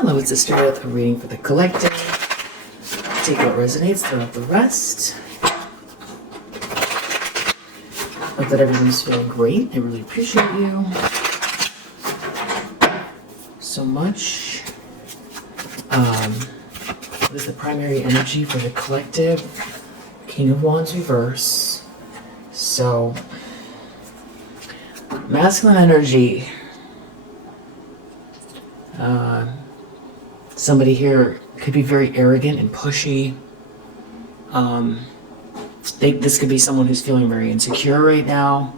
Hello, it's Sister with a reading for the collective. Take what resonates, throw out the rest. Hope that everyone's feeling great. I really appreciate you so much. What is the primary energy for the collective? King of Wands reverse. So, masculine energy. Somebody here could be very arrogant and pushy. This could be someone who's feeling very insecure right now.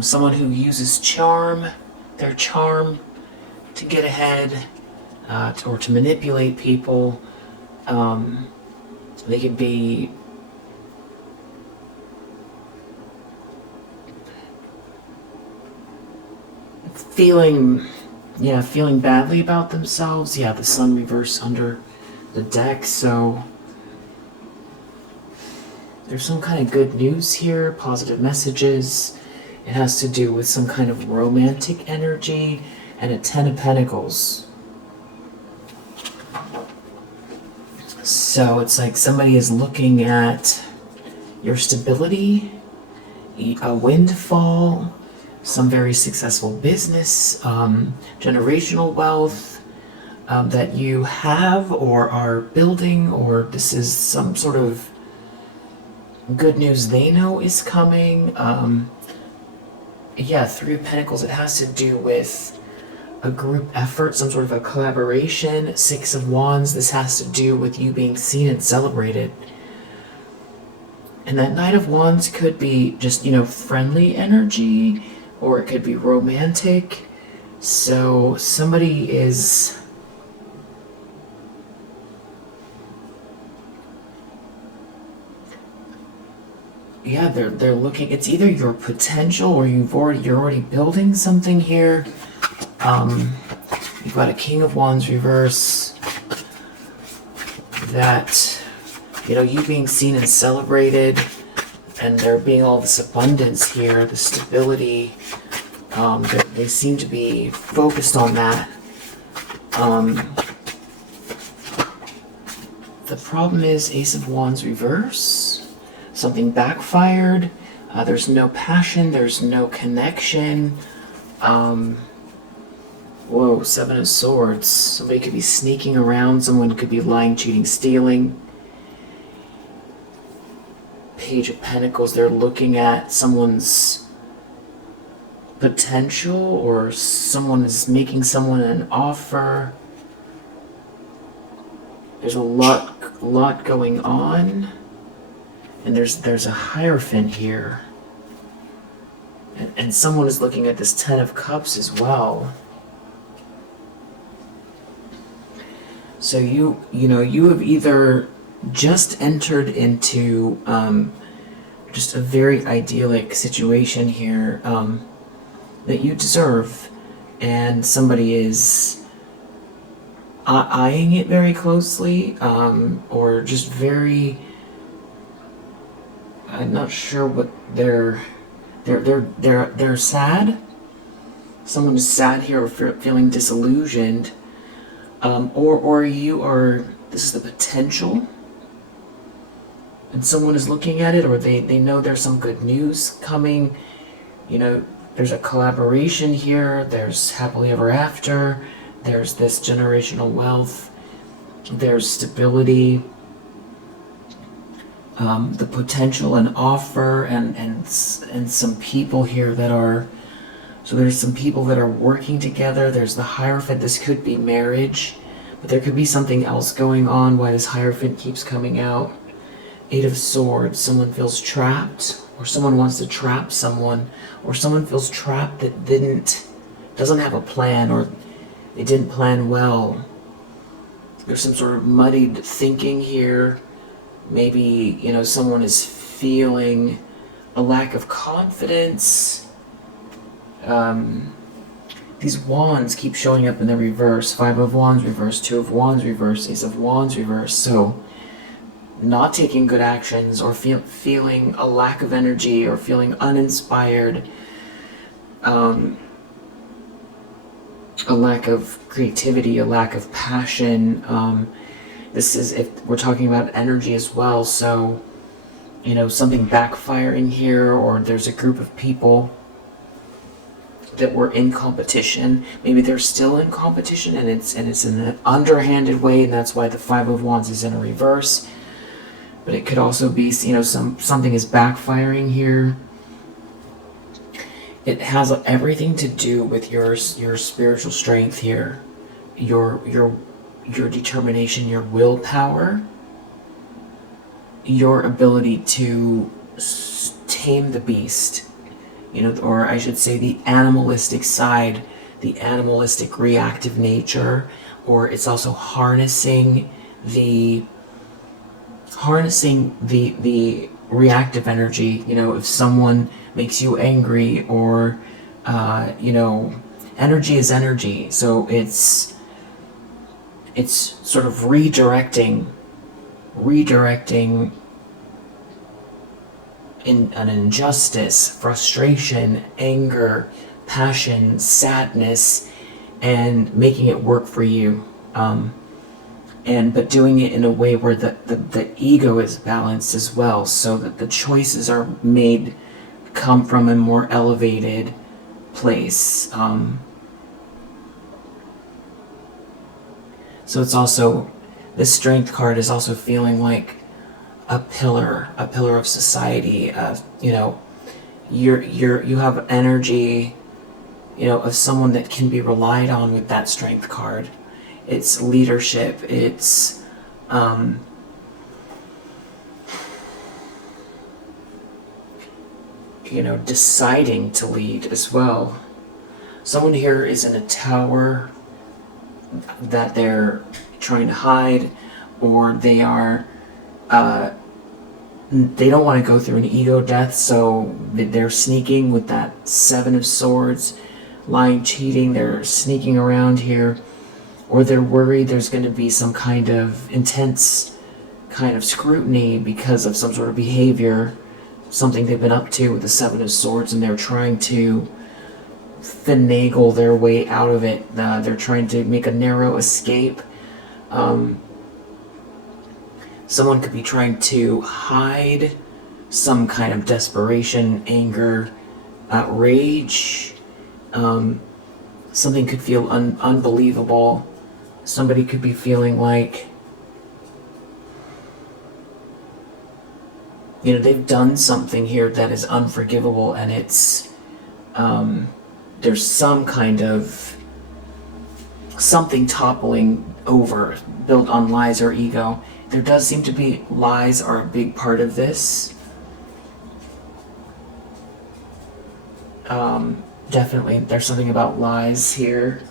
Someone who uses their charm to get ahead, or to manipulate people. They could be feeling badly about themselves. Yeah, the sun reverse under the deck, so there's some kind of good news here, positive messages. It has to do with some kind of romantic energy and a 10 of Pentacles. So it's like somebody is looking at your stability, a windfall, some very successful business, generational wealth that you have or are building, or this is some sort of good news they know is coming. Yeah, Three of Pentacles, it has to do with a group effort, some sort of a collaboration. Six of Wands, this has to do with you being seen and celebrated. And that Knight of Wands could be just, friendly energy, or it could be romantic. So somebody is they're looking, it's either your potential or you're already building something here. You've got a King of Wands reverse, that you being seen and celebrated, and there being all this abundance here, the stability. They seem to be focused on that. The problem is Ace of Wands reverse. Something backfired. There's no passion. There's no connection. Whoa, Seven of Swords. Somebody could be sneaking around. Someone could be lying, cheating, stealing. Page of Pentacles. They're looking at someone's potential, or someone is making someone an offer. There's a lot going on. And there's a Hierophant here. And someone is looking at this Ten of Cups as well. So you have either just entered into just a very idyllic situation here that you deserve, and somebody is eyeing it very closely, or just very, I'm not sure what they're sad. Someone is sad here, or feeling disillusioned, or you are. This is the potential, and someone is looking at it, or they know there's some good news coming. There's a collaboration here. There's happily ever after. There's this generational wealth. There's stability. The potential, an offer, and some people here that are. So there's some people that are working together. There's the Hierophant. This could be marriage, but there could be something else going on why this Hierophant keeps coming out. Eight of Swords. Someone feels trapped, or someone wants to trap someone, or someone feels trapped that doesn't have a plan, or they didn't plan well. There's some sort of muddied thinking here. Maybe, someone is feeling a lack of confidence. These wands keep showing up in the reverse. Five of Wands reverse, Two of Wands reverse, Ace of Wands reverse. So, not taking good actions, or feeling a lack of energy, or feeling uninspired. a lack of creativity, a lack of passion. This is, if we're talking about energy as well, so, you know, something backfiring here, or there's a group of people that were in competition. Maybe they're still in competition, and it's in an underhanded way, and that's why the Five of Wands is in a reverse. But it could also be, you know, something is backfiring here. It has everything to do with your spiritual strength here, your determination, your willpower, your ability to tame the beast, you know, or I should say the animalistic side, the animalistic reactive nature, or it's also harnessing the reactive energy. You know, if someone makes you angry, or you know, energy is energy, so it's sort of redirecting in an injustice, frustration, anger, passion, sadness, and making it work for you. But doing it in a way where the ego is balanced as well, so that the choices are made, come from a more elevated place. So it's also, this strength card is also feeling like a pillar of society. You know, you have energy, you know, of someone that can be relied on with that strength card. It's leadership. It's you know, deciding to lead as well. Someone here is in a tower that they're trying to hide, or they are they don't want to go through an ego death, so they're sneaking with that Seven of Swords, lying, cheating. They're sneaking around here, or they're worried there's going to be some kind of intense kind of scrutiny because of some sort of behavior, something they've been up to with the Seven of Swords, and they're trying to finagle their way out of it. They're trying to make a narrow escape. Someone could be trying to hide some kind of desperation, anger, rage. Something could feel unbelievable. Somebody could be feeling like, you know, they've done something here that is unforgivable, and it's there's some kind of something toppling over, built on lies or ego. There does seem to be lies are a big part of this. Definitely, there's something about lies here.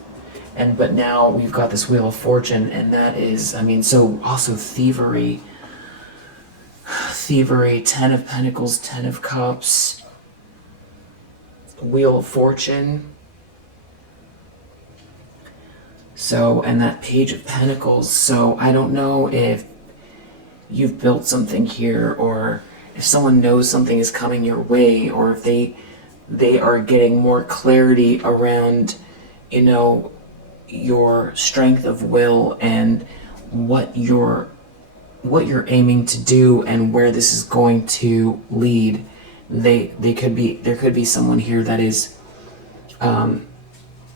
But now we've got this Wheel of Fortune, and that is, I mean, so also thievery. Thievery, Ten of Pentacles, Ten of Cups, Wheel of Fortune. So, and that Page of Pentacles. So I don't know if you've built something here, or if someone knows something is coming your way, or if they are getting more clarity around, you know, your strength of will and what you're aiming to do and where this is going to lead. There could be someone here that is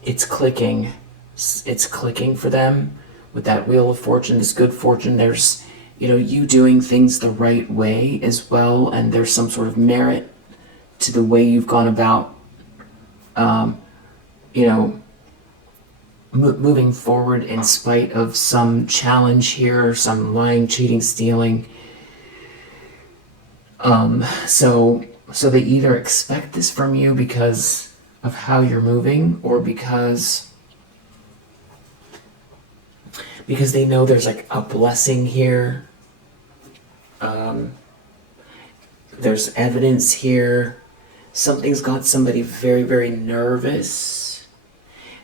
it's clicking for them with that Wheel of Fortune, this good fortune. There's, you know, you doing things the right way as well, and there's some sort of merit to the way you've gone about you know, moving forward in spite of some challenge here, some lying, cheating, stealing. So they either expect this from you because of how you're moving, or because they know there's like a blessing here. There's evidence here. Something's got somebody very, very nervous.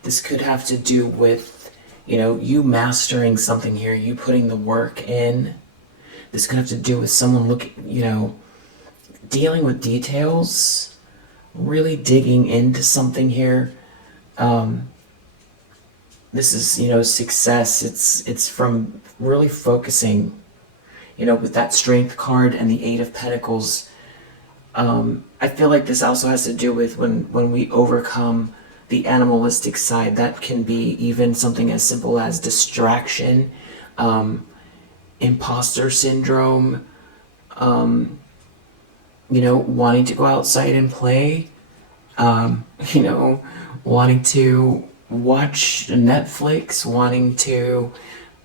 This could have to do with, you know, you mastering something here, you putting the work in. This could have to do with someone looking, you know, dealing with details, really digging into something here. this is, success. It's from really focusing, with that strength card and the 8 of Pentacles. I feel like this also has to do with when we overcome the animalistic side. That can be even something as simple as distraction, imposter syndrome, wanting to go outside and play, wanting to watch Netflix, wanting to,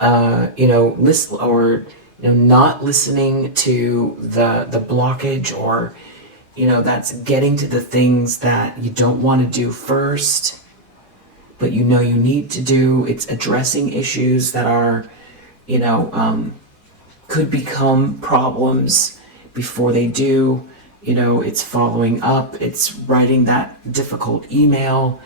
listen, or, not listening to the blockage, or, that's getting to the things that you don't want to do first, but you need to do. It's addressing issues that are, could become problems before they do. It's following up, it's writing that difficult email,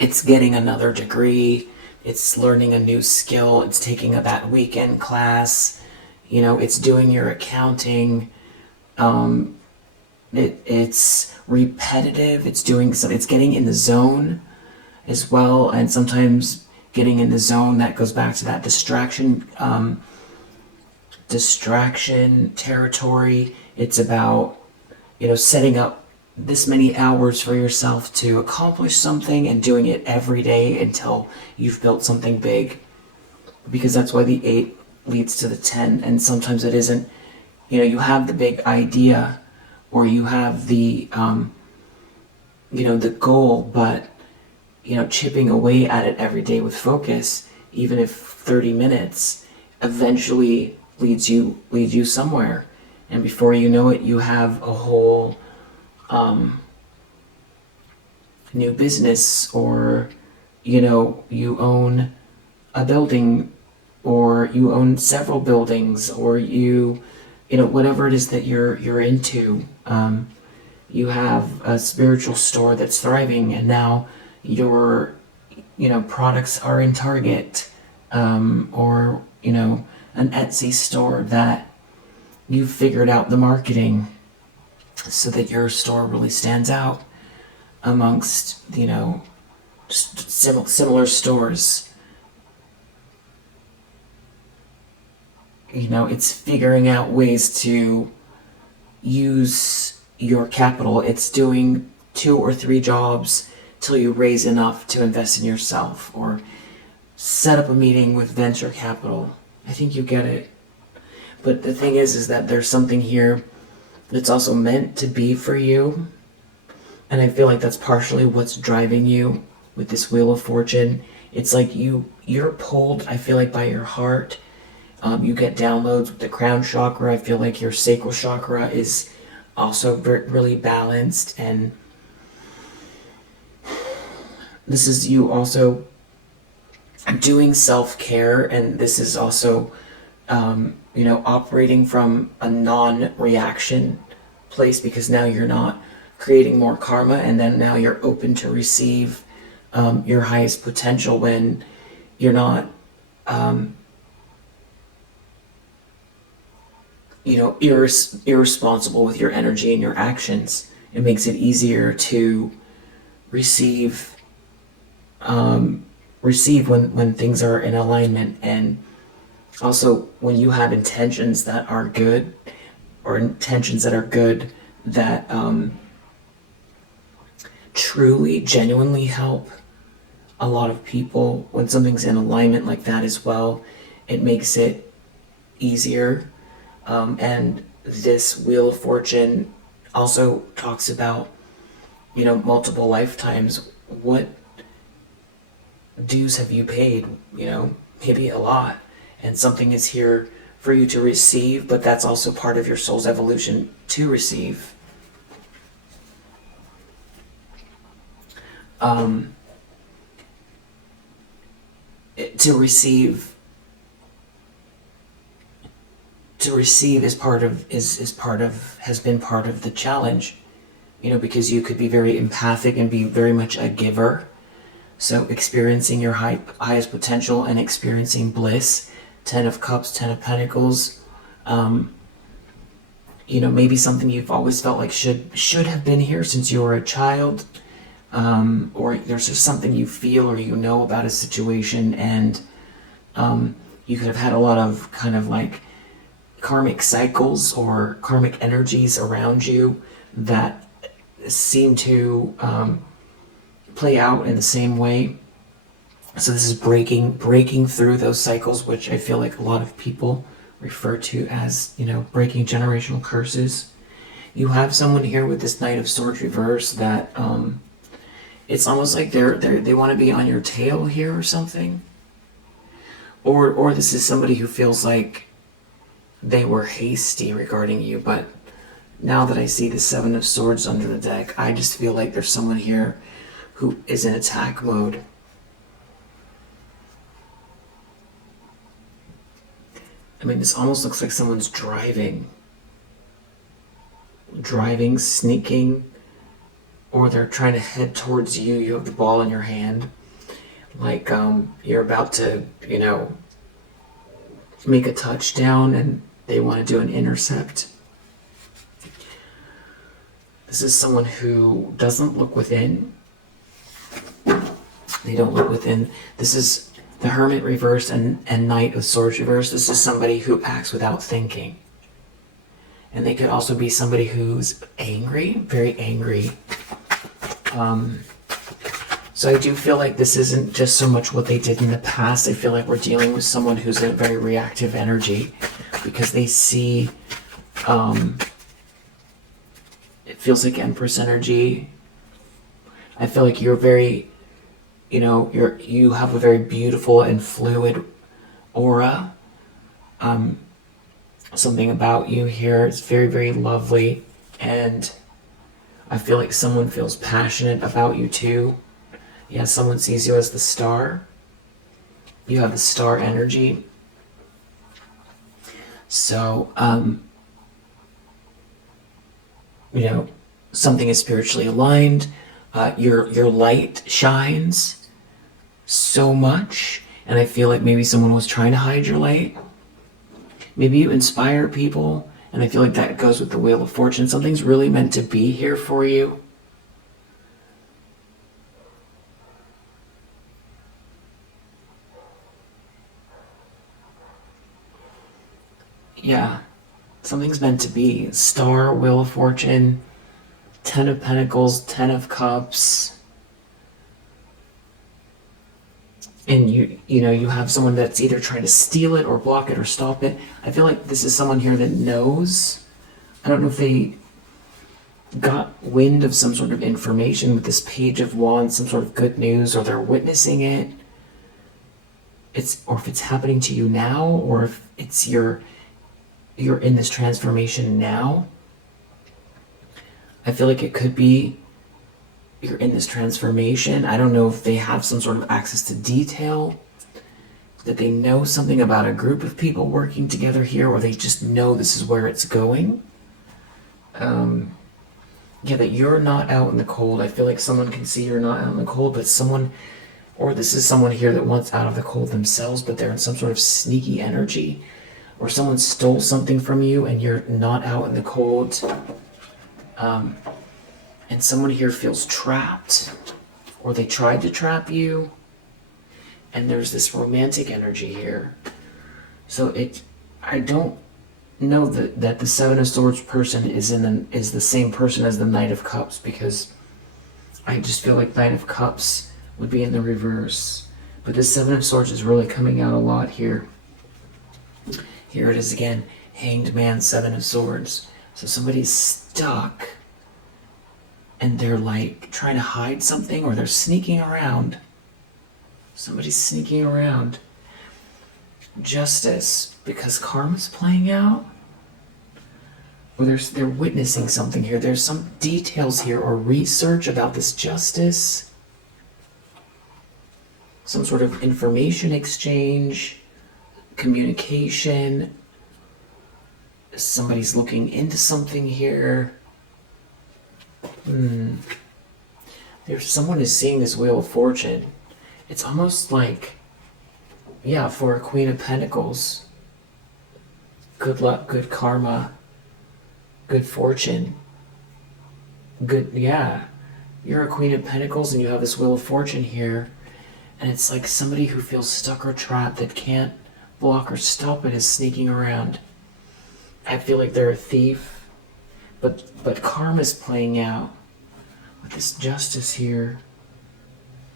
it's getting another degree, it's learning a new skill, it's taking that weekend class, it's doing your accounting, it's repetitive, it's getting in the zone as well. And sometimes getting in the zone, that goes back to that distraction territory. It's about, setting up this many hours for yourself to accomplish something and doing it every day until you've built something big. Because that's why the 8 leads to the 10, and sometimes it isn't. You have the big idea, or you have the, the goal, but, chipping away at it every day with focus, even if 30 minutes, eventually leads you somewhere. And before you know it, you have a whole new business, or you own a building, or you own several buildings, or whatever it is that you're into. You have a spiritual store that's thriving, and now your products are in Target, or an Etsy store that you've figured out the marketing so that your store really stands out amongst, similar stores. It's figuring out ways to use your capital. It's doing 2 or 3 jobs till you raise enough to invest in yourself, or set up a meeting with venture capital. I think you get it. But the thing is that there's something here that's also meant to be for you. And I feel like that's partially what's driving you with this Wheel of Fortune. It's like you're pulled, I feel like, by your heart. You get downloads with the crown chakra. I feel like your sacral chakra is also really balanced. And this is you also doing self-care. And this is also, operating from a non-reaction place, because now you're not creating more karma, and then now you're open to receive your highest potential when you're not irresponsible with your energy and your actions. It makes it easier to receive when things are in alignment. And also when you have intentions that are good, or intentions that are good, that truly, genuinely help a lot of people, when something's in alignment like that as well, it makes it easier. And this Wheel of Fortune also talks about, multiple lifetimes. What dues have you paid? Maybe a lot. And something is here for you to receive, but that's also part of your soul's evolution to receive. To receive has been part of the challenge, because you could be very empathic and be very much a giver. So experiencing your highest potential and experiencing bliss. 10 of Cups, 10 of Pentacles. Maybe something you've always felt like should have been here since you were a child. or there's just something you feel or you know about a situation, and you could have had a lot of kind of like karmic cycles or karmic energies around you that seem to play out in the same way. So this is breaking through those cycles, which I feel like a lot of people refer to as, you know, breaking generational curses. You have someone here with this Knight of Swords reverse that it's almost like they want to be on your tail here or something. Or this is somebody who feels like they were hasty regarding you, but now that I see the Seven of Swords under the deck, I just feel like there's someone here who is in attack mode. I mean, this almost looks like someone's driving, sneaking, or they're trying to head towards you. You have the ball in your hand, like you're about to, you know, make a touchdown and they want to do an intercept. This is someone who doesn't look within. They don't look within. This is the Hermit reverse and Knight of Swords reverse. This is somebody who acts without thinking. And they could also be somebody who's angry, very angry. So I do feel like this isn't just so much what they did in the past. I feel like we're dealing with someone who's in a very reactive energy because they see, it feels like Empress energy. I feel like you're very, you know, you have a very beautiful and fluid aura. Something about you here is very, very lovely, and I feel like someone feels passionate about you too. Yeah, someone sees you as the star. You have the star energy. So, you know, something is spiritually aligned. Your light shines so much, and I feel like maybe someone was trying to hide your light. Maybe you inspire people, and I feel like that goes with the Wheel of Fortune. Something's really meant to be here for you. Yeah, something's meant to be. Star, Wheel of Fortune, Ten of Pentacles, Ten of Cups. And you know, you have someone that's either trying to steal it or block it or stop it. I feel like this is someone here that knows. I don't know if they got wind of some sort of information with this Page of Wands, some sort of good news, or they're witnessing it. Or if it's happening to you now, or if it's you're in this transformation now. I feel like it could be you're in this transformation. I don't know if they have some sort of access to detail, that they know something about a group of people working together here, or they just know this is where it's going. Yeah, that you're not out in the cold. I feel like someone can see you're not out in the cold, but someone, or this is someone here that wants out of the cold themselves, but they're in some sort of sneaky energy, or someone stole something from you and you're not out in the cold. And someone here feels trapped, or they tried to trap you, and there's this romantic energy here. So I don't know that the Seven of Swords person is the same person as the Knight of Cups, because I just feel like Knight of Cups would be in the reverse. But this Seven of Swords is really coming out a lot here. Here it is again, Hanged Man, Seven of Swords. So somebody's stuck, and they're like trying to hide something, or they're sneaking around. Somebody's sneaking around. Justice, because karma's playing out. Or they're witnessing something here. There's some details here or research about this justice. Some sort of information exchange, communication. Somebody's looking into something here. Someone is seeing this Wheel of Fortune. It's almost like, yeah, for a Queen of Pentacles. Good luck, good karma, good fortune. Good, yeah. You're a Queen of Pentacles and you have this Wheel of Fortune here. And it's like somebody who feels stuck or trapped that can't block or stop it is sneaking around. I feel like they're a thief. But karma's playing out. With this justice here.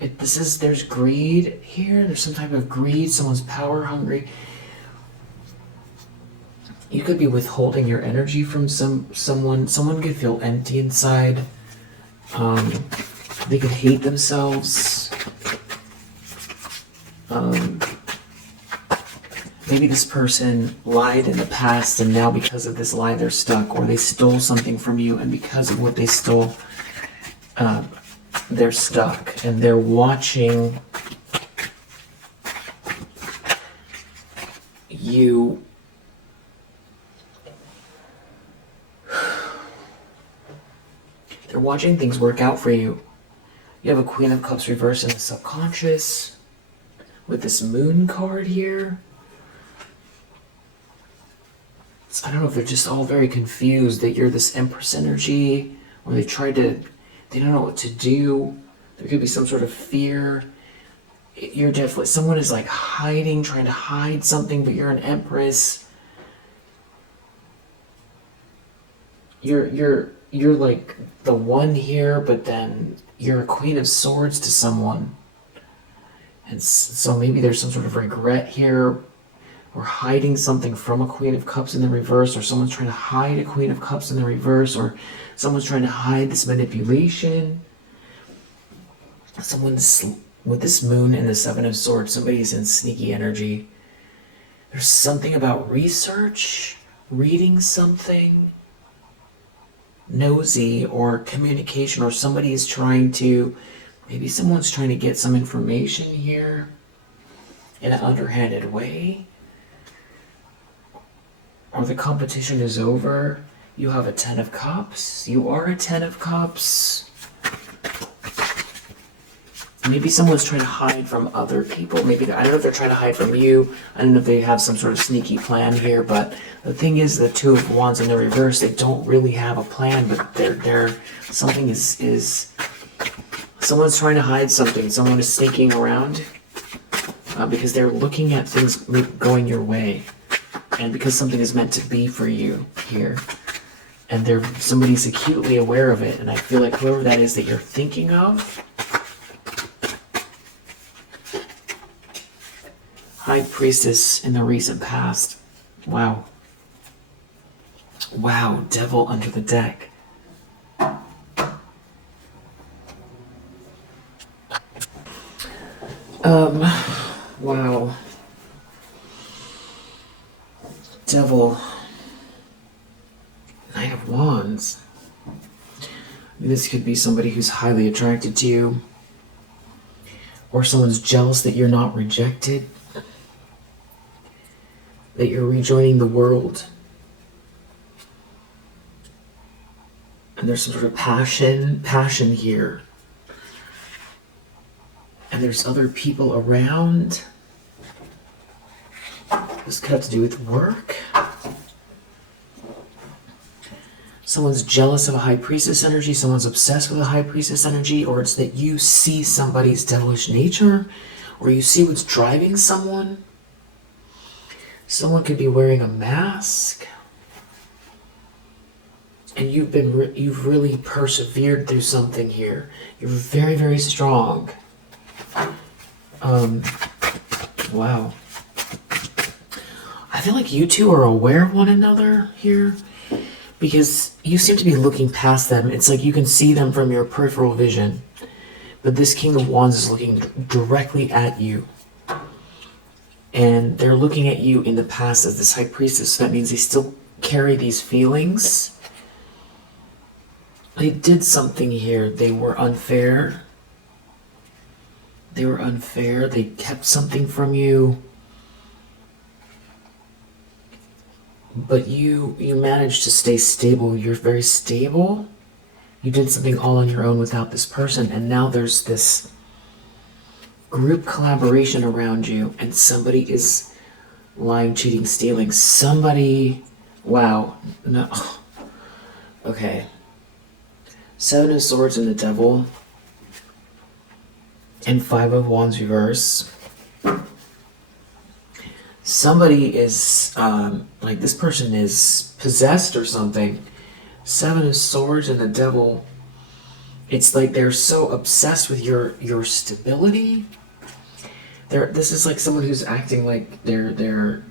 There's greed here. There's some type of greed. Someone's power hungry. You could be withholding your energy from someone. Someone could feel empty inside. They could hate themselves. Maybe this person lied in the past and now because of this lie they're stuck, or they stole something from you and because of what they stole, they're stuck and they're watching you they're watching things work out for you. You have a Queen of Cups reversed in the subconscious with this Moon card here. I don't know if they're just all very confused that you're this Empress energy, or they don't know what to do. There could be some sort of fear. You're definitely, someone is like hiding, trying to hide something, but you're an Empress. You're like the one here, but then you're a Queen of Swords to someone. And so maybe there's some sort of regret here, or hiding something from a Queen of Cups in the reverse, or someone's trying to hide a Queen of Cups in the reverse, or someone's trying to hide this manipulation. Someone's, with this Moon and the Seven of Swords, somebody's in sneaky energy. There's something about research, reading something, nosy, or communication, or somebody is trying to, maybe someone's trying to get some information here in an underhanded way. Or the competition is over. You have a 10 of Cups. You are a 10 of Cups. Maybe someone's trying to hide from other people. Maybe, I don't know if they're trying to hide from you. I don't know if they have some sort of sneaky plan here, but the thing is, the Two of Wands in the reverse, they don't really have a plan, but something is someone's trying to hide something. Someone is sneaking around because they're looking at things going your way. And because something is meant to be for you here, and somebody's acutely aware of it, and I feel like whoever that is that you're thinking of, High Priestess in the recent past. Wow. Wow, Devil under the deck. Wow. Devil. Knight of Wands. This could be somebody who's highly attracted to you, or someone's jealous that you're not rejected, that you're rejoining the world. And there's some sort of passion here. And there's other people around. This could have to do with work. Someone's jealous of a High Priestess energy, someone's obsessed with a High Priestess energy, or it's that you see somebody's devilish nature, or you see what's driving someone. Someone could be wearing a mask. And you've really persevered through something here. You're very, very strong. Wow. I feel like you two are aware of one another here, because you seem to be looking past them. It's like you can see them from your peripheral vision. But this King of Wands is looking directly at you. And they're looking at you in the past as this High Priestess. So that means they still carry these feelings. They did something here. They were unfair. They were unfair. They kept something from you. But you managed to stay stable. You're very stable. You did something all on your own without this person. And now there's this group collaboration around you. And somebody is lying, cheating, stealing. Somebody... Wow. No. Okay. Seven of Swords and the Devil. And Five of Wands reverse. Somebody is, like this person is possessed or something. Seven of Swords and the Devil. It's like they're so obsessed with your stability. This is like someone who's acting like they're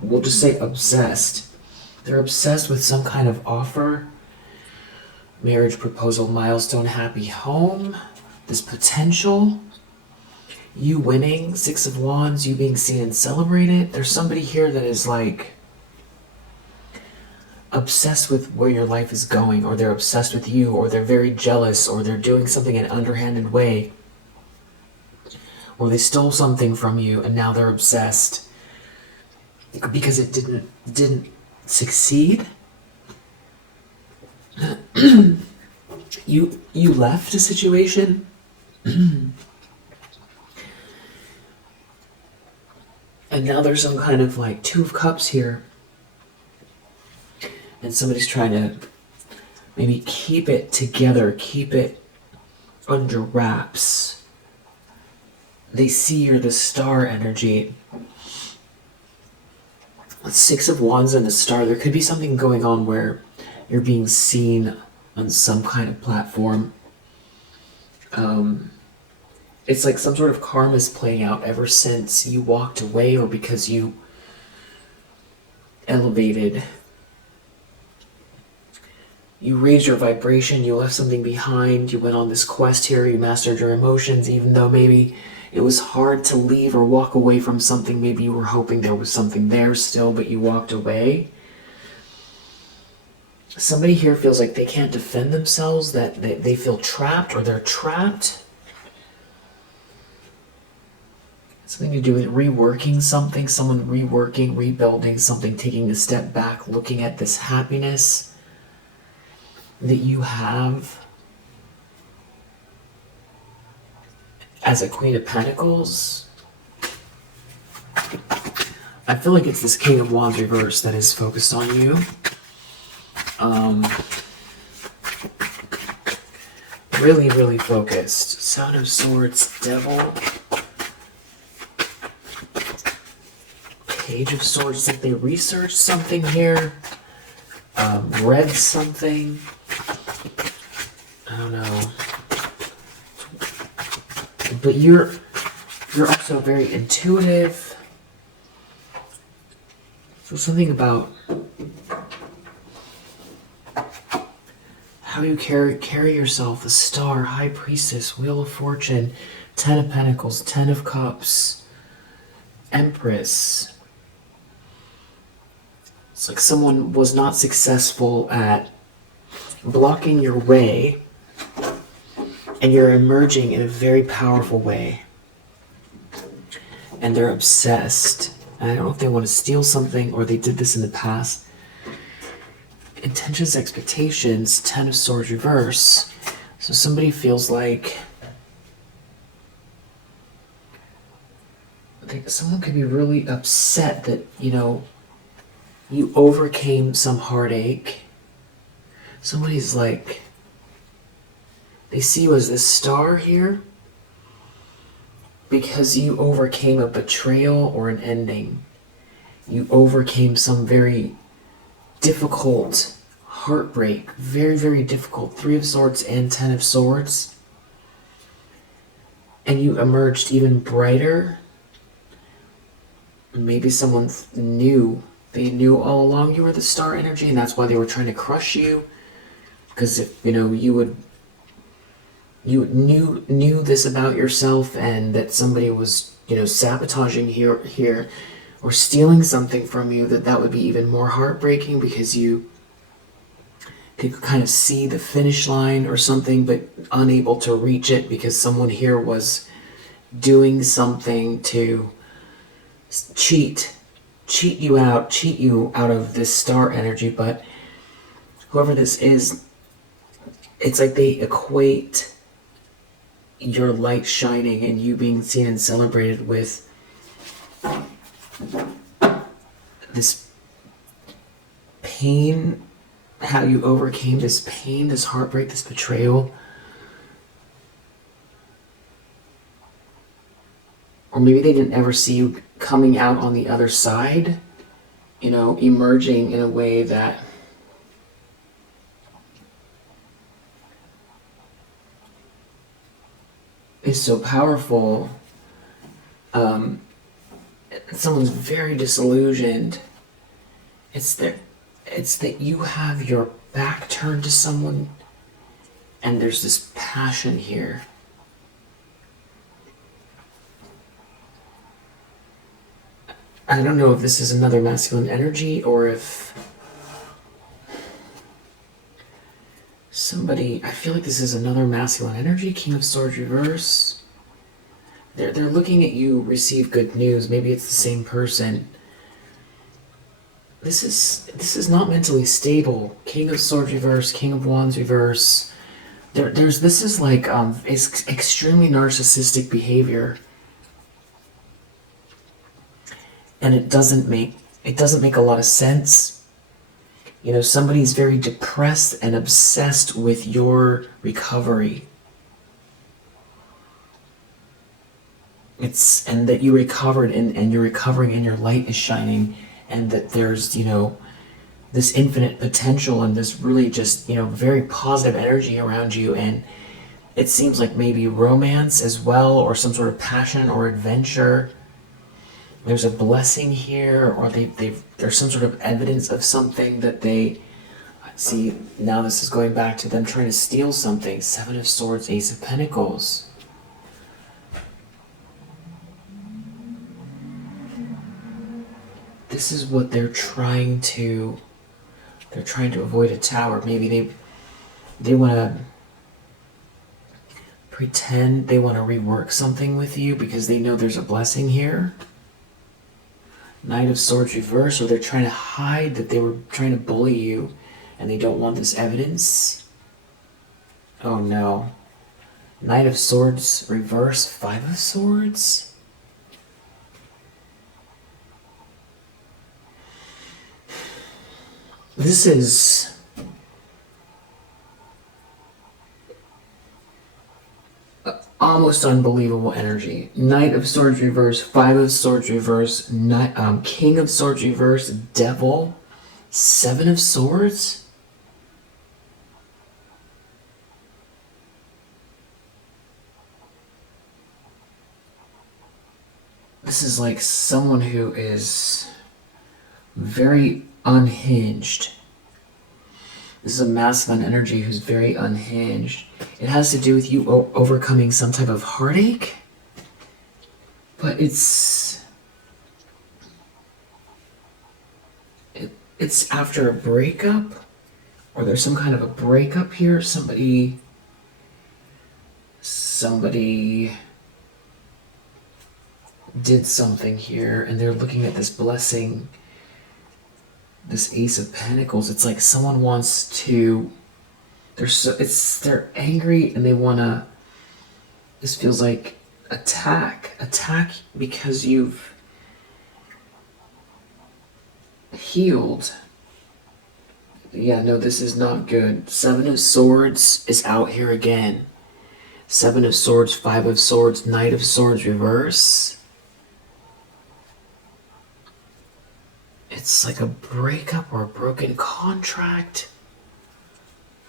we'll just say obsessed. They're obsessed with some kind of offer. Marriage, proposal, milestone, happy home. This potential. You winning, Six of Wands, you being seen and celebrated. There's somebody here that is like obsessed with where your life is going, or they're obsessed with you, or they're very jealous, or they're doing something in an underhanded way, or they stole something from you and now they're obsessed because it didn't succeed. You left a situation. And now there's some kind of like Two of Cups here. And somebody's trying to maybe keep it together, keep it under wraps. They see you're the star energy. With Six of Wands and the star, there could be something going on where you're being seen on some kind of platform. It's like some sort of karma is playing out ever since you walked away, or because you elevated. You raised your vibration, you left something behind, you went on this quest here, you mastered your emotions, even though maybe it was hard to leave or walk away from something. Maybe you were hoping there was something there still, but you walked away. Somebody here feels like they can't defend themselves, that they feel trapped, or they're trapped. Something to do with reworking something, someone reworking, rebuilding something, taking a step back, looking at this happiness that you have as a Queen of Pentacles. I feel like it's this King of Wands reverse that is focused on you. Really, really focused. Sound of Swords, Devil. Page of Swords. It's like they researched something here. Read something. I don't know. But you're also very intuitive. So something about how you carry yourself. The Star, High Priestess, Wheel of Fortune, Ten of Pentacles, Ten of Cups, Empress. It's like someone was not successful at blocking your way, and you're emerging in a very powerful way. And they're obsessed. And I don't know if they want to steal something, or they did this in the past. Intentions, expectations, Ten of Swords reverse. So somebody feels like someone could be really upset that, you overcame some heartache. Somebody's like, they see you as this star here because you overcame a betrayal or an ending. You overcame some very difficult heartbreak. Very, very difficult. Three of Swords and Ten of Swords. And you emerged even brighter. Maybe someone knew. They knew all along you were the star energy, and that's why they were trying to crush you. Because if, you knew this about yourself, and that somebody was, sabotaging here, or stealing something from you, that would be even more heartbreaking, because you could kind of see the finish line or something, but unable to reach it because someone here was doing something to cheat you out of this star energy. But whoever this is, it's like they equate your light shining and you being seen and celebrated with this pain how you overcame this pain, this heartbreak, this betrayal. Or maybe they didn't ever see you coming out on the other side, you know, emerging in a way that is so powerful. Someone's very disillusioned. It's that you have your back turned to someone, and there's this passion here. I don't know if this is another masculine energy or if somebody, I feel like this is another masculine energy, King of Swords reverse. They're looking at you receive good news. Maybe it's the same person. This is not mentally stable. King of Swords reverse, King of Wands reverse. This is like it's extremely narcissistic behavior. And it doesn't make a lot of sense. You know, somebody's very depressed and obsessed with your recovery. And that you recovered and you're recovering and your light is shining, and that there's, you know, this infinite potential and this really just, you know, very positive energy around you. And it seems like maybe romance as well, or some sort of passion or adventure. There's a blessing here, or there's some sort of evidence of something that they see. Now this is going back to them trying to steal something. Seven of Swords, Ace of Pentacles. This is what they're trying to avoid a tower. Maybe they want to pretend they want to rework something with you because they know there's a blessing here. Knight of Swords reverse, or they're trying to hide that they were trying to bully you and they don't want this evidence. Oh no. Knight of Swords reverse, Five of Swords. This is almost unbelievable energy. Knight of Swords reverse, Five of Swords reverse, King of Swords reverse, Devil, Seven of Swords. This is like someone who is very unhinged. This is a masculine energy who's very unhinged. It has to do with you overcoming some type of heartache, but it's after a breakup, or there's some kind of a breakup here. Somebody did something here, and they're looking at this blessing. This Ace of Pentacles, it's like someone wants to, they're angry and they want to, this feels like attack because you've healed. Yeah, no, this is not good. Seven of Swords is out here again. Seven of Swords, Five of Swords, Knight of Swords reverse. It's like a breakup or a broken contract.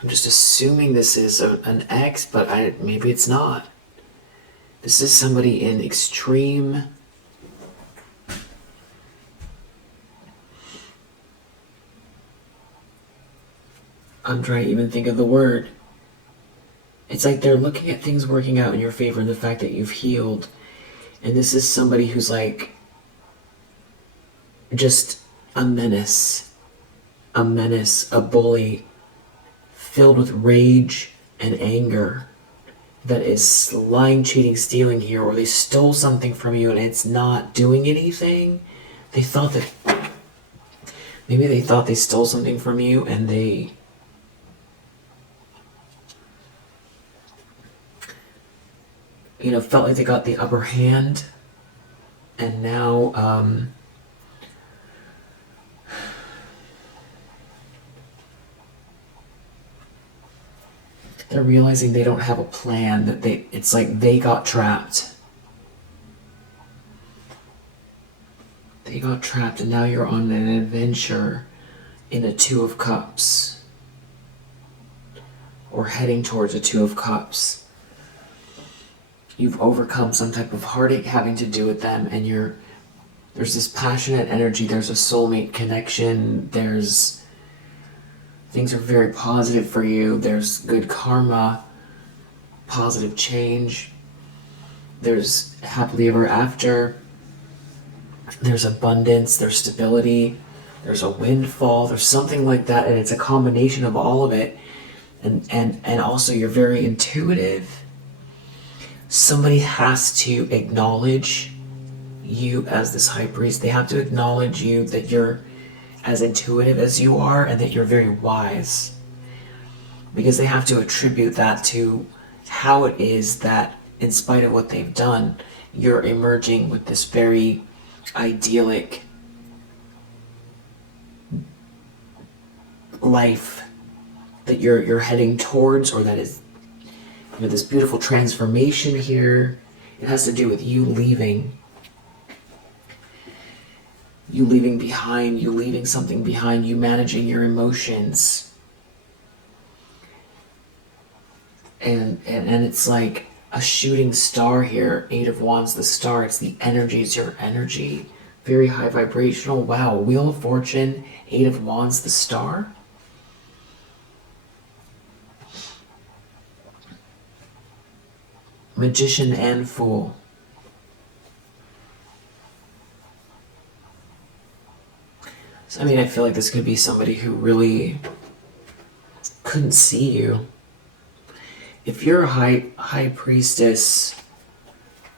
I'm just assuming this is an ex, but maybe it's not. This is somebody in extreme I'm trying to even think of the word. It's like they're looking at things working out in your favor and the fact that you've healed. And this is somebody who's like just a menace, a bully, filled with rage and anger, that is lying, cheating, stealing here, or they stole something from you and it's not doing anything. They thought that, maybe they thought they stole something from you and they felt like they got the upper hand, and now they're realizing they don't have a plan, that it's like they got trapped. They got trapped, and now you're on an adventure in a Two of Cups. Or heading towards a Two of Cups. You've overcome some type of heartache having to do with them, and there's this passionate energy, there's a soulmate connection, things are very positive for you, there's good karma, positive change, there's happily ever after, there's abundance, there's stability, there's a windfall, there's something like that, and it's a combination of all of it. And also you're very intuitive. Somebody has to acknowledge you as this high priest. They have to acknowledge you, that you're as intuitive as you are and that you're very wise. Because they have to attribute that to how it is that, in spite of what they've done, you're emerging with this very idyllic life that you're heading towards, or that is, this beautiful transformation here. It has to do with you leaving behind, you leaving something behind, you managing your emotions. And it's like a shooting star here. 8 of Wands, the star, it's the energy, it's your energy. Very high vibrational. Wow, Wheel of Fortune, 8 of Wands, the star. Magician and Fool. So, I feel like this could be somebody who really couldn't see you. If you're a high priestess,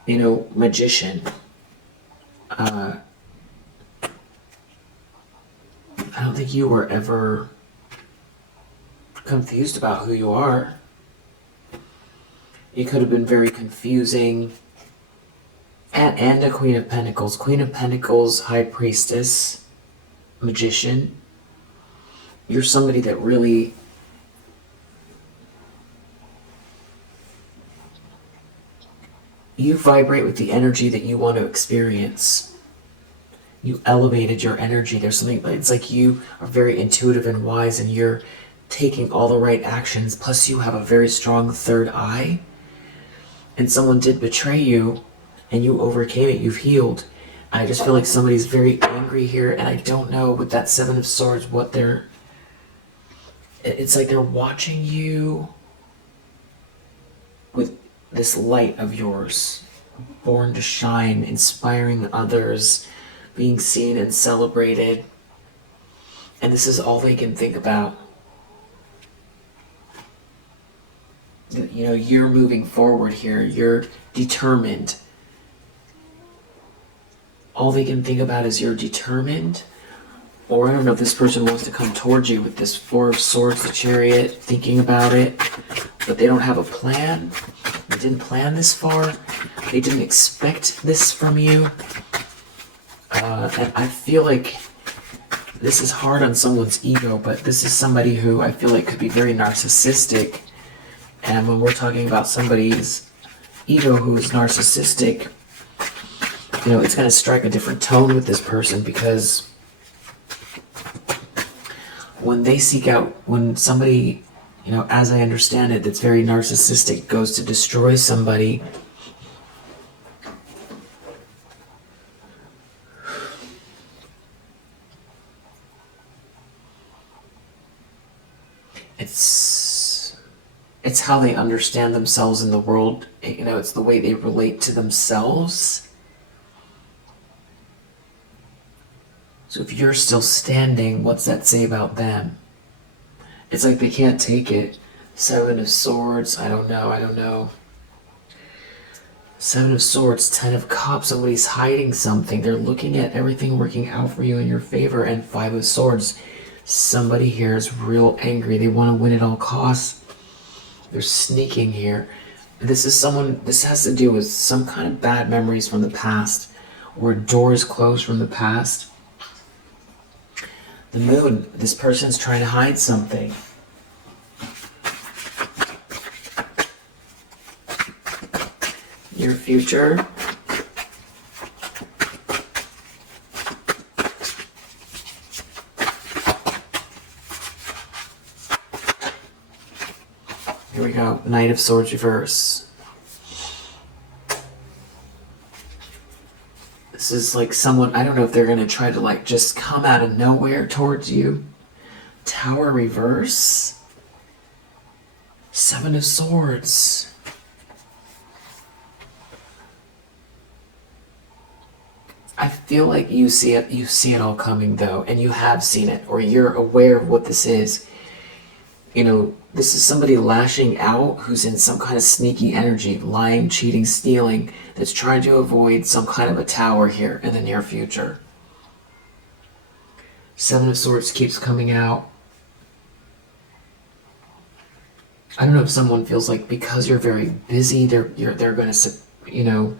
magician, I don't think you were ever confused about who you are. It could have been very confusing. And a Queen of Pentacles. Queen of Pentacles, High Priestess, Magician. You're somebody that really... you vibrate with the energy that you want to experience. You elevated your energy. There's something... it's like you are very intuitive and wise, and you're taking all the right actions. Plus you have a very strong third eye. And someone did betray you, and you overcame it, you've healed. I just feel like somebody's very angry here, and I don't know with that 7 of Swords what they're... it's like they're watching you with this light of yours, born to shine, inspiring others, being seen and celebrated. And this is all they can think about. You're moving forward here. You're determined. All they can think about is you're determined. Or I don't know if this person wants to come towards you with this 4 of Swords, the Chariot, thinking about it. But they don't have a plan. They didn't plan this far. They didn't expect this from you. And I feel like this is hard on someone's ego, but this is somebody who I feel like could be very narcissistic. And when we're talking about somebody's ego who is narcissistic, it's going to strike a different tone with this person, because when they seek out, when somebody, as I understand it, that's very narcissistic goes to destroy somebody, it's how they understand themselves in the world. It's the way they relate to themselves. So if you're still standing, what's that say about them? It's like they can't take it. 7 of Swords, I don't know. 7 of Swords, 10 of Cups, somebody's hiding something. They're looking at everything working out for you in your favor. And 5 of Swords, somebody here is real angry. They want to win at all costs. They're sneaking here. This has to do with some kind of bad memories from the past, or doors closed from the past. The Moon, this person's trying to hide something. your future. Here we go, Knight of Swords reverse. This is like someone, I don't know if they're going to try to like just come out of nowhere towards you. Tower reverse. Seven of Swords. I feel like you see it all coming though, and you have seen it, or you're aware of what this is. You know, this is somebody lashing out who's in some kind of sneaky energy, lying, cheating, stealing, that's trying to avoid some kind of a tower here in the near future. Seven of Swords keeps coming out. I don't know if someone feels like because you're very busy, they're going to, you know,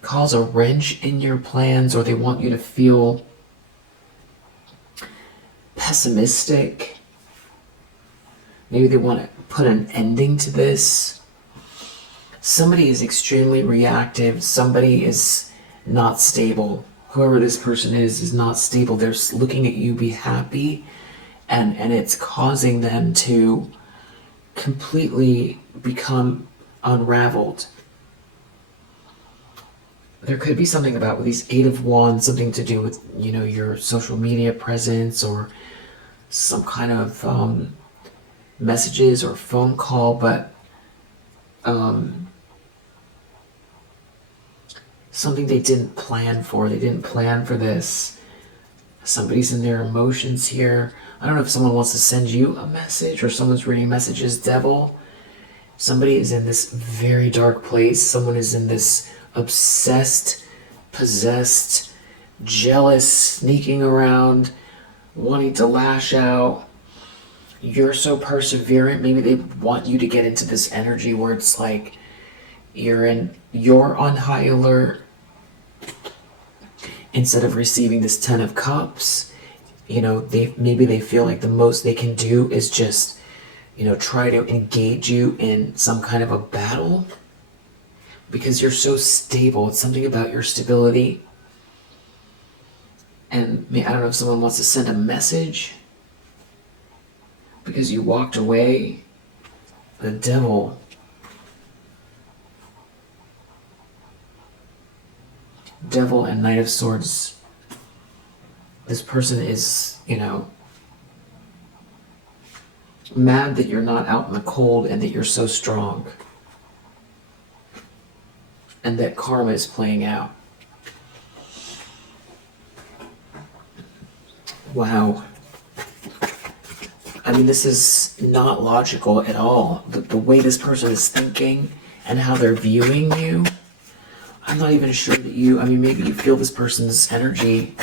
cause a wrench in your plans, or they want you to feel pessimistic. Maybe they want to put an ending to this. Somebody is extremely reactive. Somebody is not stable. Whoever this person is not stable. They're looking at you be happy, and it's causing them to completely become unraveled. There could be something about with these Eight of Wands, something to do with, you know, your social media presence, or some kind of messages or phone call, but something they didn't plan for. They didn't plan for this. Somebody's in their emotions here. I don't know if someone wants to send you a message, or someone's reading messages. Devil. Somebody is in this very dark place. Someone is in this obsessed, possessed, jealous, sneaking around, wanting to lash out. You're so perseverant. Maybe they want you to get into this energy where it's like you're on high alert instead of receiving this Ten of Cups. You know, maybe they feel like the most they can do is just, you know, try to engage you in some kind of a battle because you're so stable. It's something about your stability. And I don't know if someone wants to send a message because you walked away. The Devil. Devil and Knight of Swords. This person is, you know, mad that you're not out in the cold and that you're so strong. And that karma is playing out. Wow. I mean, this is not logical at all. The way this person is thinking and how they're viewing you, I'm not even sure that I mean, maybe you feel this person's energy.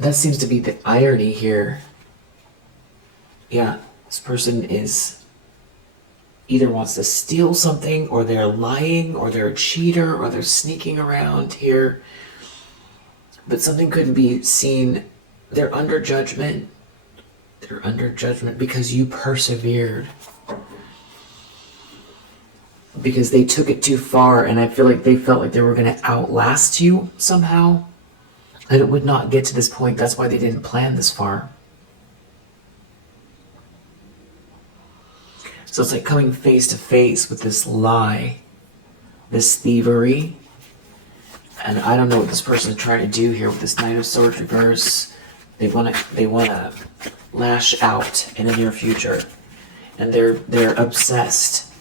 That seems to be the irony here. Yeah, this person is either wants to steal something, or they're lying, or they're a cheater, or they're sneaking around here. But something couldn't be seen. They're under judgment. They're under judgment because you persevered. Because they took it too far, and I feel like they felt like they were going to outlast you somehow. And it would not get to this point. That's why they didn't plan this far. So it's like coming face to face with this lie, this thievery. And I don't know what this person is trying to do here with this Knight of Swords reverse. They want to lash out in the near future. And they're obsessed.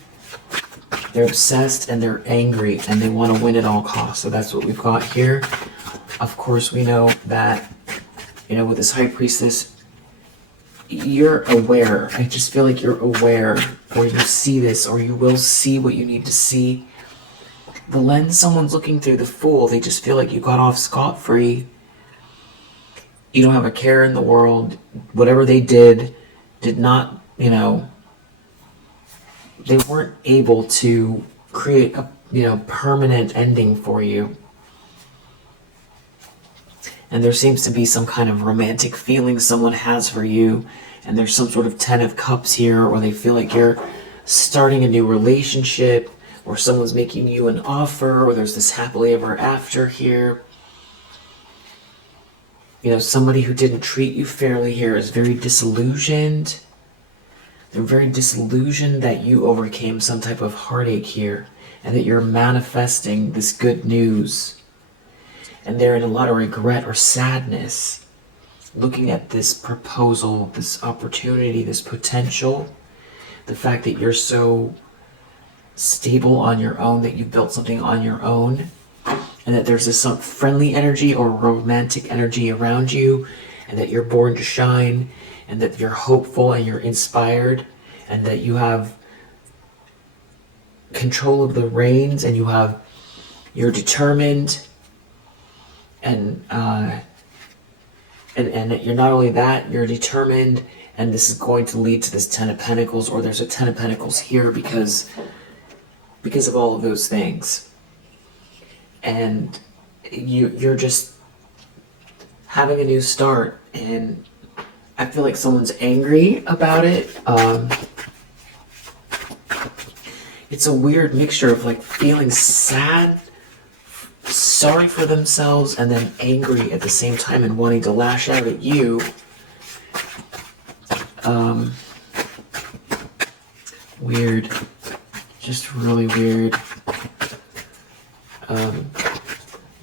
They're obsessed and they're angry and they want to win at all costs. So that's what we've got here. Of course, we know that, you know, with this High Priestess, you're aware. I just feel like you're aware, or you see this, or you will see what you need to see. The lens someone's looking through, the Fool, they just feel like you got off scot-free. You don't have a care in the world. Whatever they did not, you know, they weren't able to create a, you know, permanent ending for you. And there seems to be some kind of romantic feeling someone has for you. And there's some sort of 10 of Cups here, or they feel like you're starting a new relationship, or someone's making you an offer, or there's this happily ever after here. You know, somebody who didn't treat you fairly here is very disillusioned. They're very disillusioned that you overcame some type of heartache here, and that you're manifesting this good news. And they're in a lot of regret or sadness, looking at this proposal, this opportunity, this potential, the fact that you're so stable on your own, that you built something on your own, and that there's this some friendly energy or romantic energy around you, and that you're born to shine, and that you're hopeful and you're inspired, and that you have control of the reins, and you're determined, and you're not only that, you're determined, and this is going to lead to this 10 of Pentacles, or there's a 10 of Pentacles here because of all of those things. And you're just having a new start, and I feel like someone's angry about it. It's a weird mixture of like feeling sad, sorry for themselves, and then angry at the same time and wanting to lash out at you. Weird. Just really weird.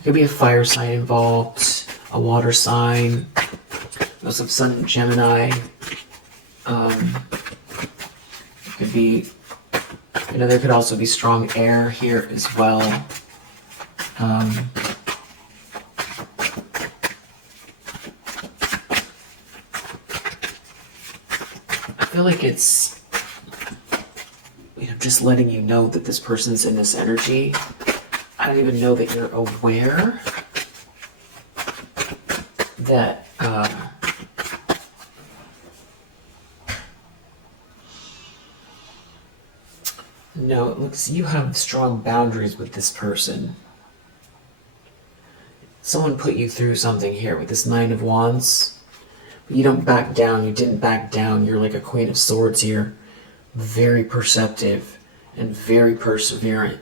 Could be a fire sign involved, a water sign. We also have Sun in Gemini. Could be, there could also be strong air here as well. I feel like it's, just letting you know that this person's in this energy. I don't even know that you're aware that no, it looks you have strong boundaries with this person. Someone put you through something here with this 9 of Wands, but you don't back down. You didn't back down. You're like a Queen of Swords here. Very perceptive and very perseverant.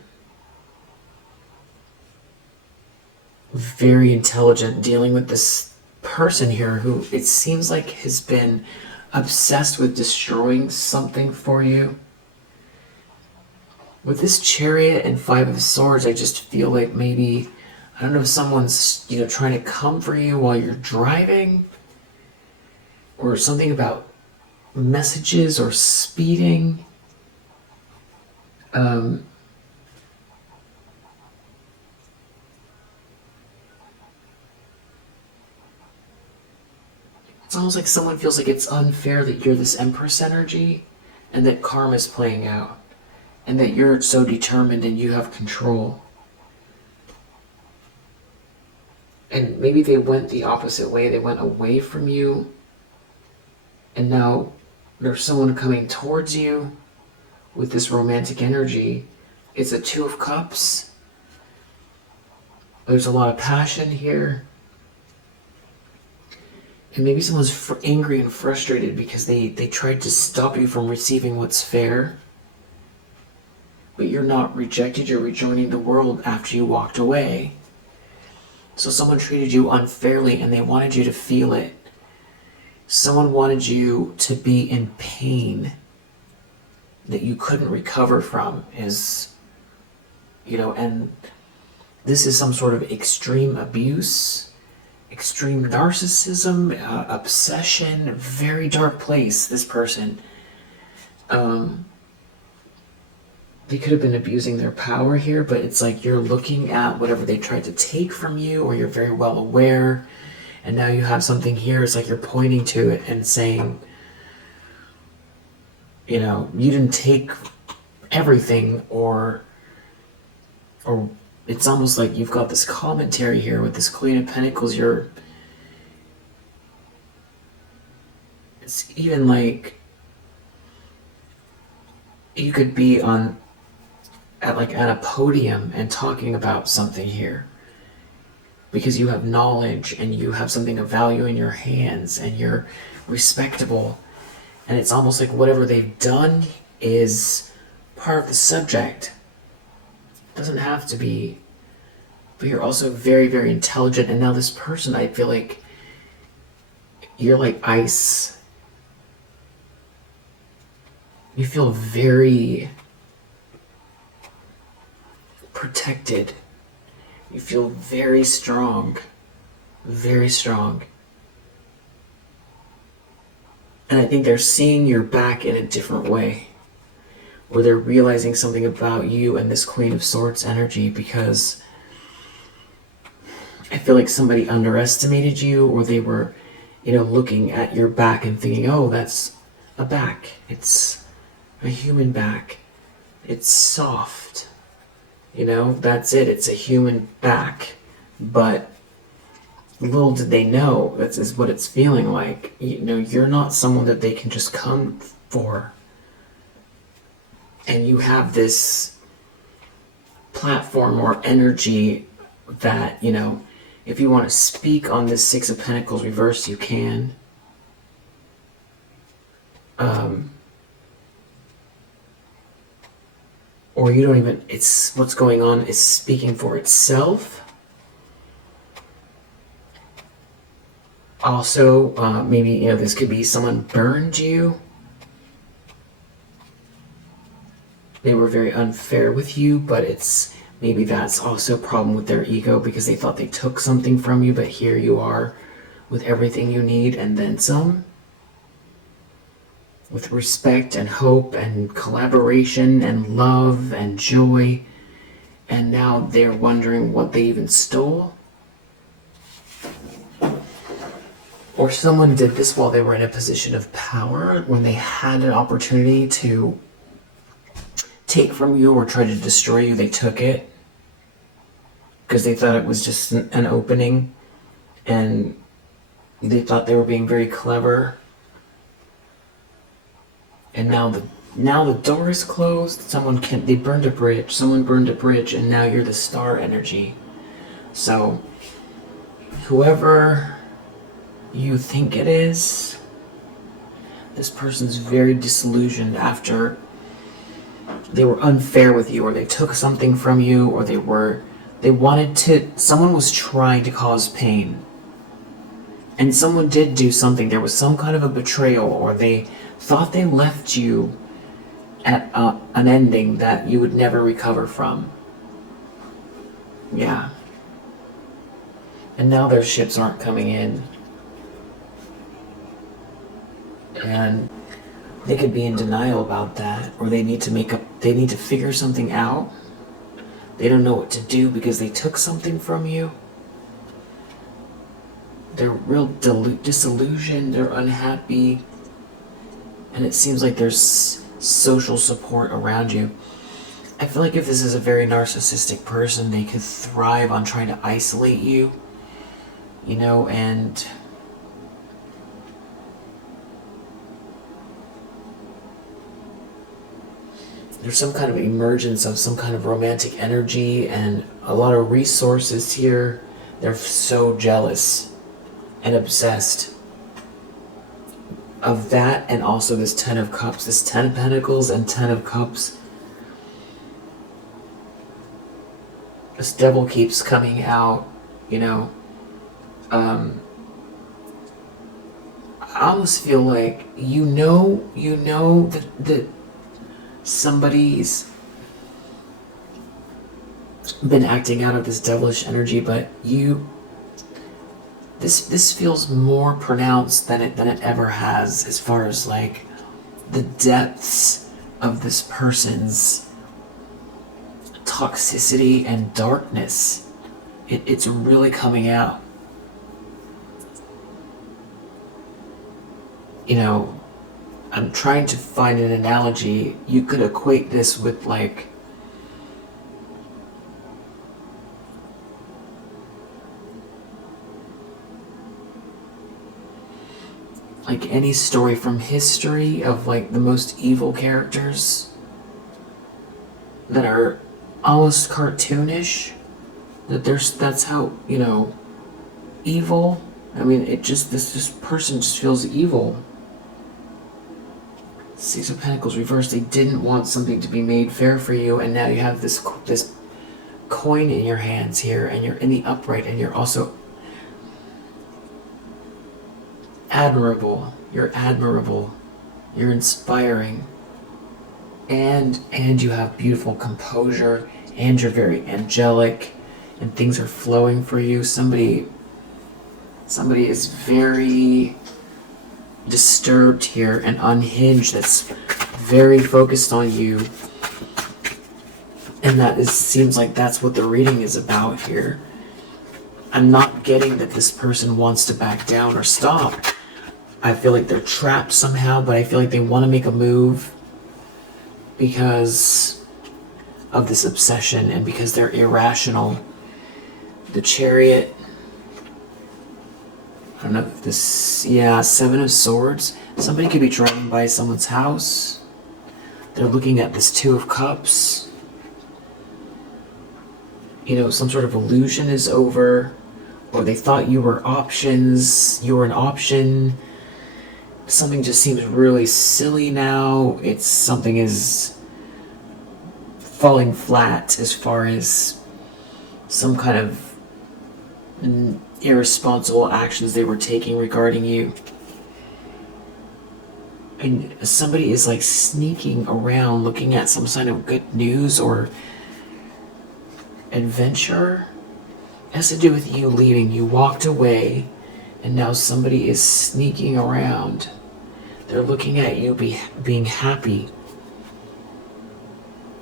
Very intelligent, dealing with this person here who it seems like has been obsessed with destroying something for you. With this Chariot and 5 of Swords, I just feel like maybe, I don't know if someone's, trying to come for you while you're driving, or something about messages or speeding. It's almost like someone feels like it's unfair that you're this Empress energy, and that karma's playing out, and that you're so determined and you have control. And maybe they went the opposite way. They went away from you, and now there's someone coming towards you with this romantic energy. It's a 2 of Cups. There's a lot of passion here. And maybe someone's angry and frustrated because they tried to stop you from receiving what's fair. But you're not rejected, you're rejoining the world after you walked away. So someone treated you unfairly and they wanted you to feel it. Someone wanted you to be in pain that you couldn't recover from, and this is some sort of extreme abuse, extreme narcissism, obsession, very dark place, this person. They could have been abusing their power here, but it's like you're looking at whatever they tried to take from you, or you're very well aware, and now you have something here. It's like you're pointing to it and saying, you didn't take everything, or it's almost like you've got this commentary here with this Queen of Pentacles. It's even like you could be at a podium and talking about something here. because you have knowledge and you have something of value in your hands and you're respectable. And it's almost like whatever they've done is part of the subject. It doesn't have to be. But you're also very, very intelligent. And now this person, I feel like you're like ice. You feel very protected. You feel very strong. Very strong. And I think they're seeing your back in a different way. Or they're realizing something about you and this Queen of Swords energy, because I feel like somebody underestimated you, or they were, looking at your back and thinking, oh, that's a back. It's a human back. It's soft. That's it. It's a human back. But little did they know this is what it's feeling like. You're not someone that they can just come for. And you have this platform or energy that, if you want to speak on this Six of Pentacles reversed, you can. Or you don't even, it's what's going on is speaking for itself. Also, maybe, this could be someone burned you. They were very unfair with you, but maybe that's also a problem with their ego, because they thought they took something from you, but here you are with everything you need and then some. With respect and hope and collaboration and love and joy. And now they're wondering what they even stole. Or someone did this while they were in a position of power, when they had an opportunity to take from you or try to destroy you, they took it. Because they thought it was just an opening. And they thought they were being very clever. And now the door is closed. They burned a bridge. Someone burned a bridge, and now you're the star energy. So, whoever you think it is, this person's very disillusioned after they were unfair with you, or they took something from you, or someone was trying to cause pain. And someone did do something. There was some kind of a betrayal, or they thought they left you at an ending that you would never recover from. Yeah. And now their ships aren't coming in. And they could be in denial about that, or they need to figure something out. They don't know what to do because they took something from you. They're real disillusioned, they're unhappy, and it seems like there's social support around you. I feel like if this is a very narcissistic person, they could thrive on trying to isolate you, and there's some kind of emergence of some kind of romantic energy and a lot of resources here. They're so jealous and obsessed of that, and also this Ten of Cups, this 10 of Pentacles and 10 of Cups. This devil keeps coming out, I almost feel like you know that somebody's been acting out of this devilish energy, but this feels more pronounced than it ever has, as far as like the depths of this person's toxicity and darkness. It's really coming out. I'm trying to find an analogy. You could equate this with like any story from history of like the most evil characters that are almost cartoonish. That's how, evil. I mean, it just, this person just feels evil. Six of Pentacles reversed. They didn't want something to be made fair for you, and now you have this coin in your hands here, and you're in the upright, and you're also admirable. You're admirable. You're inspiring. And you have beautiful composure, and you're very angelic, and things are flowing for you. Somebody is very disturbed here and unhinged, that's very focused on you. And seems like that's what the reading is about here. I'm not getting that this person wants to back down or stop. I feel like they're trapped somehow, but I feel like they want to make a move because of this obsession and because they're irrational. The Chariot. I don't know if this... Yeah, Seven of Swords. Somebody could be driving by someone's house. They're looking at this Two of Cups. You know, some sort of illusion is over. Or they thought you were options. You were an option. Something just seems really silly now. Something is falling flat as far as some kind of irresponsible actions they were taking regarding you. And somebody is like sneaking around looking at some sign of good news or adventure. It has to do with you leaving. You walked away and now somebody is sneaking around. They're looking at you being happy.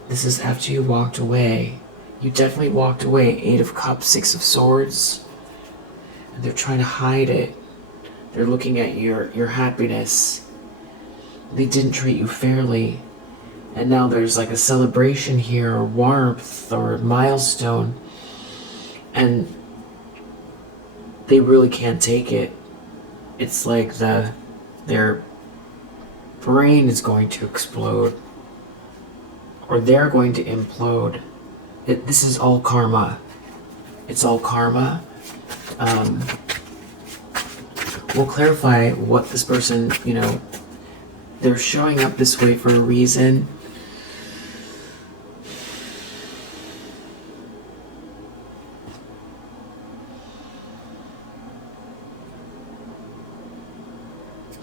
This is after you walked away. You definitely walked away. Eight of Cups, Six of Swords. And they're trying to hide it. They're looking at your happiness. They didn't treat you fairly. And now there's like a celebration here, or warmth, or milestone. And they really can't take it. It's like their brain is going to explode. Or they're going to implode. This is all karma. It's all karma. We'll clarify what this person, they're showing up this way for a reason.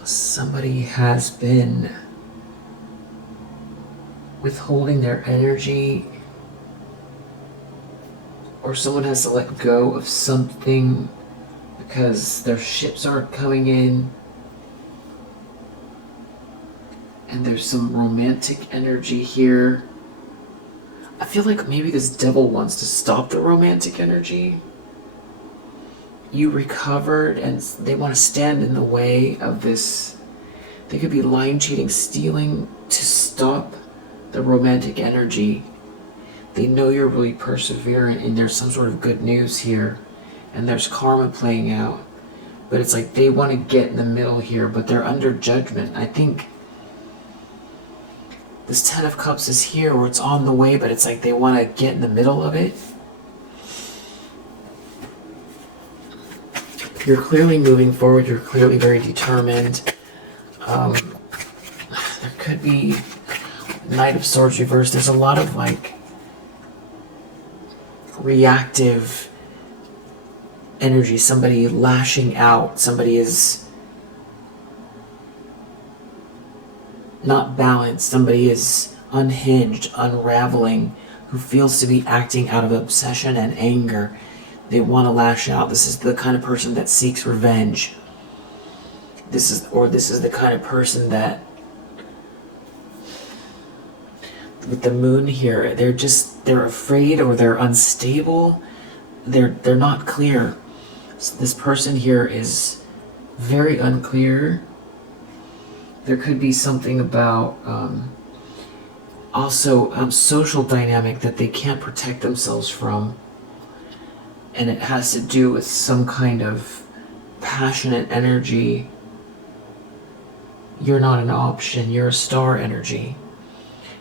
Somebody has been withholding their energy, or someone has to let go of something because their ships aren't coming in, and there's some romantic energy here. I feel like maybe this devil wants to stop the romantic energy. You recovered and they want to stand in the way of this. They could be lying, cheating, stealing to stop the romantic energy. They know you're really perseverant and there's some sort of good news here. And there's karma playing out. But it's like they want to get in the middle here, but they're under judgment. I think this Ten of Cups is here where it's on the way, but it's like they want to get in the middle of it. You're clearly moving forward. You're clearly very determined. There could be Knight of Swords reversed. There's a lot of like reactive energy. Somebody lashing out. Somebody is not balanced. Somebody is unhinged, unraveling, who feels to be acting out of obsession and anger. They want to lash out. This is the kind of person that seeks revenge. This is the kind of person that, with the moon here, they're afraid or they're unstable. They're not clear. So this person here is very unclear. There could be something about also social dynamic that they can't protect themselves from. And it has to do with some kind of passionate energy. You're not an option, you're a star energy.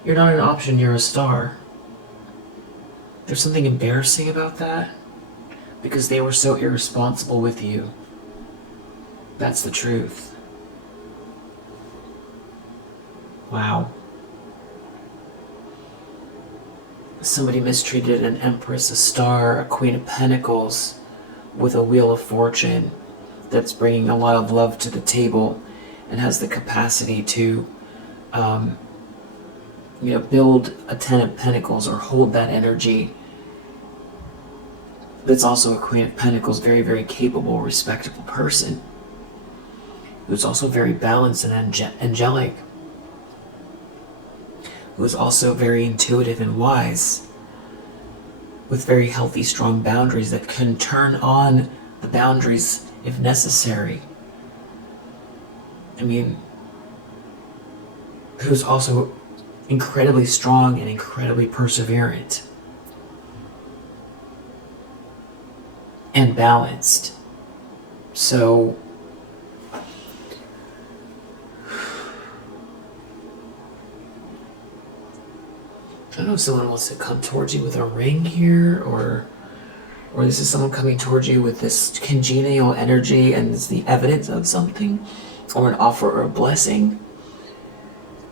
You're not an option, you're a star. There's something embarrassing about that. because they were so irresponsible with you. That's the truth. Wow. Somebody mistreated an Empress, a Star, a Queen of Pentacles with a Wheel of Fortune that's bringing a lot of love to the table and has the capacity to build a Ten of Pentacles or hold that energy. That's also a Queen of Pentacles, very, very capable, respectable person who's also very balanced and angelic, who is also very intuitive and wise, with very healthy, strong boundaries that can turn on the boundaries if necessary. I mean, who's also incredibly strong and incredibly perseverant and balanced. So I don't know if someone wants to come towards you with a ring here, or this is someone coming towards you with this congenial energy and it's the evidence of something, or an offer or a blessing.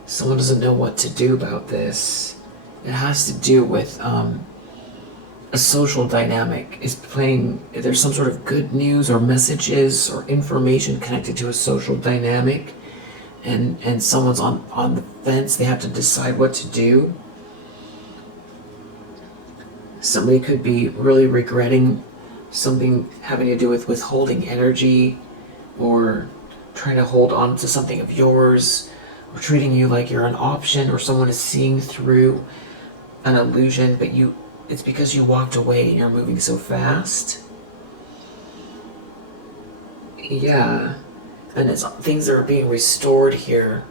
Someone doesn't know what to do about this. It has to do with a social dynamic. There's some sort of good news or messages or information connected to a social dynamic, and someone's on the fence. They have to decide what to do. Somebody could be really regretting something having to do with withholding energy, or trying to hold on to something of yours, or treating you like you're an option, or someone is seeing through an illusion, but it's because you walked away and you're moving so fast. Yeah, and it's things that are being restored here,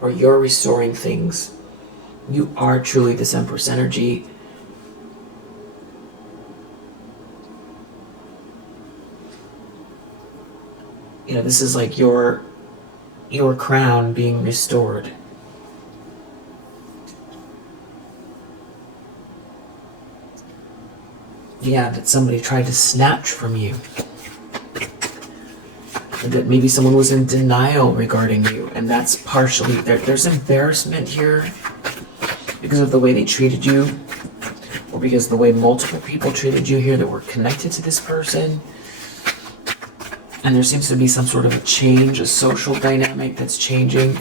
or you're restoring things. You are truly this Empress energy. This is like your crown being restored. Yeah, that somebody tried to snatch from you. That maybe someone was in denial regarding you, and that's partially there's embarrassment here because of the way they treated you, or because of the way multiple people treated you here that were connected to this person. And there seems to be some sort of a change, a social dynamic that's changing.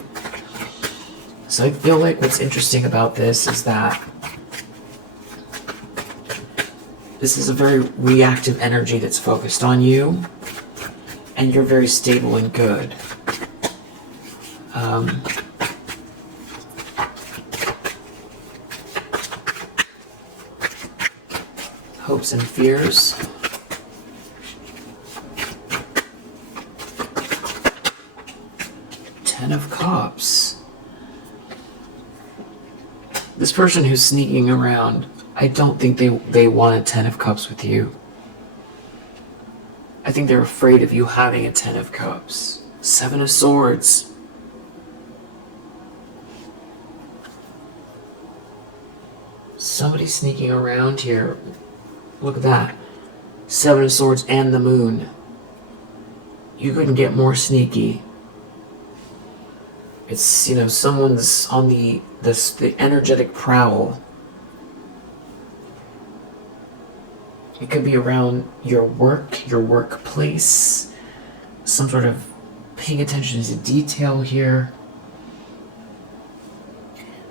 So I feel like what's interesting about this is that this is a very reactive energy that's focused on you, and you're very stable and good. Hopes and fears. Ten of Cups. This person who's sneaking around, I don't think they want a Ten of Cups with you. I think they're afraid of you having a Ten of Cups. Seven of Swords. Somebody sneaking around here. Look at that. Seven of Swords and the Moon. You couldn't get more sneaky. It's, someone's on the energetic prowl. It could be around your work, your workplace, some sort of paying attention to detail here.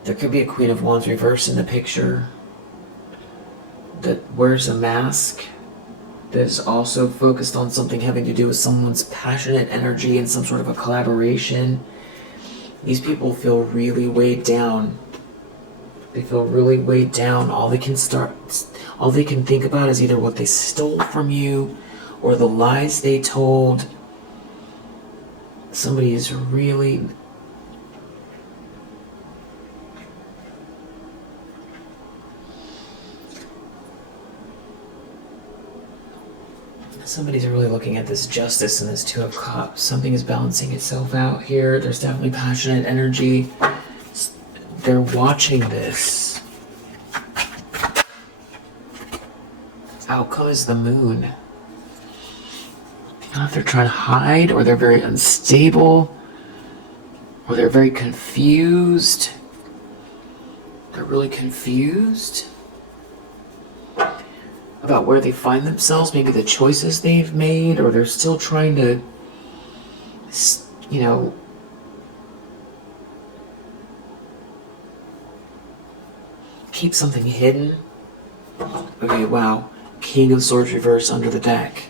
There could be a Queen of Wands reverse in the picture that wears a mask that is also focused on something having to do with someone's passionate energy and some sort of a collaboration. These people feel really weighed down. They feel really weighed down. All they can think about is either what they stole from you or the lies they told. Somebody is really... Somebody's really looking at this justice and this Two of Cups. Something is balancing itself out here. There's definitely passionate energy. They're watching this. outcome is the moon. I don't know if they're trying to hide, or they're very unstable, or they're very confused. They're really confused about where they find themselves, maybe the choices they've made, or they're still trying to, you know, keep something hidden. Okay, wow. King of Swords reverse under the deck.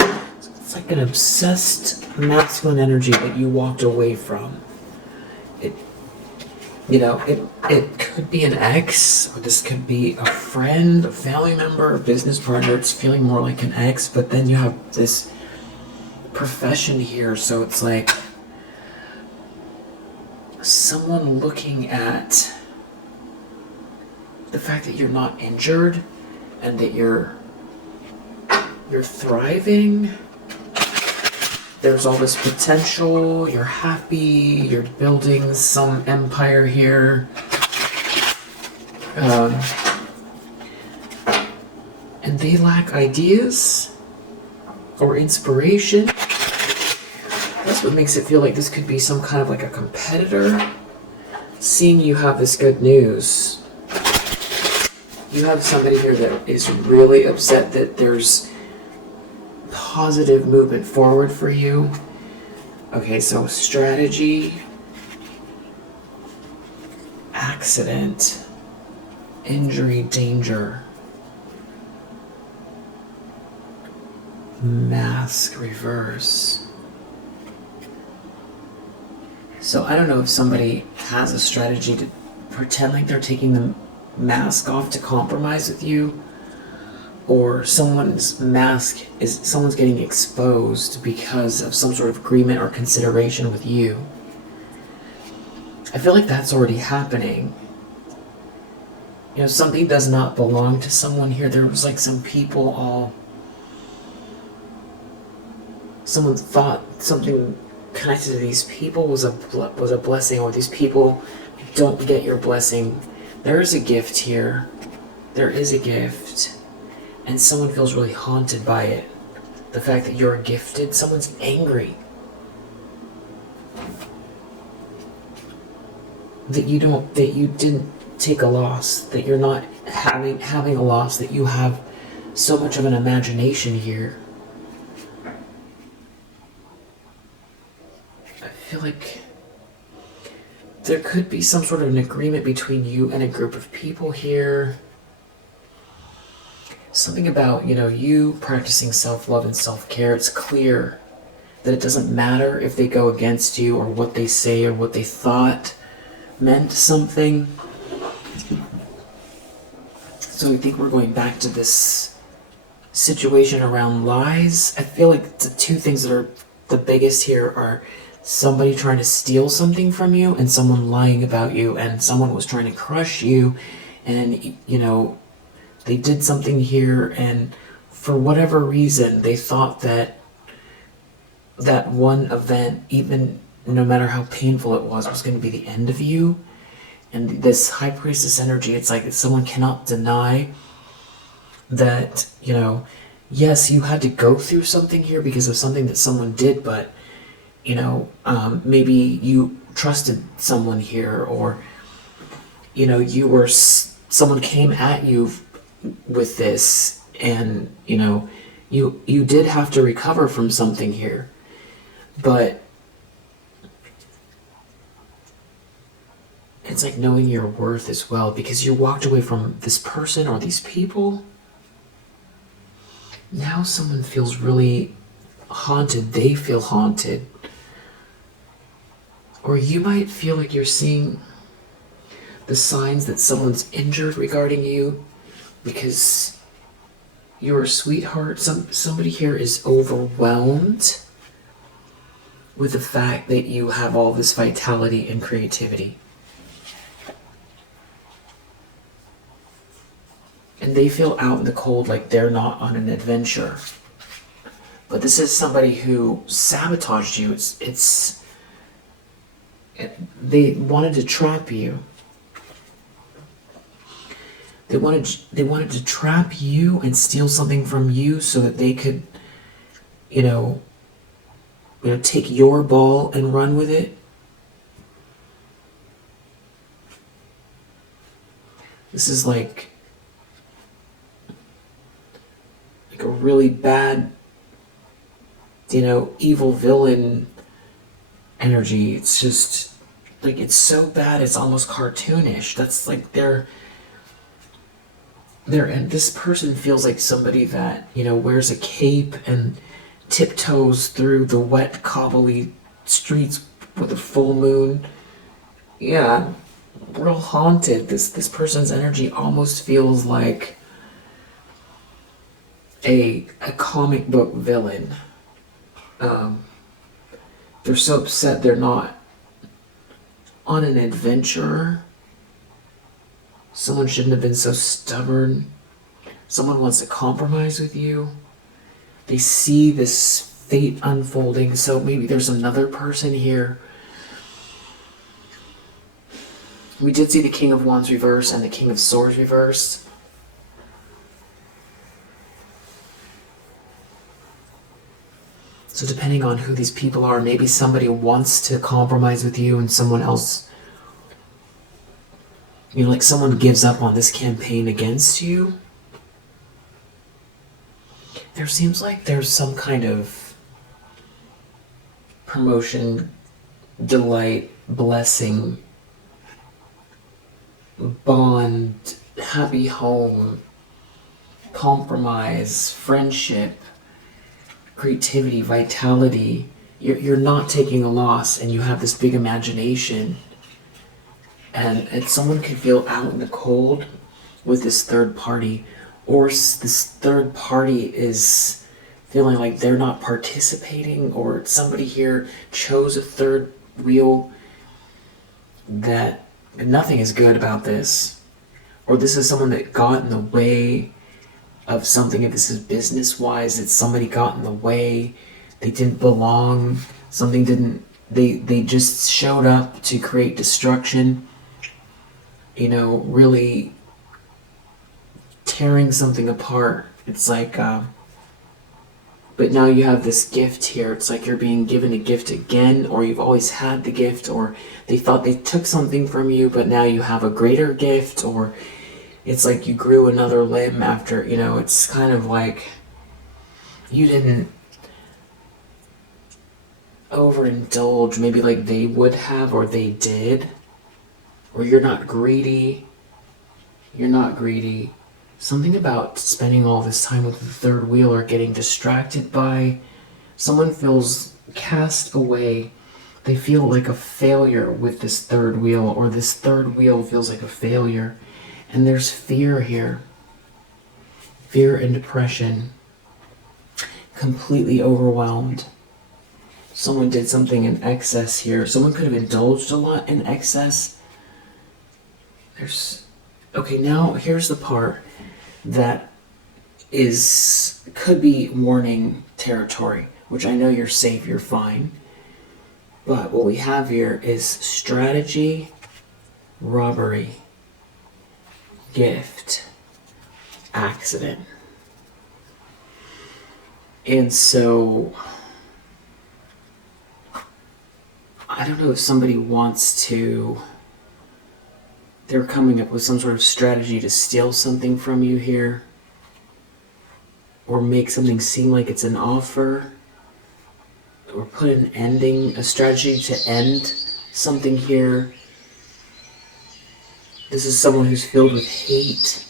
It's like an obsessed masculine energy that you walked away from. It, you know, it could be an ex, or this could be a friend, a family member, a business partner. It's feeling more like an ex, but then you have this profession here, so it's like someone looking at the fact that you're not injured and that you're thriving. There's all this potential, you're happy, you're building some empire here. And they lack ideas or inspiration. That's what makes it feel like this could be some kind of like a competitor. Seeing you have this good news, you have somebody here that is really upset that there's positive movement forward for you. Okay, so strategy, accident, injury, danger, mask, reverse. So I don't know if somebody has a strategy to pretend like they're taking the mask off to compromise with you, or someone's getting exposed because of some sort of agreement or consideration with you. I feel like that's already happening. You know, something does not belong to someone here. There was like some people someone thought something connected to these people was a blessing, or these people don't get your blessing. There is a gift here. There is a gift. And someone feels really haunted by it. The fact that you're gifted, someone's angry. That you didn't take a loss, that you're not having a loss, that you have so much of an imagination here. I feel like there could be some sort of an agreement between you and a group of people here. Something about, you know, you practicing self-love and self-care. It's clear that it doesn't matter if they go against you, or what they say, or what they thought meant something. So I think we're going back to this situation around lies. I feel like the two things that are the biggest here are somebody trying to steal something from you, and someone lying about you, and someone was trying to crush you, and, you know, they did something here, and for whatever reason, they thought that that one event, even no matter how painful it was going to be the end of you. And this High Priestess energy, it's like someone cannot deny that, you know, yes, you had to go through something here because of something that someone did, but, you know, maybe you trusted someone here, or, you know, someone came at you with this, and, you know, you did have to recover from something here. But it's like knowing your worth as well, because you walked away from this person or these people. Now someone feels really haunted. They feel haunted. Or you might feel like you're seeing the signs that someone's injured regarding you, because you're a sweetheart. Somebody here is overwhelmed with the fact that you have all this vitality and creativity. And they feel out in the cold, like they're not on an adventure. But this is somebody who sabotaged you. They wanted to trap you. They wanted to trap you and steal something from you so that they could, take your ball and run with it. This is like a really bad, evil villain energy. It's just like, it's so bad it's almost cartoonish. That's like and this person feels like somebody that, wears a cape and tiptoes through the wet, cobbly streets with a full moon. Yeah, real haunted. This person's energy almost feels like a comic book villain. They're so upset they're not on an adventure. Someone shouldn't have been so stubborn. Someone wants to compromise with you. They see this fate unfolding, so maybe there's another person here. We did see the King of Wands reversed and the King of Swords reversed. So depending on who these people are, maybe somebody wants to compromise with you and someone else, like someone gives up on this campaign against you. There seems like there's some kind of promotion, delight, blessing, bond, happy home, compromise, friendship, creativity, vitality. You're not taking a loss and you have this big imagination. And someone could feel out in the cold with this third party, or this third party is feeling like they're not participating, or somebody here chose a third wheel that nothing is good about this. Or this is someone that got in the way of something. If this is business-wise, that somebody got in the way, they didn't belong, something didn't, they just showed up to create destruction, really tearing something apart. It's like, but now you have this gift here. It's like you're being given a gift again, or you've always had the gift, or they thought they took something from you, but now you have a greater gift, or it's like you grew another limb after, it's kind of like you didn't overindulge, maybe like they would have, or they did, or you're not greedy. Something about spending all this time with the third wheel or getting distracted by someone feels cast away. They feel like a failure with this third wheel, or this third wheel feels like a failure. And there's fear here. Fear and depression. Completely overwhelmed. Someone did something in excess here. Someone could have indulged a lot in excess. Okay, now here's the part that could be warning territory, which I know you're safe, you're fine. But what we have here is strategy, robbery, gift, accident. And so I don't know if somebody wants to, they're coming up with some sort of strategy to steal something from you here, or make something seem like it's an offer, or put a strategy to end something here. This is someone who's filled with hate,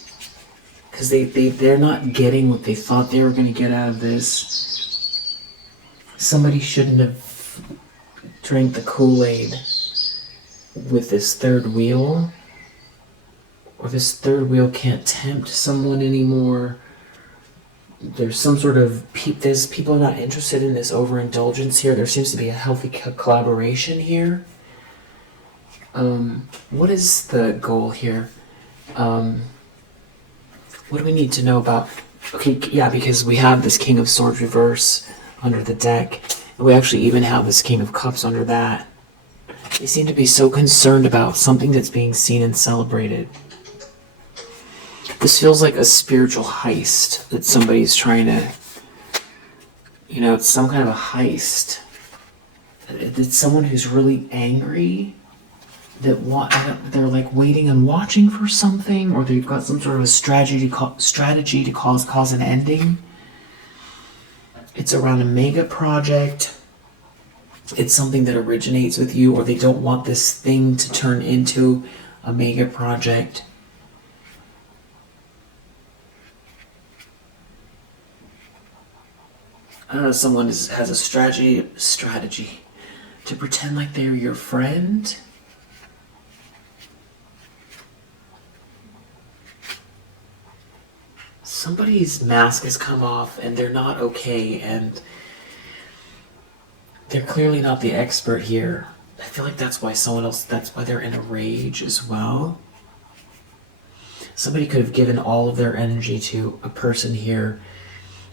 because they're not getting what they thought they were going to get out of this. Somebody shouldn't have drank the Kool-Aid with this third wheel, or this third wheel can't tempt someone anymore. There's some sort of, people are not interested in this overindulgence here. There seems to be a healthy collaboration here. What is the goal here? What do we need to know about? Okay, yeah, because we have this King of Swords reverse under the deck, and we actually even have this King of Cups under that. They seem to be so concerned about something that's being seen and celebrated. This feels like a spiritual heist that somebody's trying to, you know, it's some kind of a heist. It's someone who's really angry, that they're like waiting and watching for something, or they've got some sort of a strategy to cause an ending. It's around a mega project. It's something that originates with you, or they don't want this thing to turn into a mega project. I don't know, someone has a strategy to pretend like they're your friend. Somebody's mask has come off and they're not okay, and they're clearly not the expert here. I feel like that's why they're in a rage as well. Somebody could have given all of their energy to a person here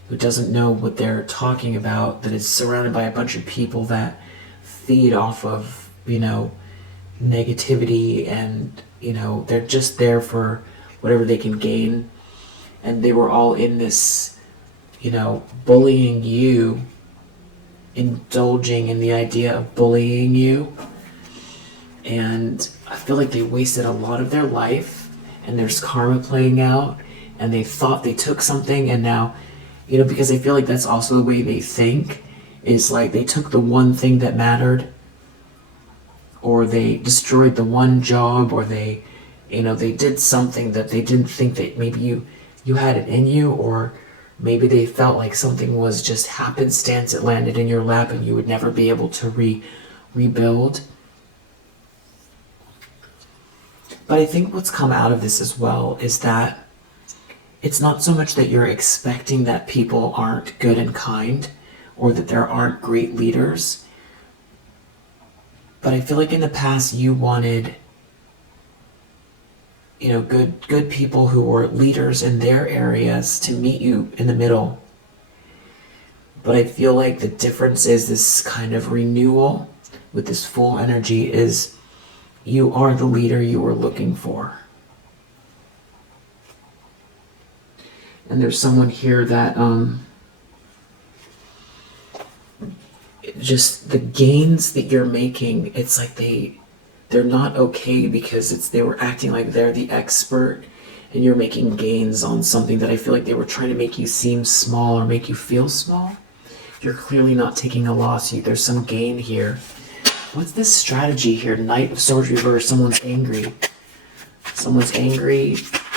who doesn't know what they're talking about, that is surrounded by a bunch of people that feed off of, you know, negativity, and, you know, they're just there for whatever they can gain. And they were all in this, you know, bullying you, indulging in the idea of bullying you. And I feel like they wasted a lot of their life, and there's karma playing out, and they thought they took something, and now, you know, because I feel like that's also the way they think, is like they took the one thing that mattered, or they destroyed the one job, or they, you know, they did something that they didn't think that maybe you had it in you, or maybe they felt like something was just happenstance, it landed in your lap and you would never be able to rebuild. But I think what's come out of this as well is that it's not so much that you're expecting that people aren't good and kind, or that there aren't great leaders, but I feel like in the past you wanted, you know, good people who were leaders in their areas to meet you in the middle. But I feel like the difference is this kind of renewal with this full energy is you are the leader you were looking for. And there's someone here that just the gains that you're making, it's like they're not okay, because they were acting like they're the expert, and you're making gains on something that I feel like they were trying to make you seem small or make you feel small. You're clearly not taking a loss. There's some gain here. What's this strategy here? Knight of Swords reverse. Someone's angry. Someone's angry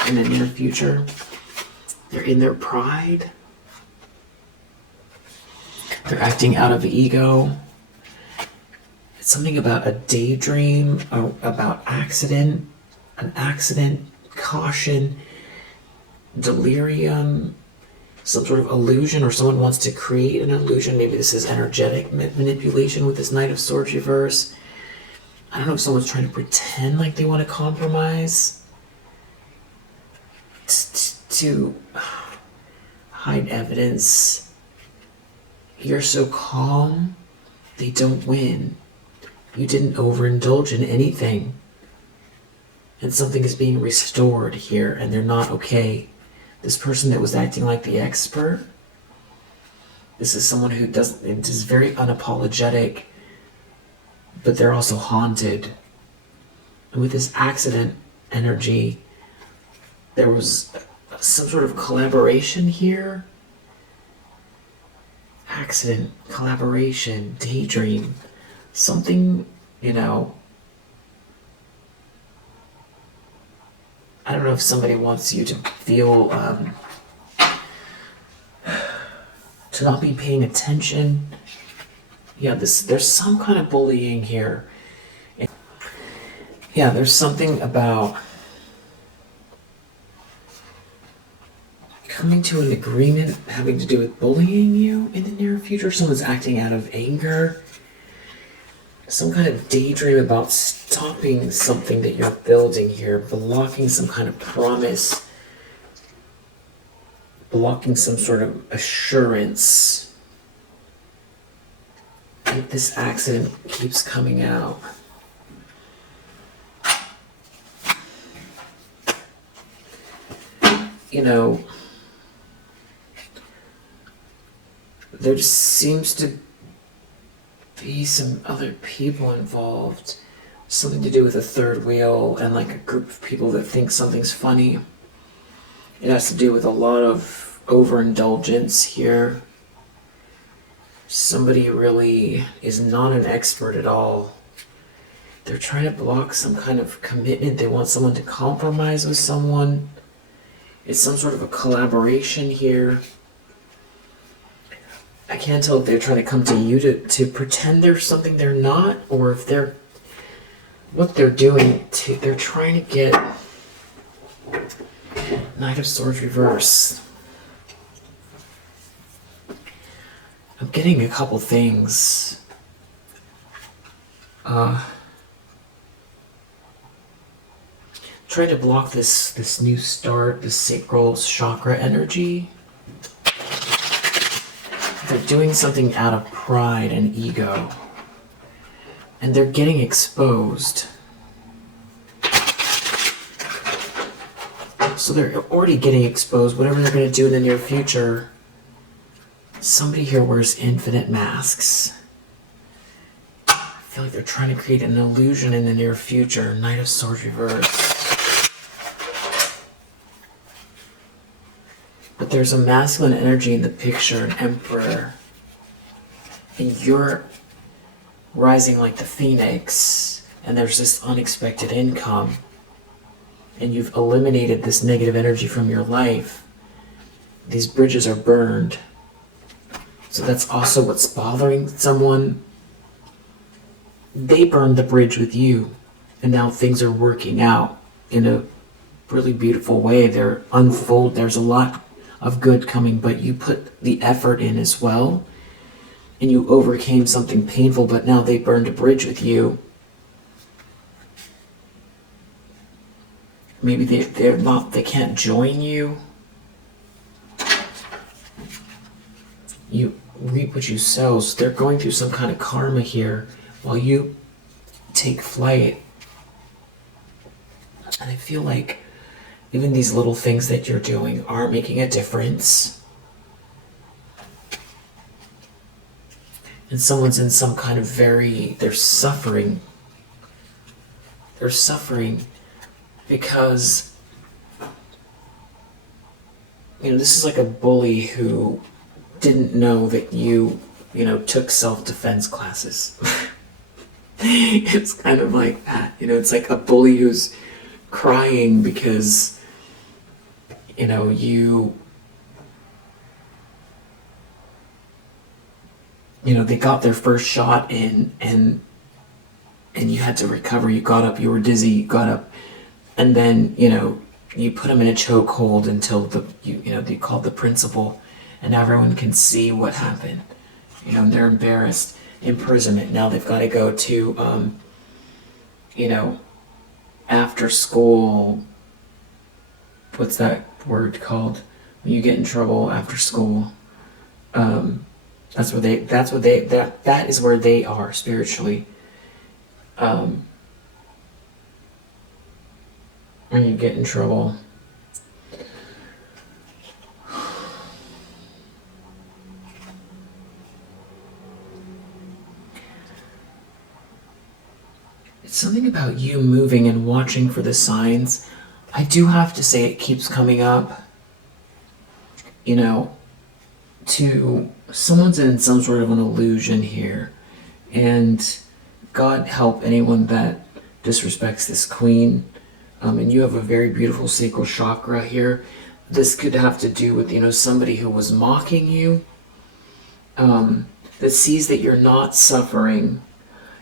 in the near future. They're in their pride. They're acting out of ego. It's something about a daydream, about an accident, caution, delirium, some sort of illusion, or someone wants to create an illusion. Maybe this is energetic manipulation with this Knight of Swords reverse. I don't know if someone's trying to pretend like they want to compromise to hide evidence. You're so calm, they don't win. You didn't overindulge in anything. And something is being restored here, and they're not okay. This person that was acting like the expert, this is someone who is very unapologetic, but they're also haunted. And with this accident energy, there was some sort of collaboration here. Accident, collaboration, daydream, something, you know. I don't know if somebody wants you to feel, to not be paying attention. Yeah, there's some kind of bullying here. Yeah, there's something about coming to an agreement having to do with bullying you in the near future. Someone's acting out of anger. Some kind of daydream about stopping something that you're building here, blocking some kind of promise, blocking some sort of assurance. If this accident keeps coming out. you know, there just seems to be some other people involved. Something to do with a third wheel and like a group of people that think something's funny. It has to do with a lot of overindulgence here. Somebody really is not an expert at all. They're trying to block some kind of commitment. They want someone to compromise with someone. It's some sort of a collaboration here. I can't tell if they're trying to come to you to pretend they're something they're not, or if they're what they're doing. They're trying to get Knight of Swords reverse. I'm getting a couple things. Try to block this new start, this sacral chakra energy. They're doing something out of pride and ego. And they're getting exposed. So they're already getting exposed. Whatever they're going to do in the near future, somebody here wears infinite masks. I feel like they're trying to create an illusion in the near future. Knight of Swords reverse. But there's a masculine energy in the picture, an emperor. And you're rising like the phoenix. And there's this unexpected income. And you've eliminated this negative energy from your life. These bridges are burned. So that's also what's bothering someone. They burned the bridge with you. And now things are working out in a really beautiful way. They're unfold. There's a lot of good coming, but you put the effort in as well. And you overcame something painful, but now they burned a bridge with you. Maybe they can't join you. You reap what you sow. So they're going through some kind of karma here while you take flight. And I feel like even these little things that you're doing are making a difference. And someone's in some kind of they're suffering. They're suffering because, this is like a bully who didn't know that you took self-defense classes. It's kind of like that. It's like a bully who's crying because, they got their first shot in and you had to recover. You got up, you were dizzy, you got up, and then, you put them in a chokehold until they called the principal, and everyone can see what happened. They're embarrassed. Imprisonment. Now they've got to go to, after school. What's that word called? When you get in trouble after school. That is where they are spiritually. When you get in trouble. It's something about you moving and watching for the signs. I do have to say it keeps coming up. Someone's in some sort of an illusion here. And God help anyone that disrespects this queen. And you have a very beautiful sacral chakra here. This could have to do with, somebody who was mocking you. That sees that you're not suffering.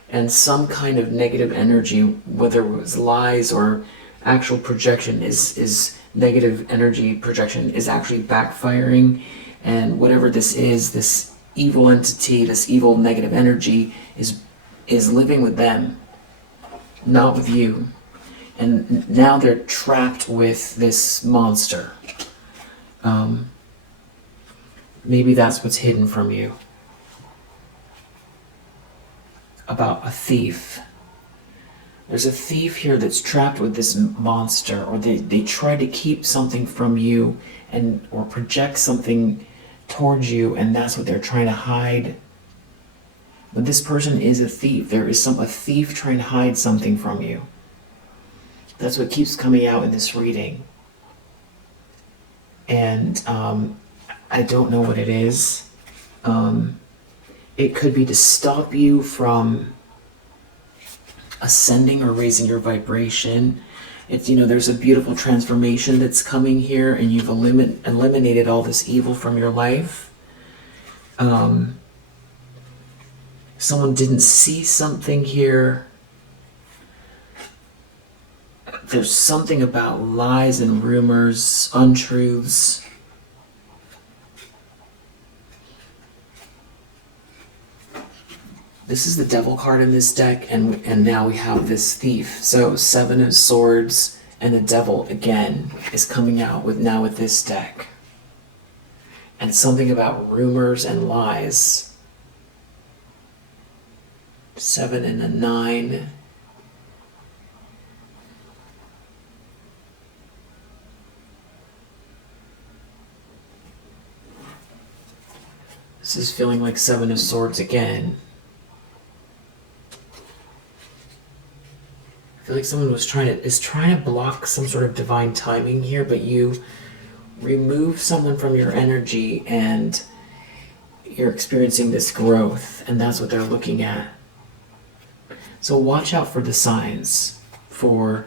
And some kind of negative energy, whether it was lies or actual projection, is negative energy projection is actually backfiring. And whatever this is, this evil entity, this evil negative energy is living with them, not with you. And now they're trapped with this monster. Maybe that's what's hidden from you. About a thief. There's a thief here that's trapped with this monster, or they try to keep something from you and or project something towards you, and that's what they're trying to hide. But this person is a thief. There is a thief trying to hide something from you. That's what keeps coming out in this reading. And I don't know what it is. It could be to stop you from ascending or raising your vibration. It's, there's a beautiful transformation that's coming here, and you've eliminated all this evil from your life. Someone didn't see something here. There's something about lies and rumors, untruths. This is the devil card in this deck, and now we have this thief. So 7 of Swords and the devil again is coming out with this deck. And something about rumors and lies. 7 and a 9. This is feeling like 7 of Swords again. I feel like someone is trying to block some sort of divine timing here, but you remove someone from your energy and you're experiencing this growth, and that's what they're looking at. So watch out for the signs for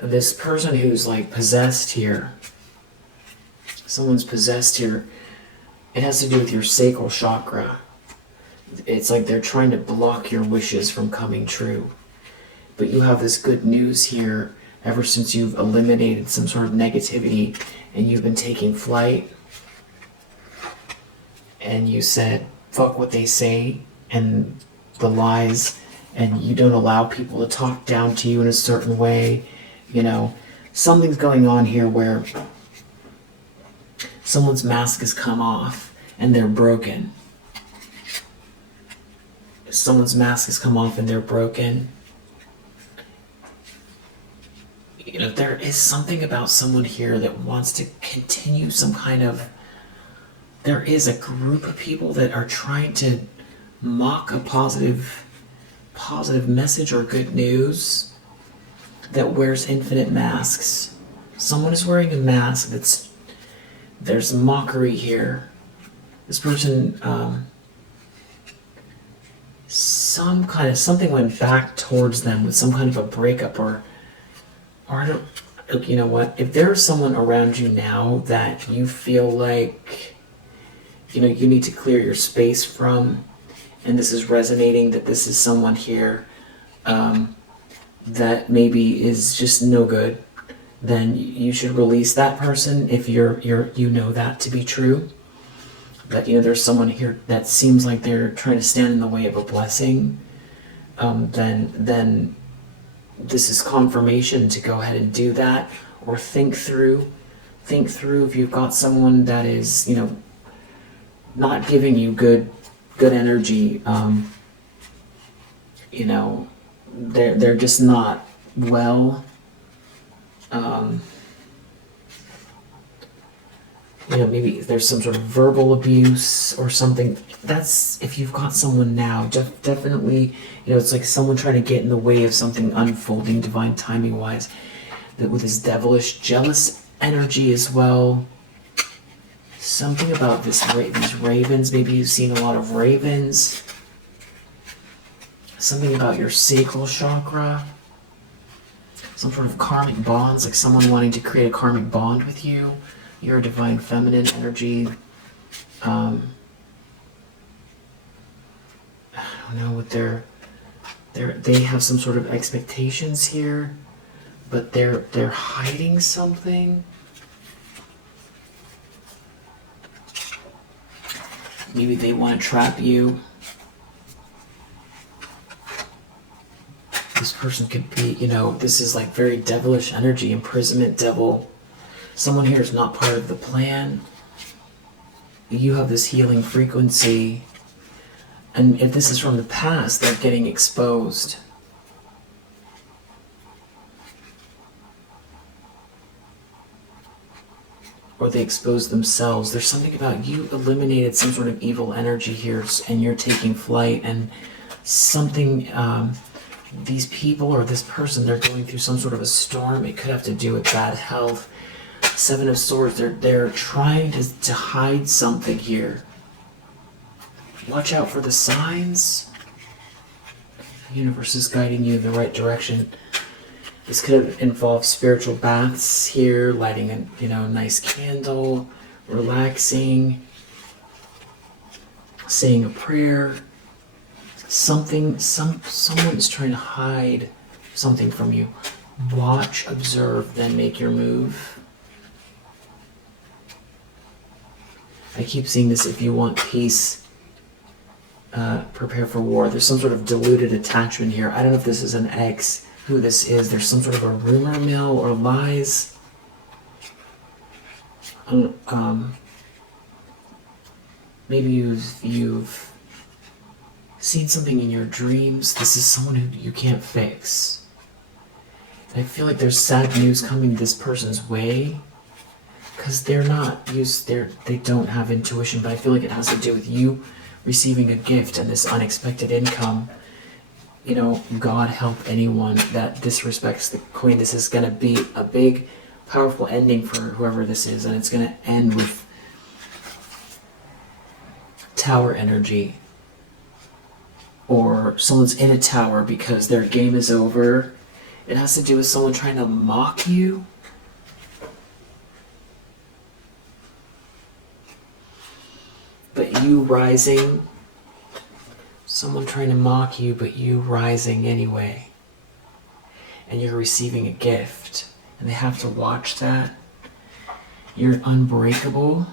this person who's like possessed here. Someone's possessed here. It has to do with your sacral chakra. It's like they're trying to block your wishes from coming true. But you have this good news here ever since you've eliminated some sort of negativity and you've been taking flight. And you said, fuck what they say and the lies, and you don't allow people to talk down to you in a certain way. Something's going on here where someone's mask has come off and they're broken. Someone's mask has come off and they're broken. There is something about someone here that wants to continue some kind of... There is a group of people that are trying to mock a positive message or good news that wears infinite masks. Someone is wearing a mask there's mockery here. This person, something went back towards them with some kind of a breakup or I don't, you know what, if there's someone around you now that you feel like, you need to clear your space from, and this is resonating, that this is someone here that maybe is just no good, then you should release that person if you know that to be true. But there's someone here that seems like they're trying to stand in the way of a blessing. Then this is confirmation to go ahead and do that, or think through if you've got someone that is not giving you good energy. They're just not well. Maybe there's some sort of verbal abuse or something. That's if you've got someone now, definitely, it's like someone trying to get in the way of something unfolding divine timing wise, that with this devilish jealous energy as well. Something about these ravens, maybe you've seen a lot of ravens. Something about your sacral chakra. Some sort of karmic bonds, like someone wanting to create a karmic bond with you. Your divine feminine energy. I don't know what they have some sort of expectations here, but they're hiding something. Maybe they want to trap you. This person could be, this is like very devilish energy, imprisonment, devil. Someone here is not part of the plan. You have this healing frequency. And if this is from the past, they're getting exposed. or they expose themselves. There's something about you eliminated some sort of evil energy here, and you're taking flight, and something, these people or this person, they're going through some sort of a storm. It could have to do with bad health. Seven of Swords, they're trying to hide something here. Watch out for the signs. The universe is guiding you in the right direction. This could have involved spiritual baths here, lighting a nice candle, relaxing, saying a prayer. Someone's trying to hide something from you. Watch, observe, then make your move. I keep seeing this: if you want peace, prepare for war. There's some sort of diluted attachment here. I don't know if this is an ex, who this is. There's some sort of a rumor mill or lies. Maybe you've seen something in your dreams. This is someone who you can't fix. I feel like there's sad news coming this person's way, because they're not used, they don't have intuition, but I feel like it has to do with you receiving a gift and this unexpected income. God help anyone that disrespects the queen. This is going to be a big, powerful ending for whoever this is, and it's going to end with tower energy. Or someone's in a tower because their game is over. It has to do with someone trying to mock you. But you rising. Someone trying to mock you, but you rising anyway. And you're receiving a gift. And they have to watch that. You're unbreakable.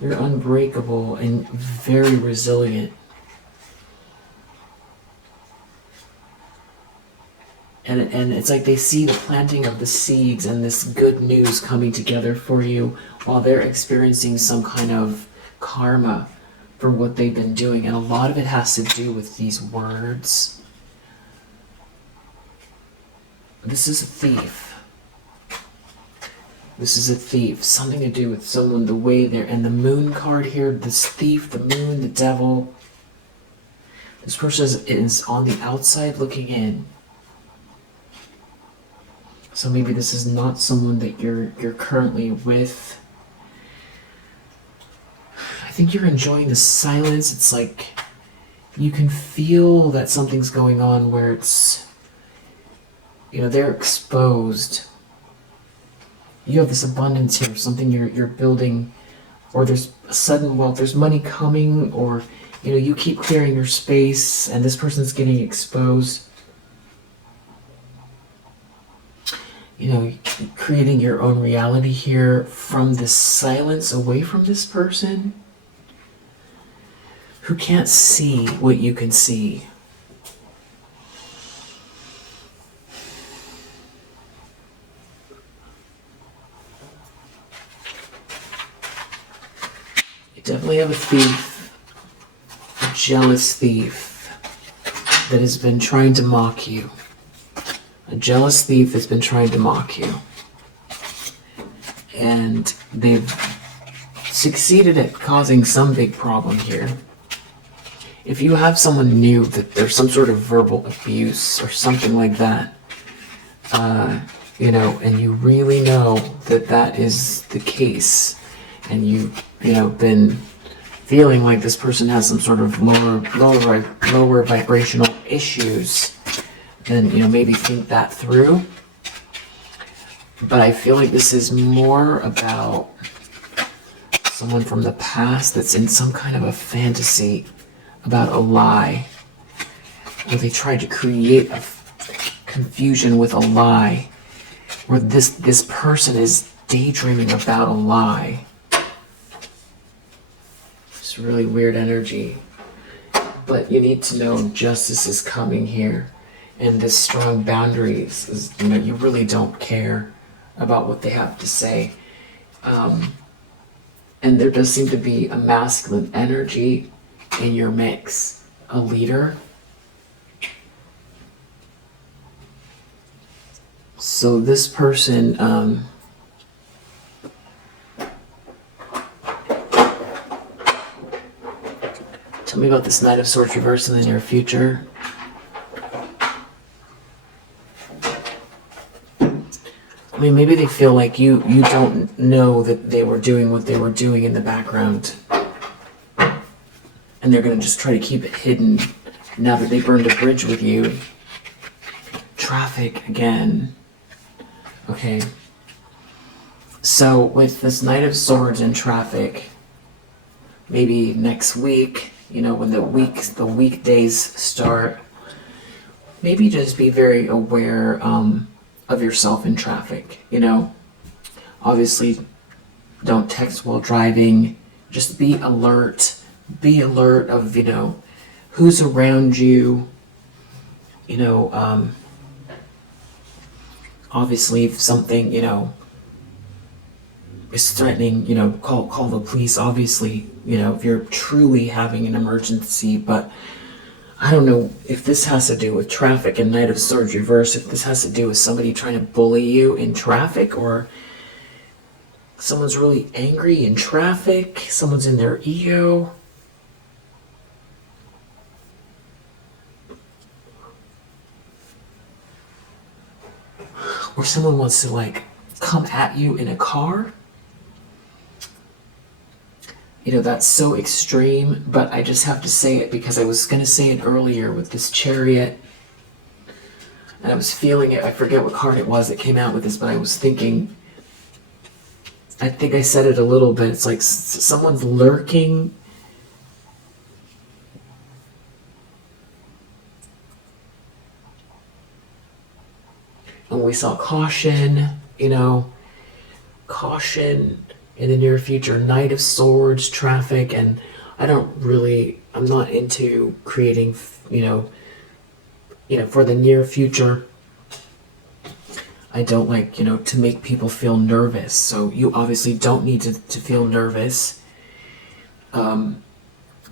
You're unbreakable and very resilient. And it's like they see the planting of the seeds and this good news coming together for you while they're experiencing some kind of karma for what they've been doing. And a lot of it has to do with these words. This is a thief. This is a thief. Something to do with someone, the way they're... And the moon card here, this thief, the moon, the devil. This person is on the outside looking in. So maybe this is not someone that you're currently with. I think you're enjoying the silence. It's like you can feel that something's going on where it's, they're exposed. You have this abundance here, something you're building, or there's a sudden wealth, there's money coming, or you keep clearing your space and this person's getting exposed. Creating your own reality here from this silence away from this person who can't see what you can see. You definitely have a thief, a jealous thief that has been trying to mock you. A jealous thief has been trying to mock you. And they've succeeded at causing some big problem here. If you have someone new, that there's some sort of verbal abuse or something like that, and you really know that that is the case, and you've, been feeling like this person has some sort of lower vibrational issues, then maybe think that through. But I feel like this is more about someone from the past that's in some kind of a fantasy about a lie, where they tried to create a confusion with a lie, where this person is daydreaming about a lie. It's really weird energy. But you need to know justice is coming here. And this strong boundaries is, you really don't care about what they have to say. And there does seem to be a masculine energy in your mix. A leader. So this person, Tell me about this Knight of Swords reverse in the near future. I mean, maybe they feel like you don't know that they were doing what they were doing in the background. And they're going to just try to keep it hidden now that they burned a bridge with you. Traffic again. Okay. So with this Knight of Swords and traffic, maybe next week, you know, when the weekdays start, maybe just be very aware of yourself in traffic, you know. Obviously, don't text while driving. Just be alert. Be alert of, you know, who's around you. You know, obviously if something, you know, is threatening, you know, call the police, obviously, you know, if you're truly having an emergency. But I don't know if this has to do with traffic and Knight of Swords reverse, if this has to do with somebody trying to bully you in traffic, or someone's really angry in traffic, someone's in their ego. Or someone wants to like come at you in a car. You know, that's so extreme, but I just have to say it because I was going to say it earlier with this Chariot. And I was feeling it. I forget what card it was that came out with this, but I was thinking, I think I said it a little bit. It's like someone's lurking. And we saw caution, you know, caution in the near future, Knight of Swords, traffic, and I'm not into creating, you know, for the near future. I don't like, you know, to make people feel nervous. So you obviously don't need to feel nervous. But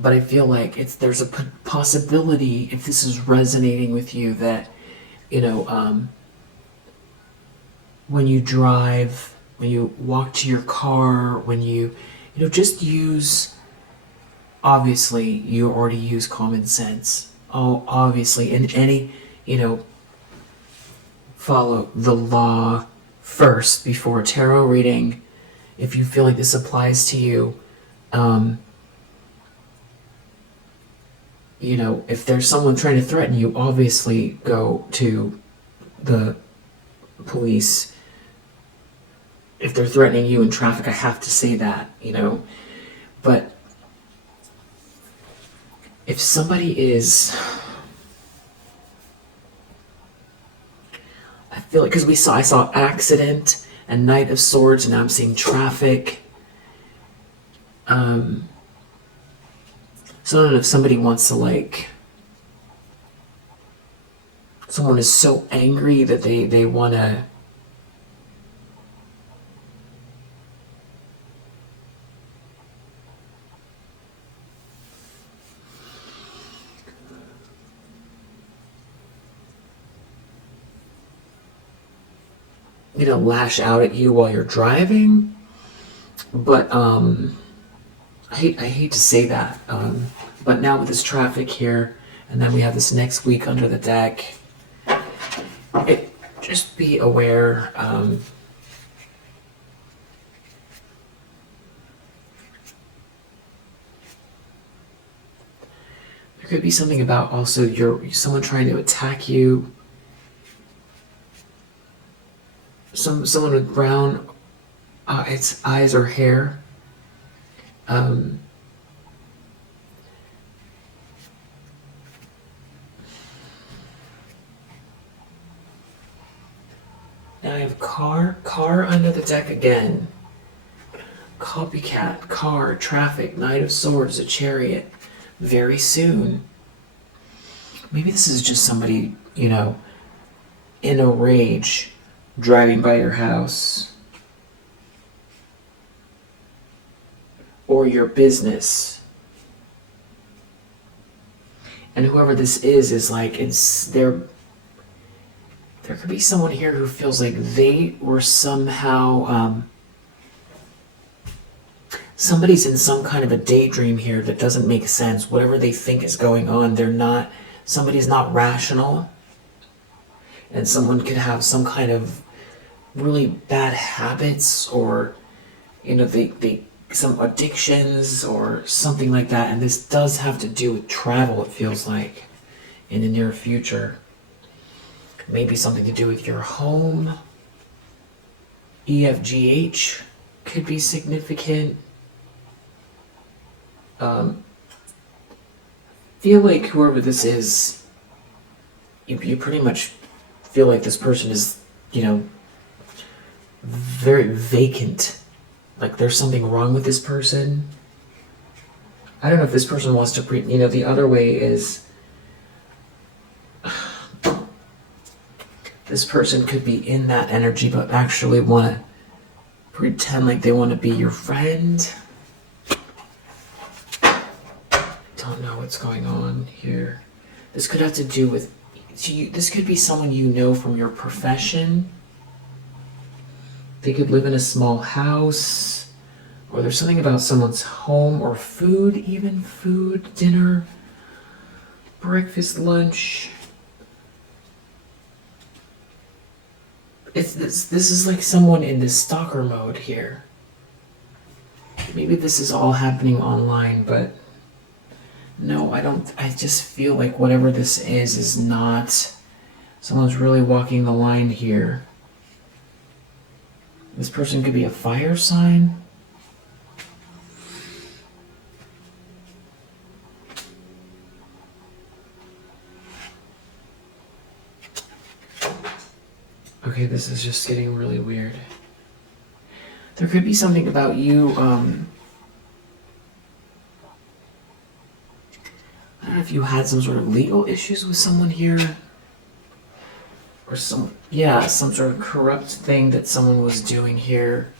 I feel like there's a possibility, if this is resonating with you, that, you know, when you drive, when you walk to your car, when you know, just use, obviously, you already use common sense. Oh, obviously, in any, you know, follow the law first before a tarot reading. If you feel like this applies to you, you know, if there's someone trying to threaten you, obviously go to the police. If they're threatening you in traffic, I have to say that, you know. But if somebody is, I feel like, because I saw accident and Knight of Swords, and now I'm seeing traffic. So I don't know if somebody wants to, like, someone is so angry that they want to, you know, lash out at you while you're driving. But I hate to say that, but now with this traffic here, and then we have this next week under the deck, just be aware. There could be something about also someone trying to attack you. Someone with brown eyes or hair. Now I have car under the deck again. Copycat, car, traffic, Knight of Swords, a Chariot. Very soon. Maybe this is just somebody, you know, in a rage, driving by your house. Or your business. And whoever this is like, there could be someone here who feels like they were somehow, somebody's in some kind of a daydream here that doesn't make sense. Whatever they think is going on, somebody's not rational. And someone could have some kind of really bad habits, or, some addictions or something like that. And this does have to do with travel, it feels like, in the near future. Maybe something to do with your home. EFGH could be significant. Feel like whoever this is, you pretty much feel like this person is, very vacant. Like there's something wrong with this person. I don't know if this person wants to the other way is this person could be in that energy but actually want to pretend like they want to be your friend. Don't know what's going on here. This could have to do with this could be someone you know from your profession. They could live in a small house, or there's something about someone's home or food, even food, dinner, breakfast, lunch. This is like someone in this stalker mode here. Maybe this is all happening online, but no, I just feel like whatever this is not, someone's really walking the line here. This person could be a fire sign. Okay, this is just getting really weird. There could be something about you, I don't know if you had some sort of legal issues with someone here. Or some sort of corrupt thing that someone was doing here.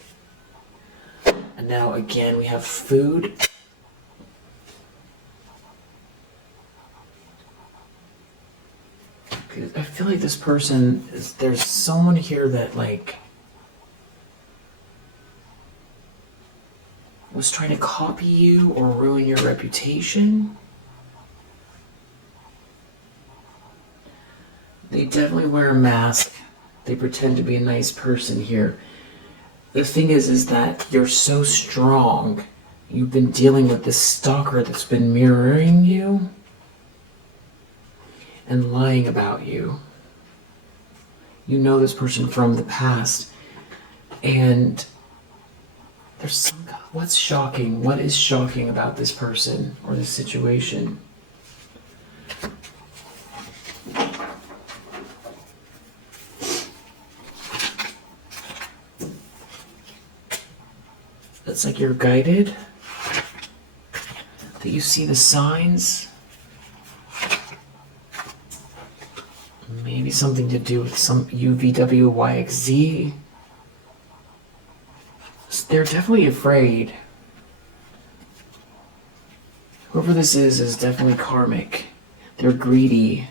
And now again we have food. Okay, I feel like this person there's someone here that was trying to copy you or ruin your reputation. They definitely wear a mask. They pretend to be a nice person here. The thing is that you're so strong. You've been dealing with this stalker that's been mirroring you and lying about you. You know this person from the past. And there's what's shocking? What is shocking about this person or this situation? It's like you're guided, that you see the signs. Maybe something to do with some UVWYXZ. They're definitely afraid. Whoever this is definitely karmic. They're greedy.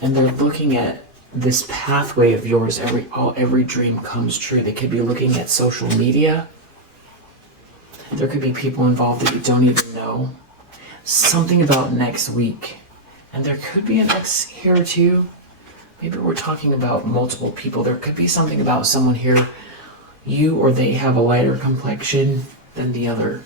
And they're looking at this pathway of yours, every dream comes true. They could be looking at social media. There could be people involved that you don't even know. Something about next week. And there could be an X here too. Maybe we're talking about multiple people. There could be something about someone here, you or they have a lighter complexion than the other.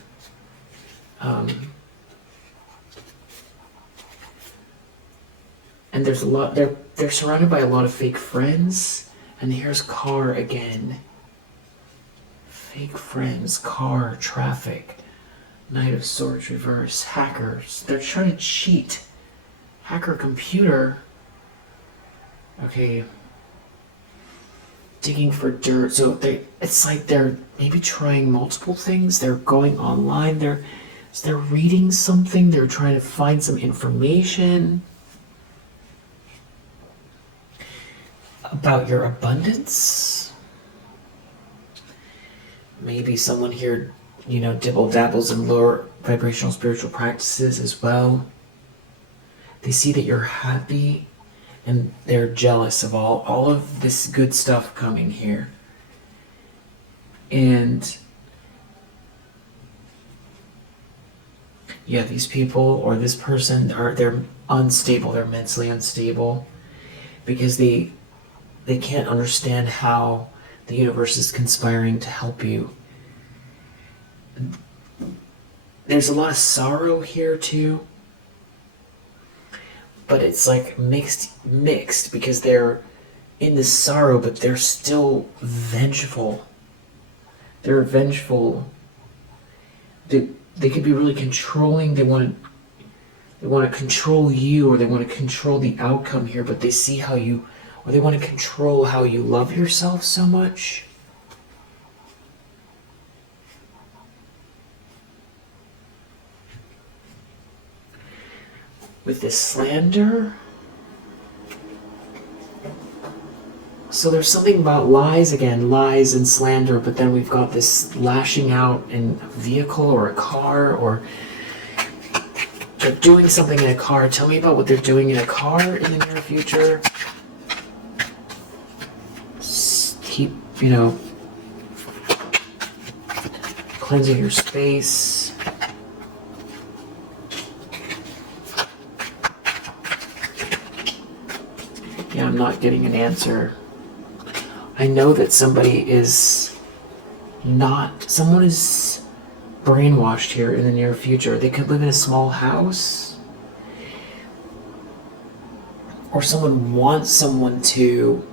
And there's a lot, they're surrounded by a lot of fake friends. And here's car again. Fake friends, car, traffic, Knight of Swords reverse, hackers. They're trying to cheat. Hacker computer. Okay. Digging for dirt. So it's like they're maybe trying multiple things. They're going online. They're reading something. They're trying to find some information about your abundance. Maybe someone here, dibble dabbles in lower vibrational spiritual practices as well. They see that you're happy and they're jealous of all of this good stuff coming here. And yeah, these people or this person they're unstable, they're mentally unstable because they can't understand how the universe is conspiring to help you. There's a lot of sorrow here too, but it's like mixed because they're in this sorrow, but they're still vengeful. They're vengeful. They could be really controlling. They want to control you, or they want to control the outcome here, but they see how you, or they want to control how you love yourself so much. With this slander. So there's something about lies again, lies and slander, but then we've got this lashing out in a vehicle or a car, or they're doing something in a car. Tell me about what they're doing in a car in the near future. Keep, cleansing your space. Yeah, I'm not getting an answer. I know that someone is brainwashed here in the near future. They could live in a small house, or someone wants someone to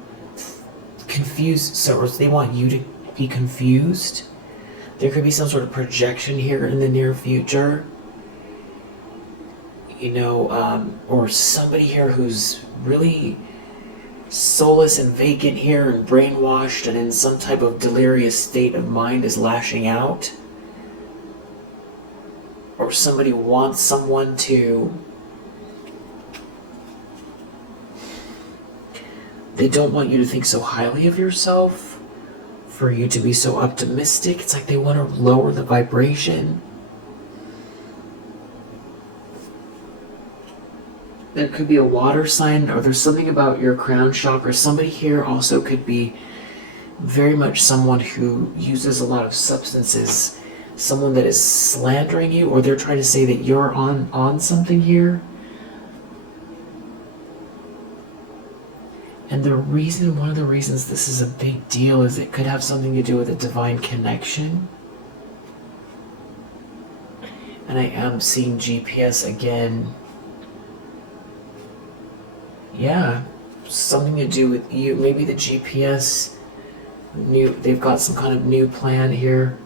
confuse, so they want you to be confused. There could be some sort of projection here in the near future. Or somebody here who's really soulless and vacant here and brainwashed and in some type of delirious state of mind is lashing out. Or somebody wants someone to... They don't want you to think so highly of yourself, for you to be so optimistic. It's like they want to lower the vibration. There could be a water sign, or there's something about your crown chakra. Somebody here also could be very much someone who uses a lot of substances. Someone that is slandering you, or they're trying to say that you're on something here. And one of the reasons this is a big deal is it could have something to do with a divine connection. And I am seeing GPS again. Yeah, something to do with you. Maybe the GPS, they've got some kind of new plan here.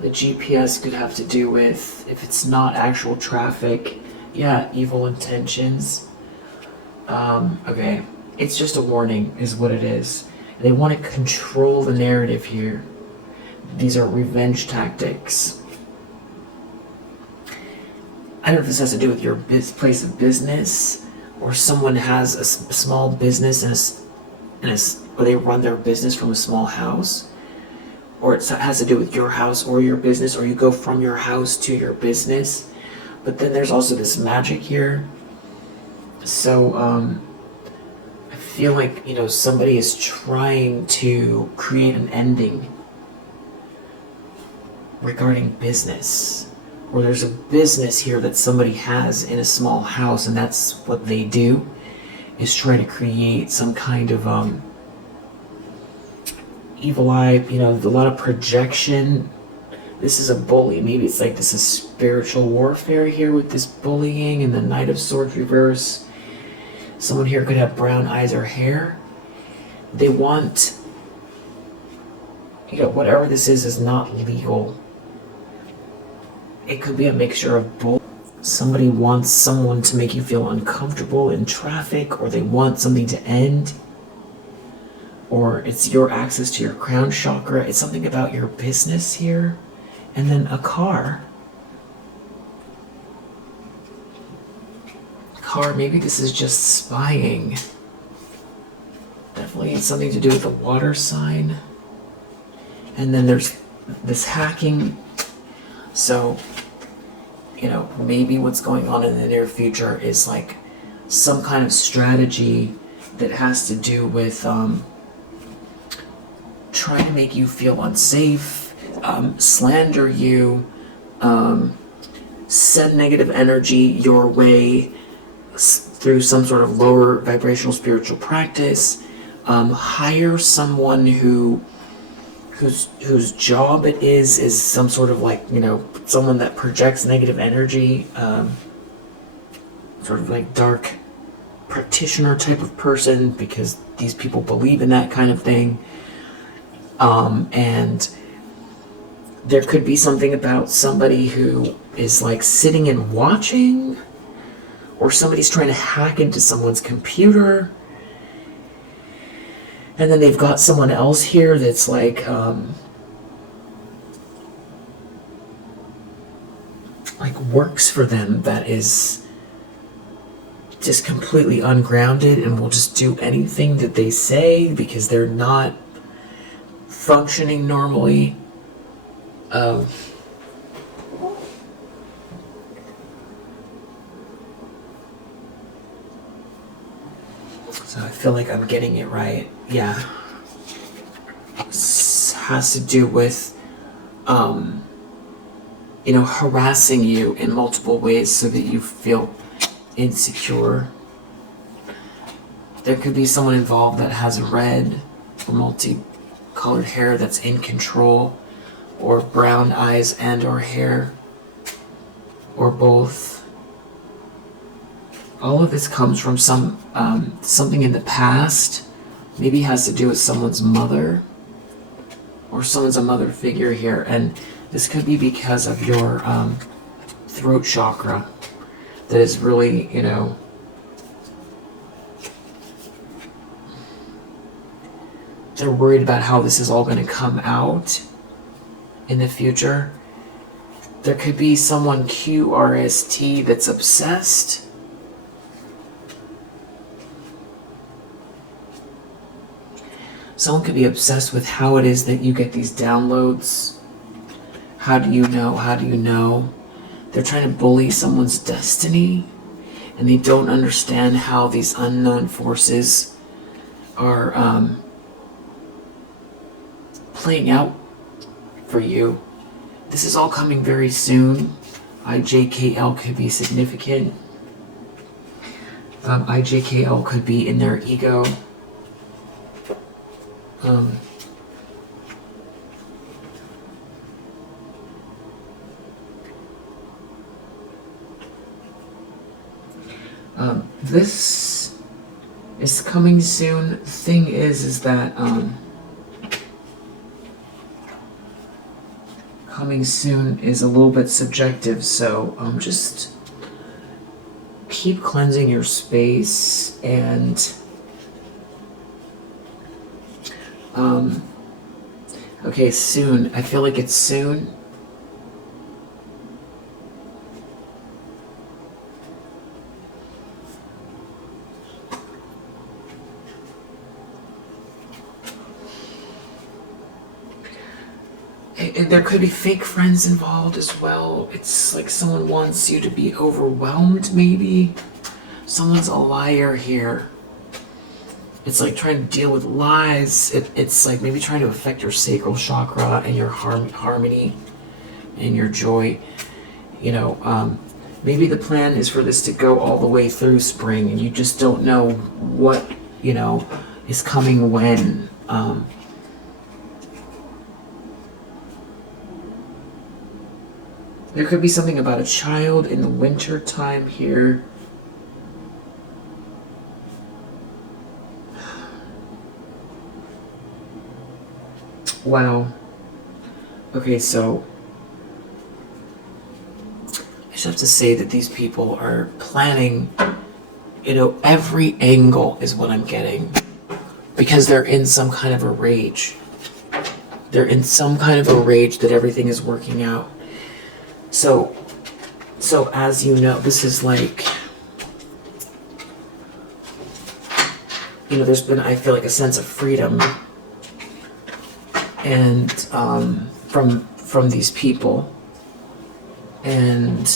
The GPS could have to do with, if it's not actual traffic, yeah, evil intentions. Okay, it's just a warning is what it is. They want to control the narrative here. These are revenge tactics. I don't know if this has to do with your place of business, or someone has a small business or they run their business from a small house, or it has to do with your house or your business, or you go from your house to your business. But then there's also this magic here. So I feel like somebody is trying to create an ending regarding business. Or there's a business here that somebody has in a small house, and that's what they do, is try to create some kind of evil eye, a lot of projection. This is a bully. Maybe it's like this is spiritual warfare here with this bullying and the Knight of Swords reverse. Someone here could have brown eyes or hair. They want, whatever this is not legal. It could be a mixture of both. Somebody wants someone to make you feel uncomfortable in traffic, or they want something to end, or it's your access to your crown chakra. It's something about your business here, and then a car. Maybe this is just spying. Definitely it's something to do with the water sign. And then there's this hacking. So, maybe what's going on in the near future is like some kind of strategy that has to do with trying to make you feel unsafe, slander you, send negative energy your way through some sort of lower vibrational spiritual practice, hire someone whose job it is some sort of like, you know, someone that projects negative energy, sort of like dark practitioner type of person, because these people believe in that kind of thing. And there could be something about somebody who is like sitting and watching, or somebody's trying to hack into someone's computer, and then they've got someone else here that's like works for them, that is just completely ungrounded and will just do anything that they say because they're not functioning normally. So I feel like I'm getting it right. Yeah. This has to do with, you know, harassing you in multiple ways so that you feel insecure. There could be someone involved that has red or multicolored hair that's in control, or brown eyes and or hair, or both. All of this comes from something in the past. Maybe has to do with someone's mother, or someone's a mother figure here, and this could be because of your throat chakra that is really, you know, they're worried about how this is all going to come out in the future. There could be someone QRST that's obsessed. Someone could be obsessed with how it is that you get these downloads. How do you know? How do you know? They're trying to bully someone's destiny, and they don't understand how these unknown forces are playing out for you. This is all coming very soon. IJKL could be significant. IJKL could be in their ego. This is coming soon. The thing is that coming soon is a little bit subjective, so just keep cleansing your space and okay, soon. I feel like it's soon. And there could be fake friends involved as well. It's like someone wants you to be overwhelmed, maybe. Someone's a liar here. It's like trying to deal with lies. It's like maybe trying to affect your sacral chakra and your harmony and your joy. You know, maybe the plan is for this to go all the way through spring, and you just don't know what, you know, is coming when. There could be something about a child in the winter time here. Wow. Okay, so I just have to say that these people are planning, you know, every angle is what I'm getting, because they're in some kind of a rage. They're in some kind of a rage that everything is working out. So as you know, this is like, you know, there's been, I feel like, a sense of freedom and from these people, and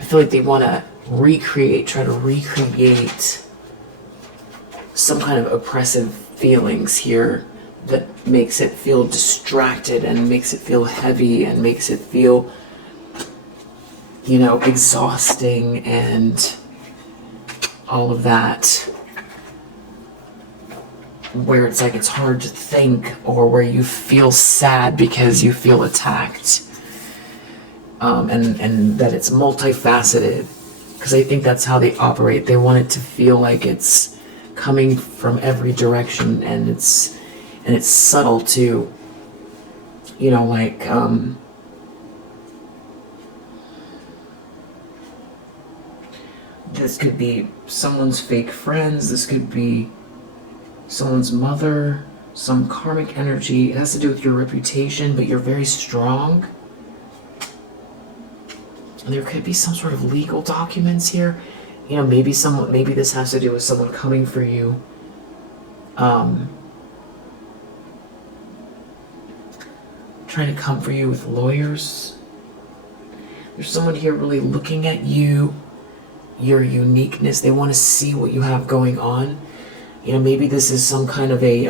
I feel like they want to try to recreate some kind of oppressive feelings here that makes it feel distracted and makes it feel heavy and makes it feel, you know, exhausting and all of that, where it's like it's hard to think, or where you feel sad because you feel attacked, and that it's multifaceted, because I think that's how they operate. They want it to feel like it's coming from every direction, and it's subtle too, you know, like this could be someone's fake friends, this could be someone's mother, some karmic energy. It has to do with your reputation, but you're very strong. And there could be some sort of legal documents here. You know, maybe this has to do with someone coming for you. Trying to come for you with lawyers. There's someone here really looking at you, your uniqueness. They want to see what you have going on. You know, maybe this is some kind of a,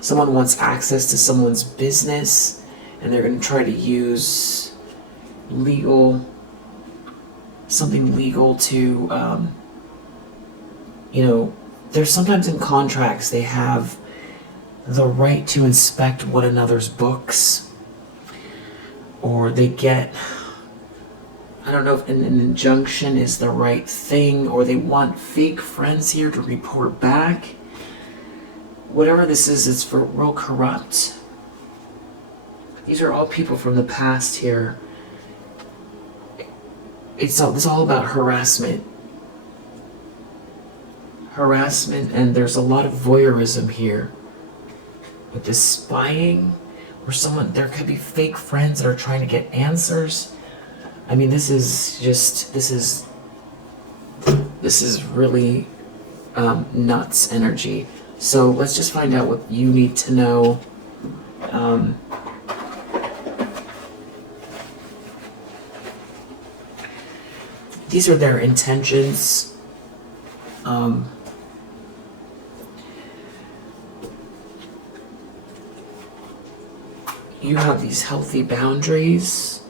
someone wants access to someone's business, and they're going to try to use something legal to, you know, there's sometimes in contracts they have the right to inspect one another's books, or they get, I don't know if an injunction is the right thing, or they want fake friends here to report back. Whatever this is, it's for real corrupt. These are all people from the past here. It's all about harassment. And there's a lot of voyeurism here. With this spying, or there could be fake friends that are trying to get answers. I mean, this is really nuts energy. So let's just find out what you need to know. These are their intentions. You have these healthy boundaries.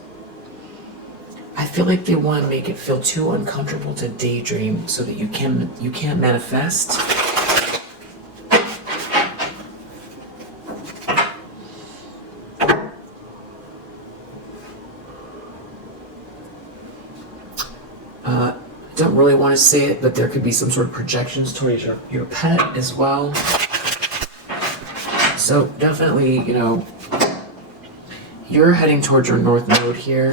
I feel like they want to make it feel too uncomfortable to daydream so that you can't manifest. Don't really want to say it, but there could be some sort of projections towards your pet as well. So definitely, you know, you're heading towards your north node here.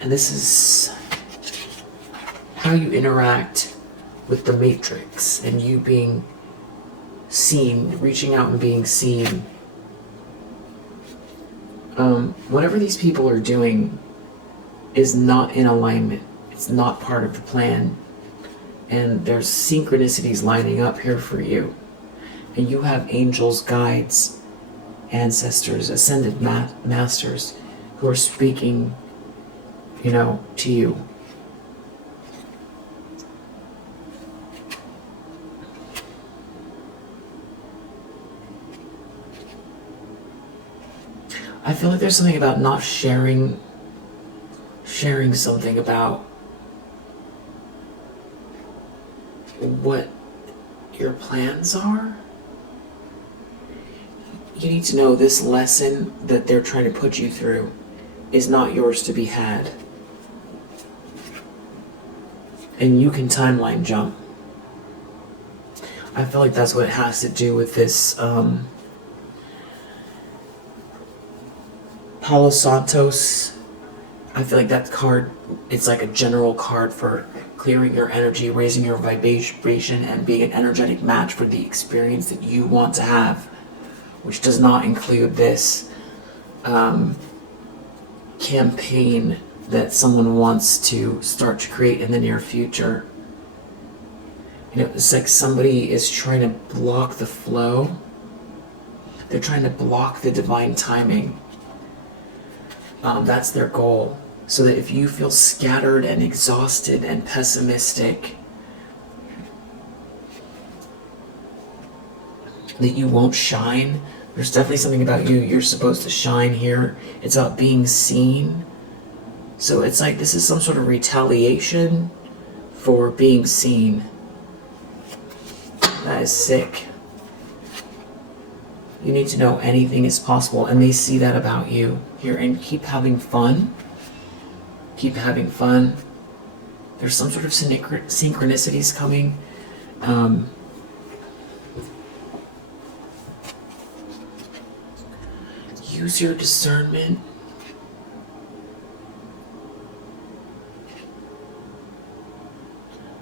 And this is how you interact with the matrix, and you being seen, reaching out and being seen. Whatever these people are doing is not in alignment. It's not part of the plan. And there's synchronicities lining up here for you. And you have angels, guides, ancestors, ascended masters who are speaking, you know, to you. I feel like there's something about not sharing something about what your plans are. You need to know this lesson that they're trying to put you through is not yours to be had. And you can timeline jump. I feel like that's what it has to do with this Palo Santos. I feel like that card, it's like a general card for clearing your energy, raising your vibration, and being an energetic match for the experience that you want to have, which does not include this campaign that someone wants to start to create in the near future. You know, it's like somebody is trying to block the flow. They're trying to block the divine timing. That's their goal. so that if you feel scattered and exhausted and pessimistic, that you won't shine. There's definitely something about you. You're supposed to shine here. It's about being seen. So it's like this is some sort of retaliation for being seen. That is sick. You need to know anything is possible, and they see that about you here. And keep having fun. Keep having fun. There's some sort of synchronicities coming. Use your discernment.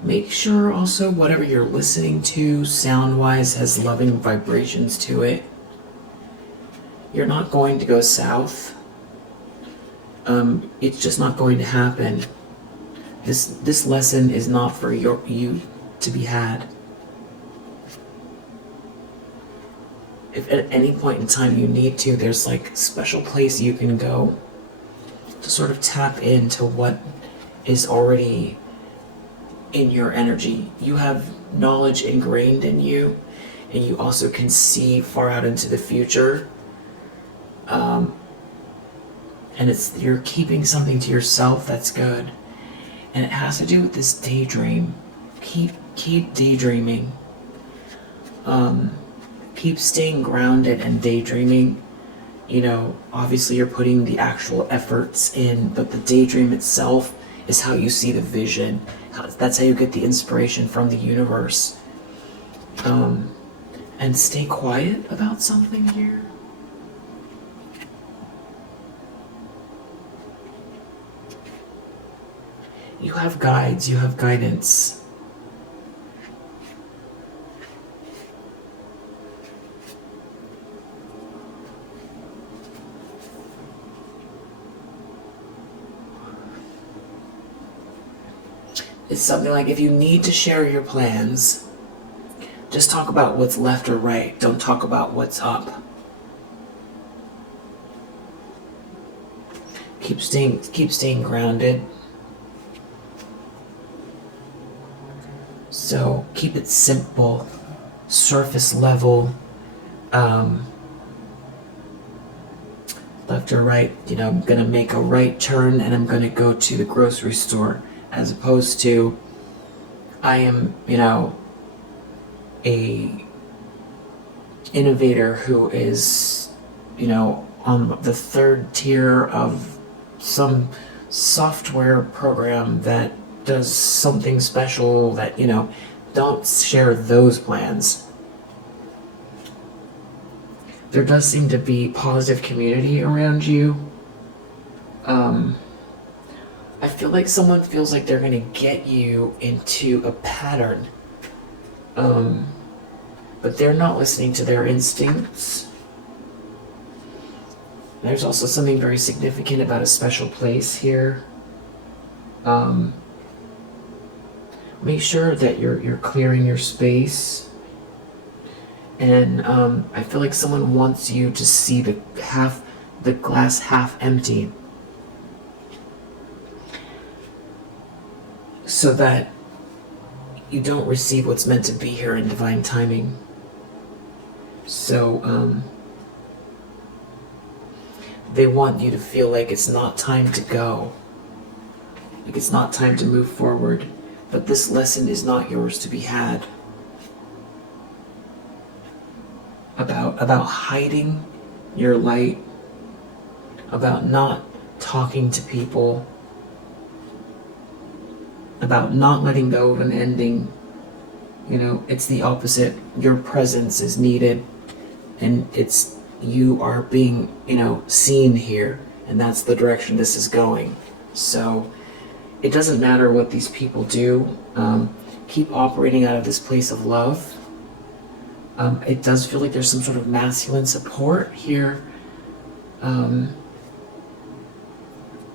Make sure also whatever you're listening to sound-wise has loving vibrations to it. You're not going to go south. It's just not going to happen. This lesson is not for you to be had. If at any point in time you need to, there's like a special place you can go to sort of tap into what is already in your energy. You have knowledge ingrained in you, and you also can see far out into the future. And you're keeping something to yourself that's good. And it has to do with this daydream. Keep daydreaming. Keep staying grounded and daydreaming. You know, obviously you're putting the actual efforts in, but the daydream itself is how you see the vision. That's how you get the inspiration from the universe. And stay quiet about something here. You have guides, you have guidance. It's something like if you need to share your plans, just talk about what's left or right. Don't talk about what's up. Keep staying grounded. So keep it simple, surface level, left or right. You know, I'm gonna make a right turn and I'm gonna go to the grocery store, as opposed to I am, you know, a innovator who is, you know, on the third tier of some software program that does something special that, you know, don't share those plans. There does seem to be positive community around you. I feel like someone feels like they're gonna get you into a pattern. But they're not listening to their instincts. There's also something very significant about a special place here. Make sure that you're clearing your space. And I feel like someone wants you to see the glass half empty, so that you don't receive what's meant to be here in divine timing. So they want you to feel like it's not time to go, like it's not time to move forward. But this lesson is not yours to be had. About hiding your light, about not talking to people, about not letting go of an ending. You know, it's the opposite. Your presence is needed, and you are being, you know, seen here, and that's the direction this is going. So it doesn't matter what these people do. Keep operating out of this place of love. It does feel like there's some sort of masculine support here. I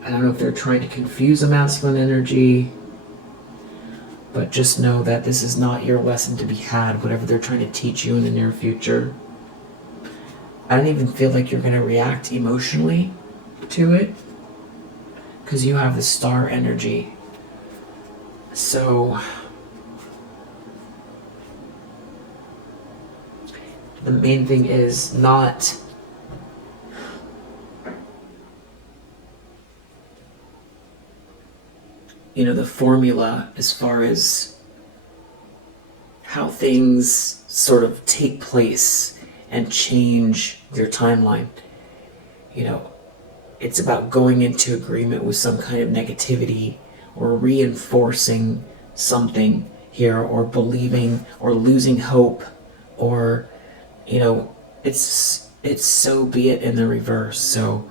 don't know if they're trying to confuse a masculine energy, but just know that this is not your lesson to be had, whatever they're trying to teach you in the near future. I don't even feel like you're going to react emotionally to it. because you have the star energy. So the main thing is not the formula as far as how things sort of take place and change your timeline. It's about going into agreement with some kind of negativity or reinforcing something here, or believing or losing hope, or it's so be it in the reverse. So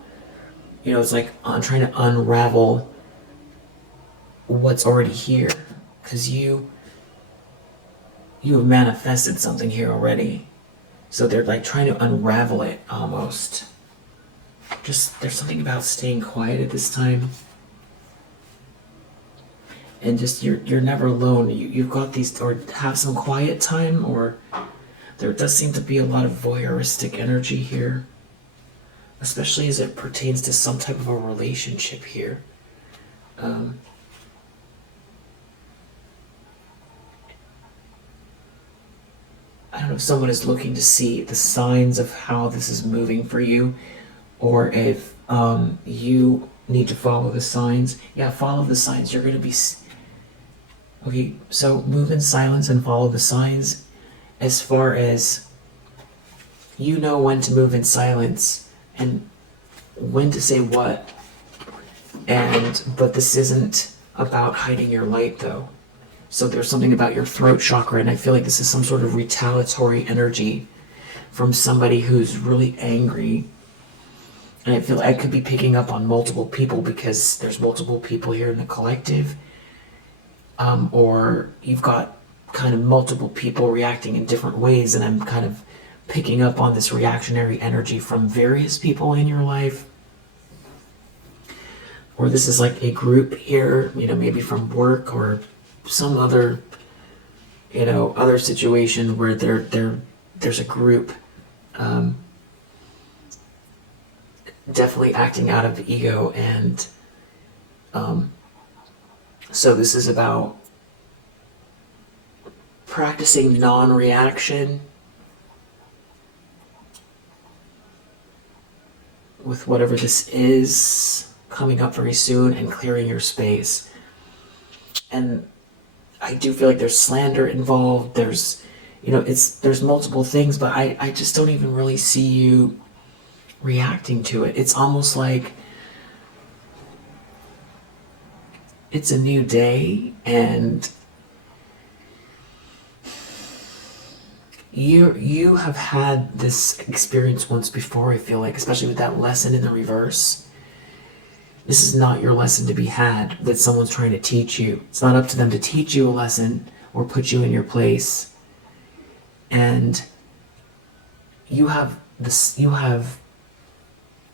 it's like I'm trying to unravel what's already here, because you have manifested something here already. So they're like trying to unravel it almost. Just there's something about staying quiet at this time, and just you're never alone. You've got these, or have some quiet time, or there does seem to be a lot of voyeuristic energy here, especially as it pertains to some type of a relationship here. I don't know if someone is looking to see the signs of how this is moving for you, or if you need to follow the signs. Yeah, follow the signs. You're going to be... Okay, so move in silence and follow the signs, as far as you know when to move in silence and when to say what. But this isn't about hiding your light, though. So there's something about your throat chakra, and I feel like this is some sort of retaliatory energy from somebody who's really angry. And I feel I could be picking up on multiple people, because there's multiple people here in the collective. Or you've got kind of multiple people reacting in different ways, and I'm kind of picking up on this reactionary energy from various people in your life. Or this is like a group here, maybe from work or some other, other situation where there's a group definitely acting out of ego. And so this is about practicing non-reaction with whatever this is coming up very soon, and clearing your space. And I do feel like there's slander involved. There's there's multiple things, but I just don't even really see you reacting to it. It's almost like it's a new day, and you have had this experience once before, I feel like, especially with that lesson in the reverse. This is not your lesson to be had that someone's trying to teach you. It's not up to them to teach you a lesson or put you in your place. And you have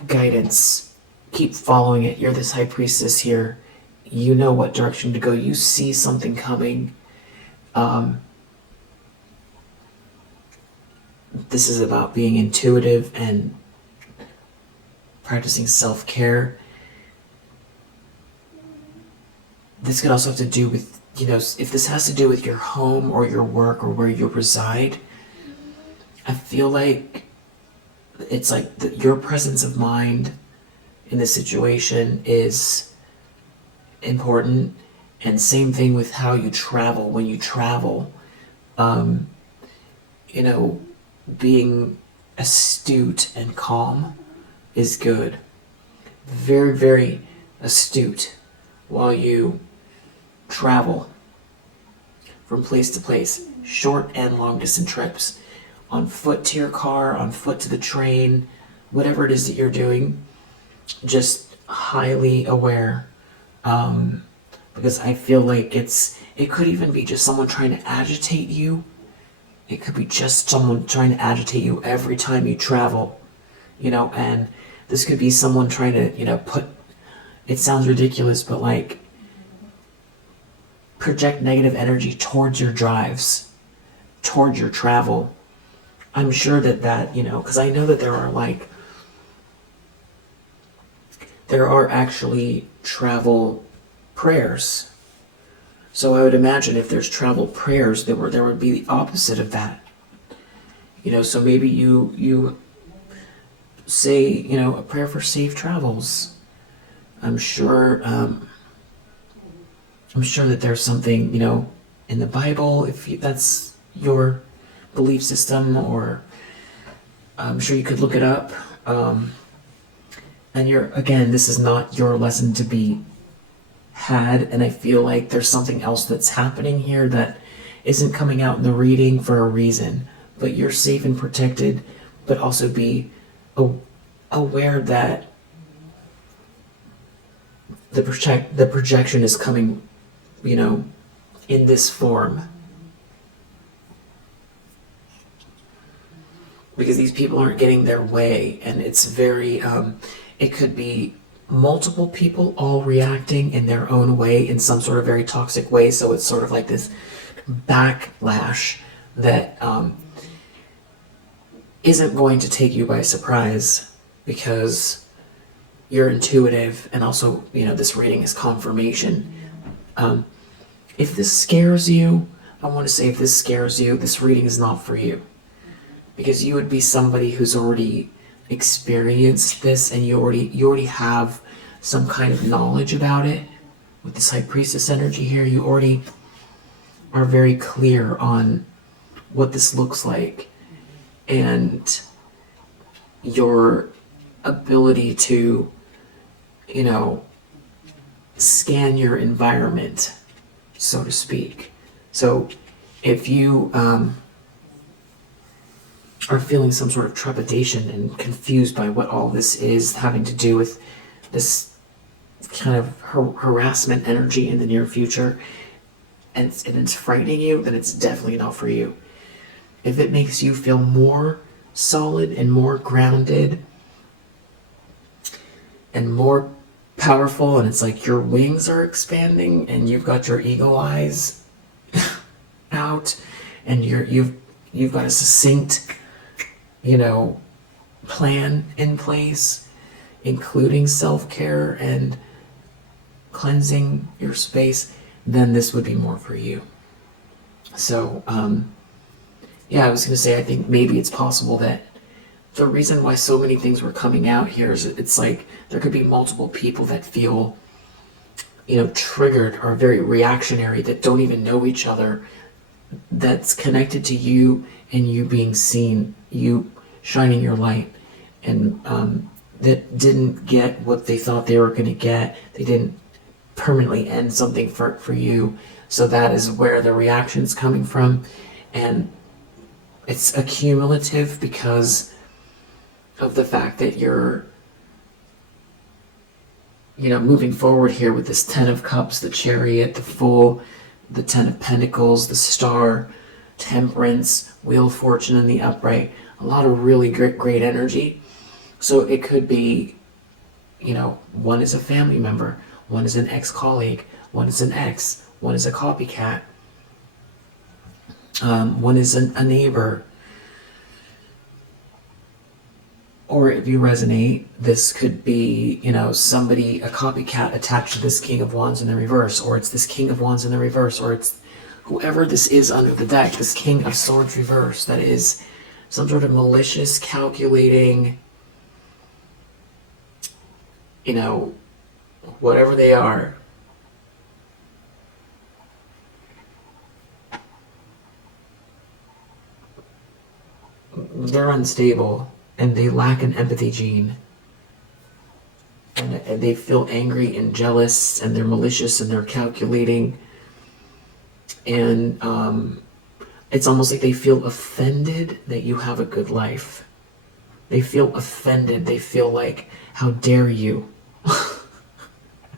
guidance. Keep following it. You're this high priestess here. You know what direction to go. You see something coming. This is about being intuitive and practicing self-care. This could also have to do with, if this has to do with your home or your work or where you reside, I feel like it's like your presence of mind in this situation is important. And same thing with how you travel. When you travel, being astute and calm is good. Very, very astute while you travel from place to place, short and long distance trips, on foot to your car, on foot to the train, whatever it is that you're doing, just highly aware. Because I feel like it could even be just someone trying to agitate you. It could be just someone trying to agitate you every time you travel, and this could be someone trying to, it sounds ridiculous, but like, project negative energy towards your drives, towards your travel. I'm sure that because I know that there are there are actually travel prayers. So I would imagine if there's travel prayers, there would be the opposite of that. You know, so maybe you say, you know, a prayer for safe travels. I'm sure that there's something, you know, in the Bible, that's your belief system, or I'm sure you could look it up. And again, this is not your lesson to be had, and I feel like there's something else that's happening here that isn't coming out in the reading for a reason. But you're safe and protected, but also be aware that the projection is coming, you know, in this form. Because these people aren't getting their way, and it's very, it could be multiple people all reacting in their own way in some sort of very toxic way. So it's sort of like this backlash that isn't going to take you by surprise, because you're intuitive, and also, you know, this reading is confirmation. If this scares you, I want to say, if this scares you, this reading is not for you, because you would be somebody who's already experienced this, and you already have some kind of knowledge about it. With this High Priestess energy here, you already are very clear on what this looks like, and your ability to, you know, scan your environment, so to speak. So if you are feeling some sort of trepidation and confused by what all this is having to do with this kind of harassment energy in the near future, and it's frightening you, then it's definitely not for you. If it makes you feel more solid and more grounded and more powerful, and it's like your wings are expanding and you've got your eagle eyes out, and you've got a succinct, you know, plan in place, including self-care and cleansing your space, then this would be more for you. So yeah, I was going to say, I think maybe it's possible that the reason why so many things were coming out here is it's like there could be multiple people that feel, you know, triggered or very reactionary, that don't even know each other, that's connected to you and you being seen, you shining your light, and that didn't get what they thought they were going to get. They didn't permanently end something for you. So that is where the reaction's coming from. And it's accumulative because of the fact that you're, you know, moving forward here with this Ten of Cups, the Chariot, the Fool, the Ten of Pentacles, the Star, Temperance, Wheel of Fortune, and the Upright. A lot of really great energy. So it could be, you know, one is a family member, one is an ex-colleague, one is an ex, one is a copycat, one is a neighbor. Or if you resonate, this could be, you know, somebody, a copycat attached to this King of Wands in the reverse, or it's this King of Wands in the reverse, or it's whoever this is under the deck, this King of Swords reverse, that is some sort of malicious, calculating, you know, whatever they are. They're unstable, and they lack an empathy gene. And they feel angry and jealous, and they're malicious, and they're calculating. And it's almost like they feel offended that you have a good life. They feel offended. They feel like, how dare you?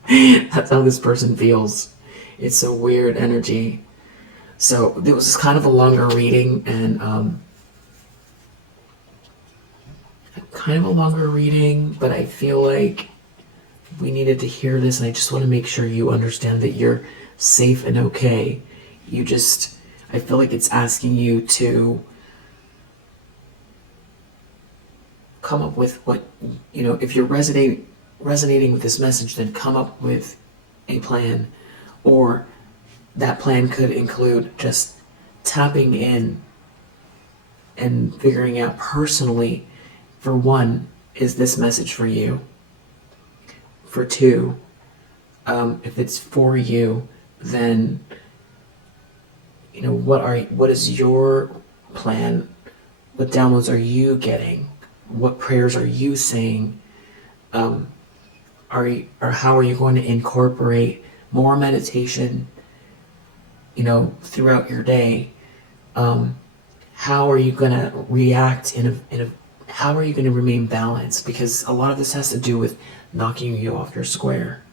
That's how this person feels. It's a weird energy. So it was kind of a longer reading, and but I feel like we needed to hear this, and I just want to make sure you understand that you're safe and okay. I feel like it's asking you to come up with what, you know, if you're resonating resonating with this message, then come up with a plan. Or that plan could include just tapping in and figuring out personally, for one, is this message for you? For two, if it's for you, then what is your plan? What downloads are you getting? What prayers are you saying? Or how are you going to incorporate more meditation, throughout your day? How are you going to react how are you going to remain balanced? Because a lot of this has to do with knocking you off your square.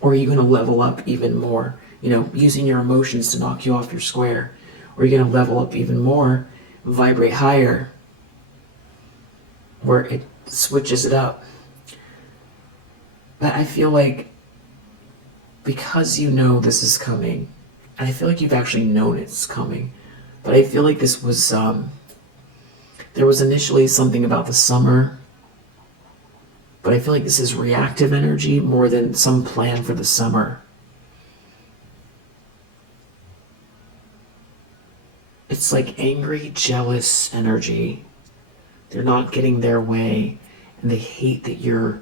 Or are you going to level up even more, using your emotions to knock you off your square? Or are you going to level up even more, vibrate higher, where it switches it up? But I feel like, because this is coming, and I feel like you've actually known it's coming, but I feel like this was, there was initially something about the summer, but I feel like this is reactive energy more than some plan for the summer. It's like angry, jealous energy. They're not getting their way, and they hate that you're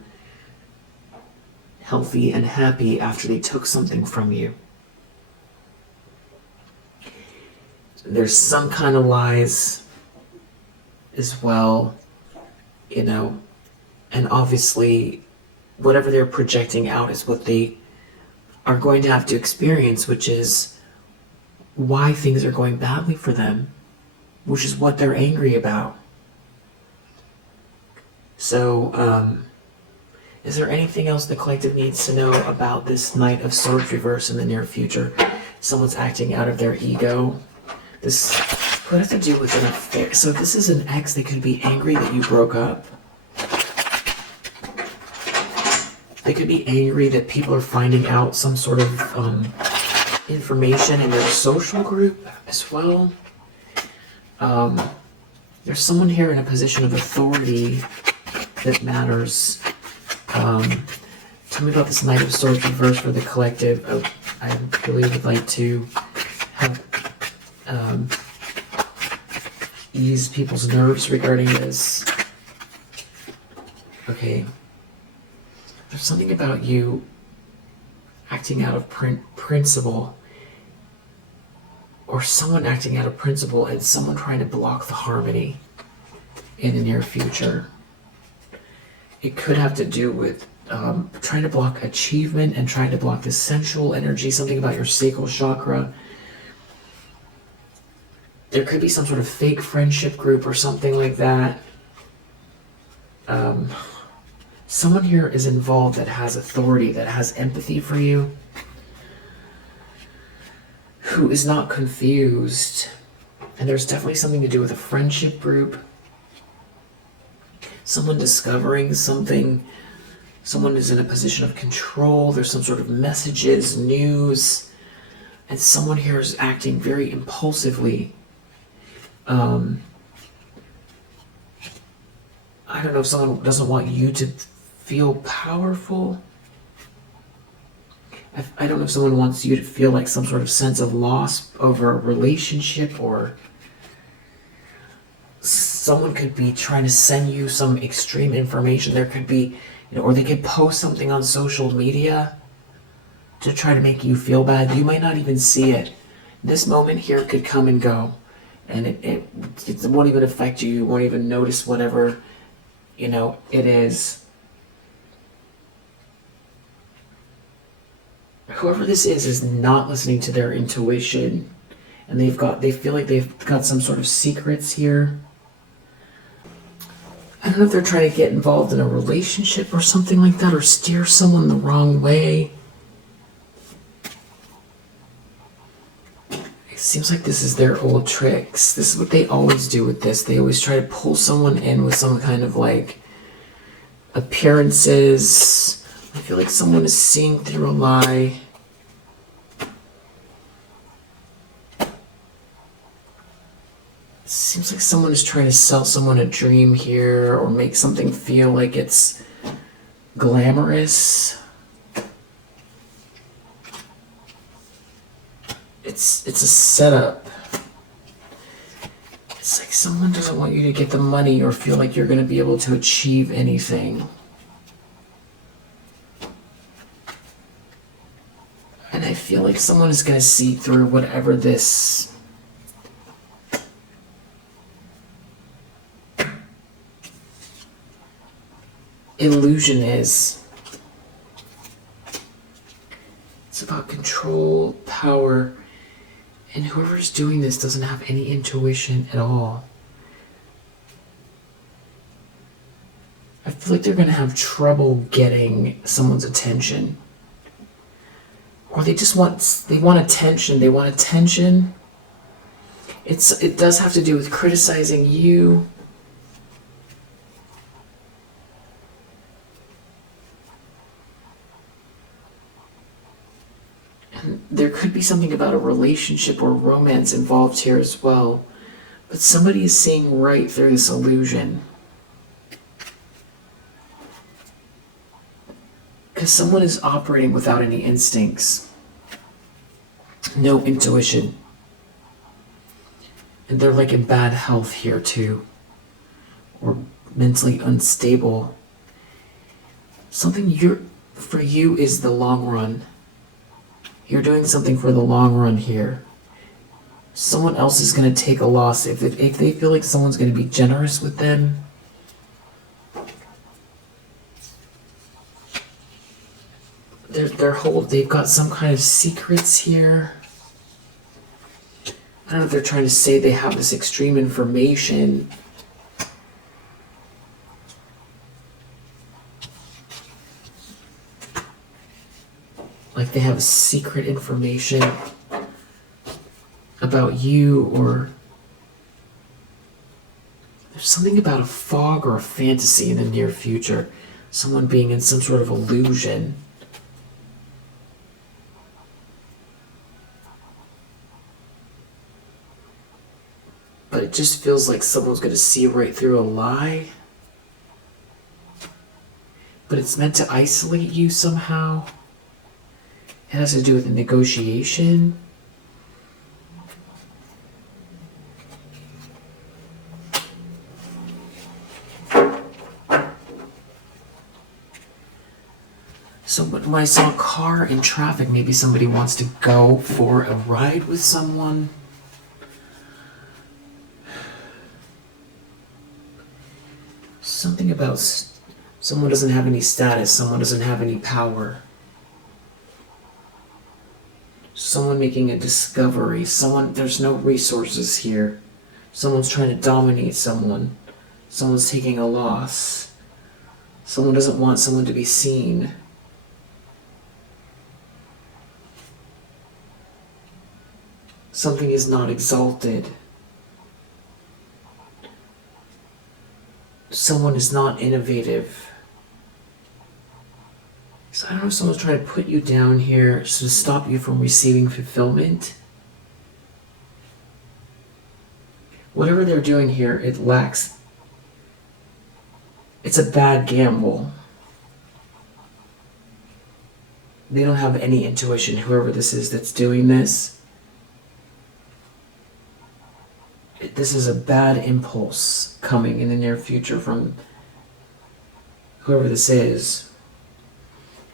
healthy and happy after they took something from you. There's some kind of lies as well, and obviously whatever they're projecting out is what they are going to have to experience, which is why things are going badly for them, which is what they're angry about. So, is there anything else the collective needs to know about this Knight of Swords reverse in the near future? Someone's acting out of their ego. This could have to do with an affair. So if this is an ex, they could be angry that you broke up. They could be angry that people are finding out some sort of information in their social group as well. There's someone here in a position of authority that matters. Tell me about this Knight of Swords reverse for the collective. I really would like to help ease people's nerves regarding this. Okay. There's something about you acting out of principle, or someone acting out of principle, and someone trying to block the harmony in the near future. It could have to do with trying to block achievement and trying to block the sensual energy, something about your sacral chakra. There could be some sort of fake friendship group or something like that. Someone here is involved that has authority, that has empathy for you, who is not confused. And there's definitely something to do with a friendship group. Someone discovering something. Someone is in a position of control. There's some sort of messages, news. And someone here is acting very impulsively. I don't know if someone doesn't want you to feel powerful. I don't know if someone wants you to feel like some sort of sense of loss over a relationship, or someone could be trying to send you some extreme information. There could be, or they could post something on social media to try to make you feel bad. You might not even see it. This moment here could come and go, and it won't even affect you. You won't even notice whatever, it is. Whoever this is not listening to their intuition, and they feel like they've got some sort of secrets here. I don't know if they're trying to get involved in a relationship or something like that, or steer someone the wrong way. It seems like this is their old tricks. This is what they always do with this. They always try to pull someone in with some kind of appearances. I feel like someone is seeing through a lie. It seems like someone is trying to sell someone a dream here, or make something feel like it's glamorous. It's a setup. It's like someone doesn't want you to get the money or feel like you're going to be able to achieve anything. And I feel like someone is going to see through whatever this illusion is. It's about control, power, and whoever's doing this doesn't have any intuition at all. I feel like they're going to have trouble getting someone's attention. Or they want attention. They want attention. It does have to do with criticizing you. And there could be something about a relationship or romance involved here as well. But somebody is seeing right through this illusion. Because someone is operating without any instincts. No intuition. And they're like in bad health here too. Or mentally unstable. Something for you is the long run. You're doing something for the long run here. Someone else is going to take a loss. If they feel like someone's going to be generous with them, they've got some kind of secrets here. I don't know if they're trying to say they have this extreme information. Like they have secret information about you, or there's something about a fog or a fantasy in the near future. Someone being in some sort of illusion. But it just feels like someone's going to see right through a lie. But it's meant to isolate you somehow. It has to do with a negotiation. So when I saw a car in traffic, maybe somebody wants to go for a ride with someone. Something about someone doesn't have any status, someone doesn't have any power. Someone making a discovery, there's no resources here. Someone's trying to dominate someone. Someone's taking a loss. Someone doesn't want someone to be seen. Something is not exalted. Someone is not innovative. So I don't know if someone's trying to put you down here to stop you from receiving fulfillment. Whatever they're doing here, it's a bad gamble. They don't have any intuition, whoever this is that's doing this. This is a bad impulse coming in the near future from whoever this is.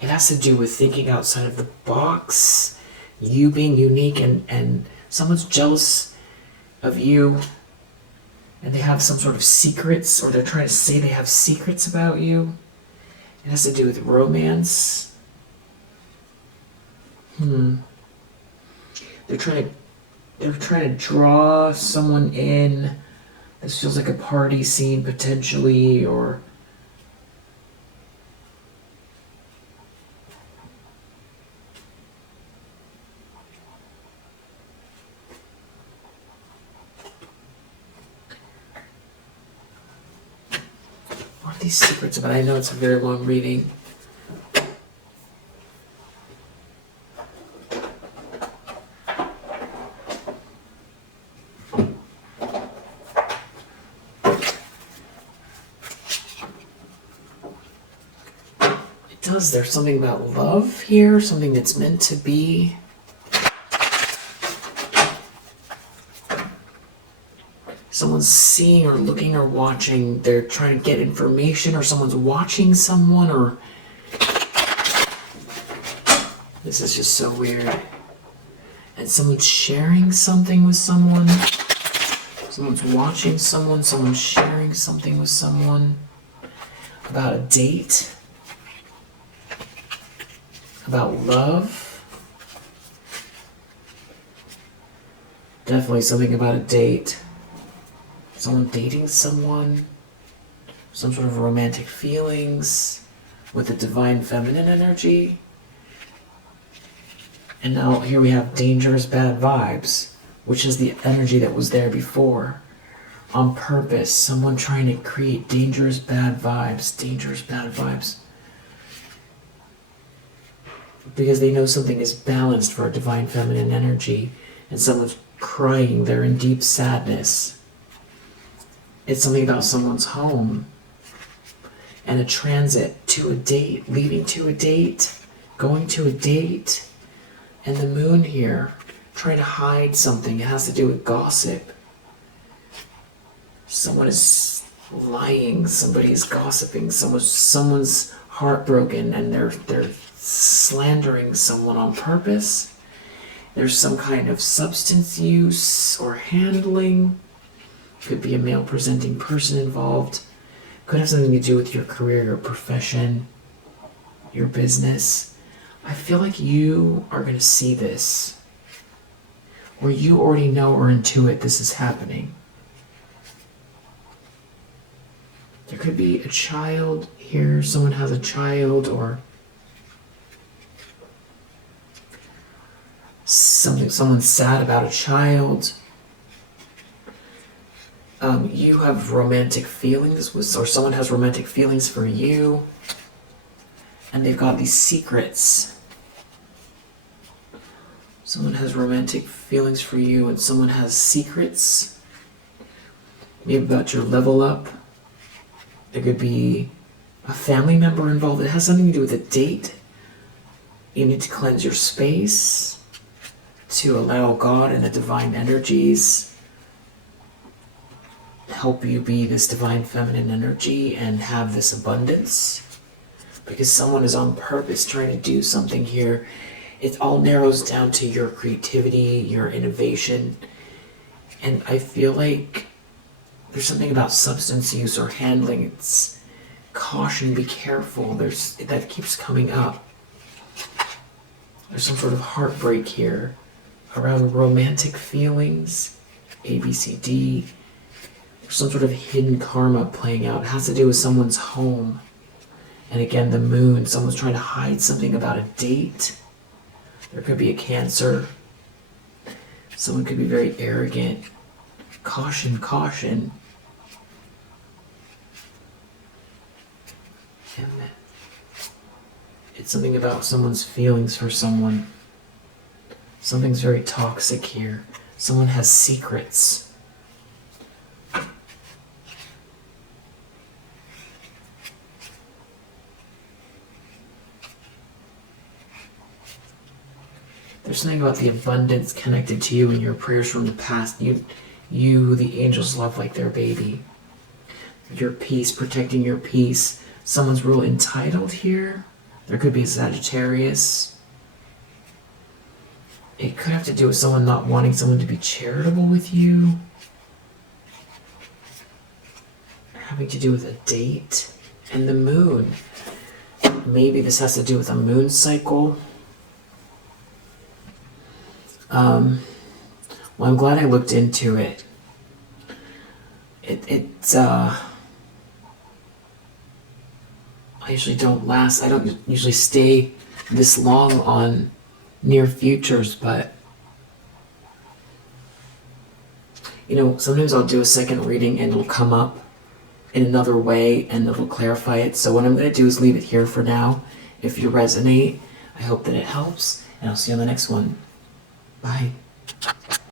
It has to do with thinking outside of the box, you being unique, and someone's jealous of you, and they have some sort of secrets, or they're trying to say they have secrets about you. It has to do with romance. They're trying to draw someone in. This feels like a party scene potentially, or what are these secrets about? I know it's a very long reading. does. There's something about love here, something that's meant to be. Someone's seeing or looking or watching. They're trying to get information, or someone's watching someone, or... This is just so weird. And someone's sharing something with someone. Someone's watching someone. Someone's sharing something with someone. About a date. About love. Definitely something about a date. Someone dating someone. Some sort of romantic feelings with the divine feminine energy. And now here we have dangerous bad vibes, which is the energy that was there before. On purpose, someone trying to create dangerous bad vibes. Dangerous bad vibes. Because they know something is balanced for a divine feminine energy, and someone's crying, they're in deep sadness. It's something about someone's home, and a transit to a date, leading to a date, going to a date, and the moon here, trying to hide something. It has to do with gossip. Someone is lying, somebody is gossiping, someone's heartbroken, and they're slandering someone on purpose. There's some kind of substance use or handling. Could be a male presenting person involved. Could have something to do with your career, your profession, your business. I feel like you are going to see this, or you already know or intuit this is happening. There could be a child here. Someone has a child, or someone's sad about a child. You have romantic feelings with, or someone has romantic feelings for you, and they've got these secrets. Someone has romantic feelings for you, and someone has secrets. Maybe about your level up. There could be a family member involved. It has something to do with a date. You need to cleanse your space to allow God and the divine energies help you be this divine feminine energy and have this abundance. Because someone is on purpose trying to do something here. It all narrows down to your creativity, your innovation. And I feel like there's something about substance use or handling. It's caution, be careful. That keeps coming up. There's some sort of heartbreak here around romantic feelings, A, B, C, D. There's some sort of hidden karma playing out. It has to do with someone's home. And again, the moon. Someone's trying to hide something about a date. There could be a Cancer. Someone could be very arrogant. Caution, caution. And it's something about someone's feelings for someone. Something's very toxic here. Someone has secrets. There's something about the abundance connected to you and your prayers from the past. You who the angels love like their baby. Your peace, protecting your peace. Someone's real entitled here. There could be a Sagittarius. It could have to do with someone not wanting someone to be charitable with you. Having to do with a date. And the moon. Maybe this has to do with a moon cycle. Well, I'm glad I looked into it. I usually don't last. I don't usually stay this long on near futures, but sometimes I'll do a second reading and it'll come up in another way and it'll clarify it. So what I'm going to do is leave it here for now. If you resonate, I hope that it helps, and I'll see you on the next one. Bye.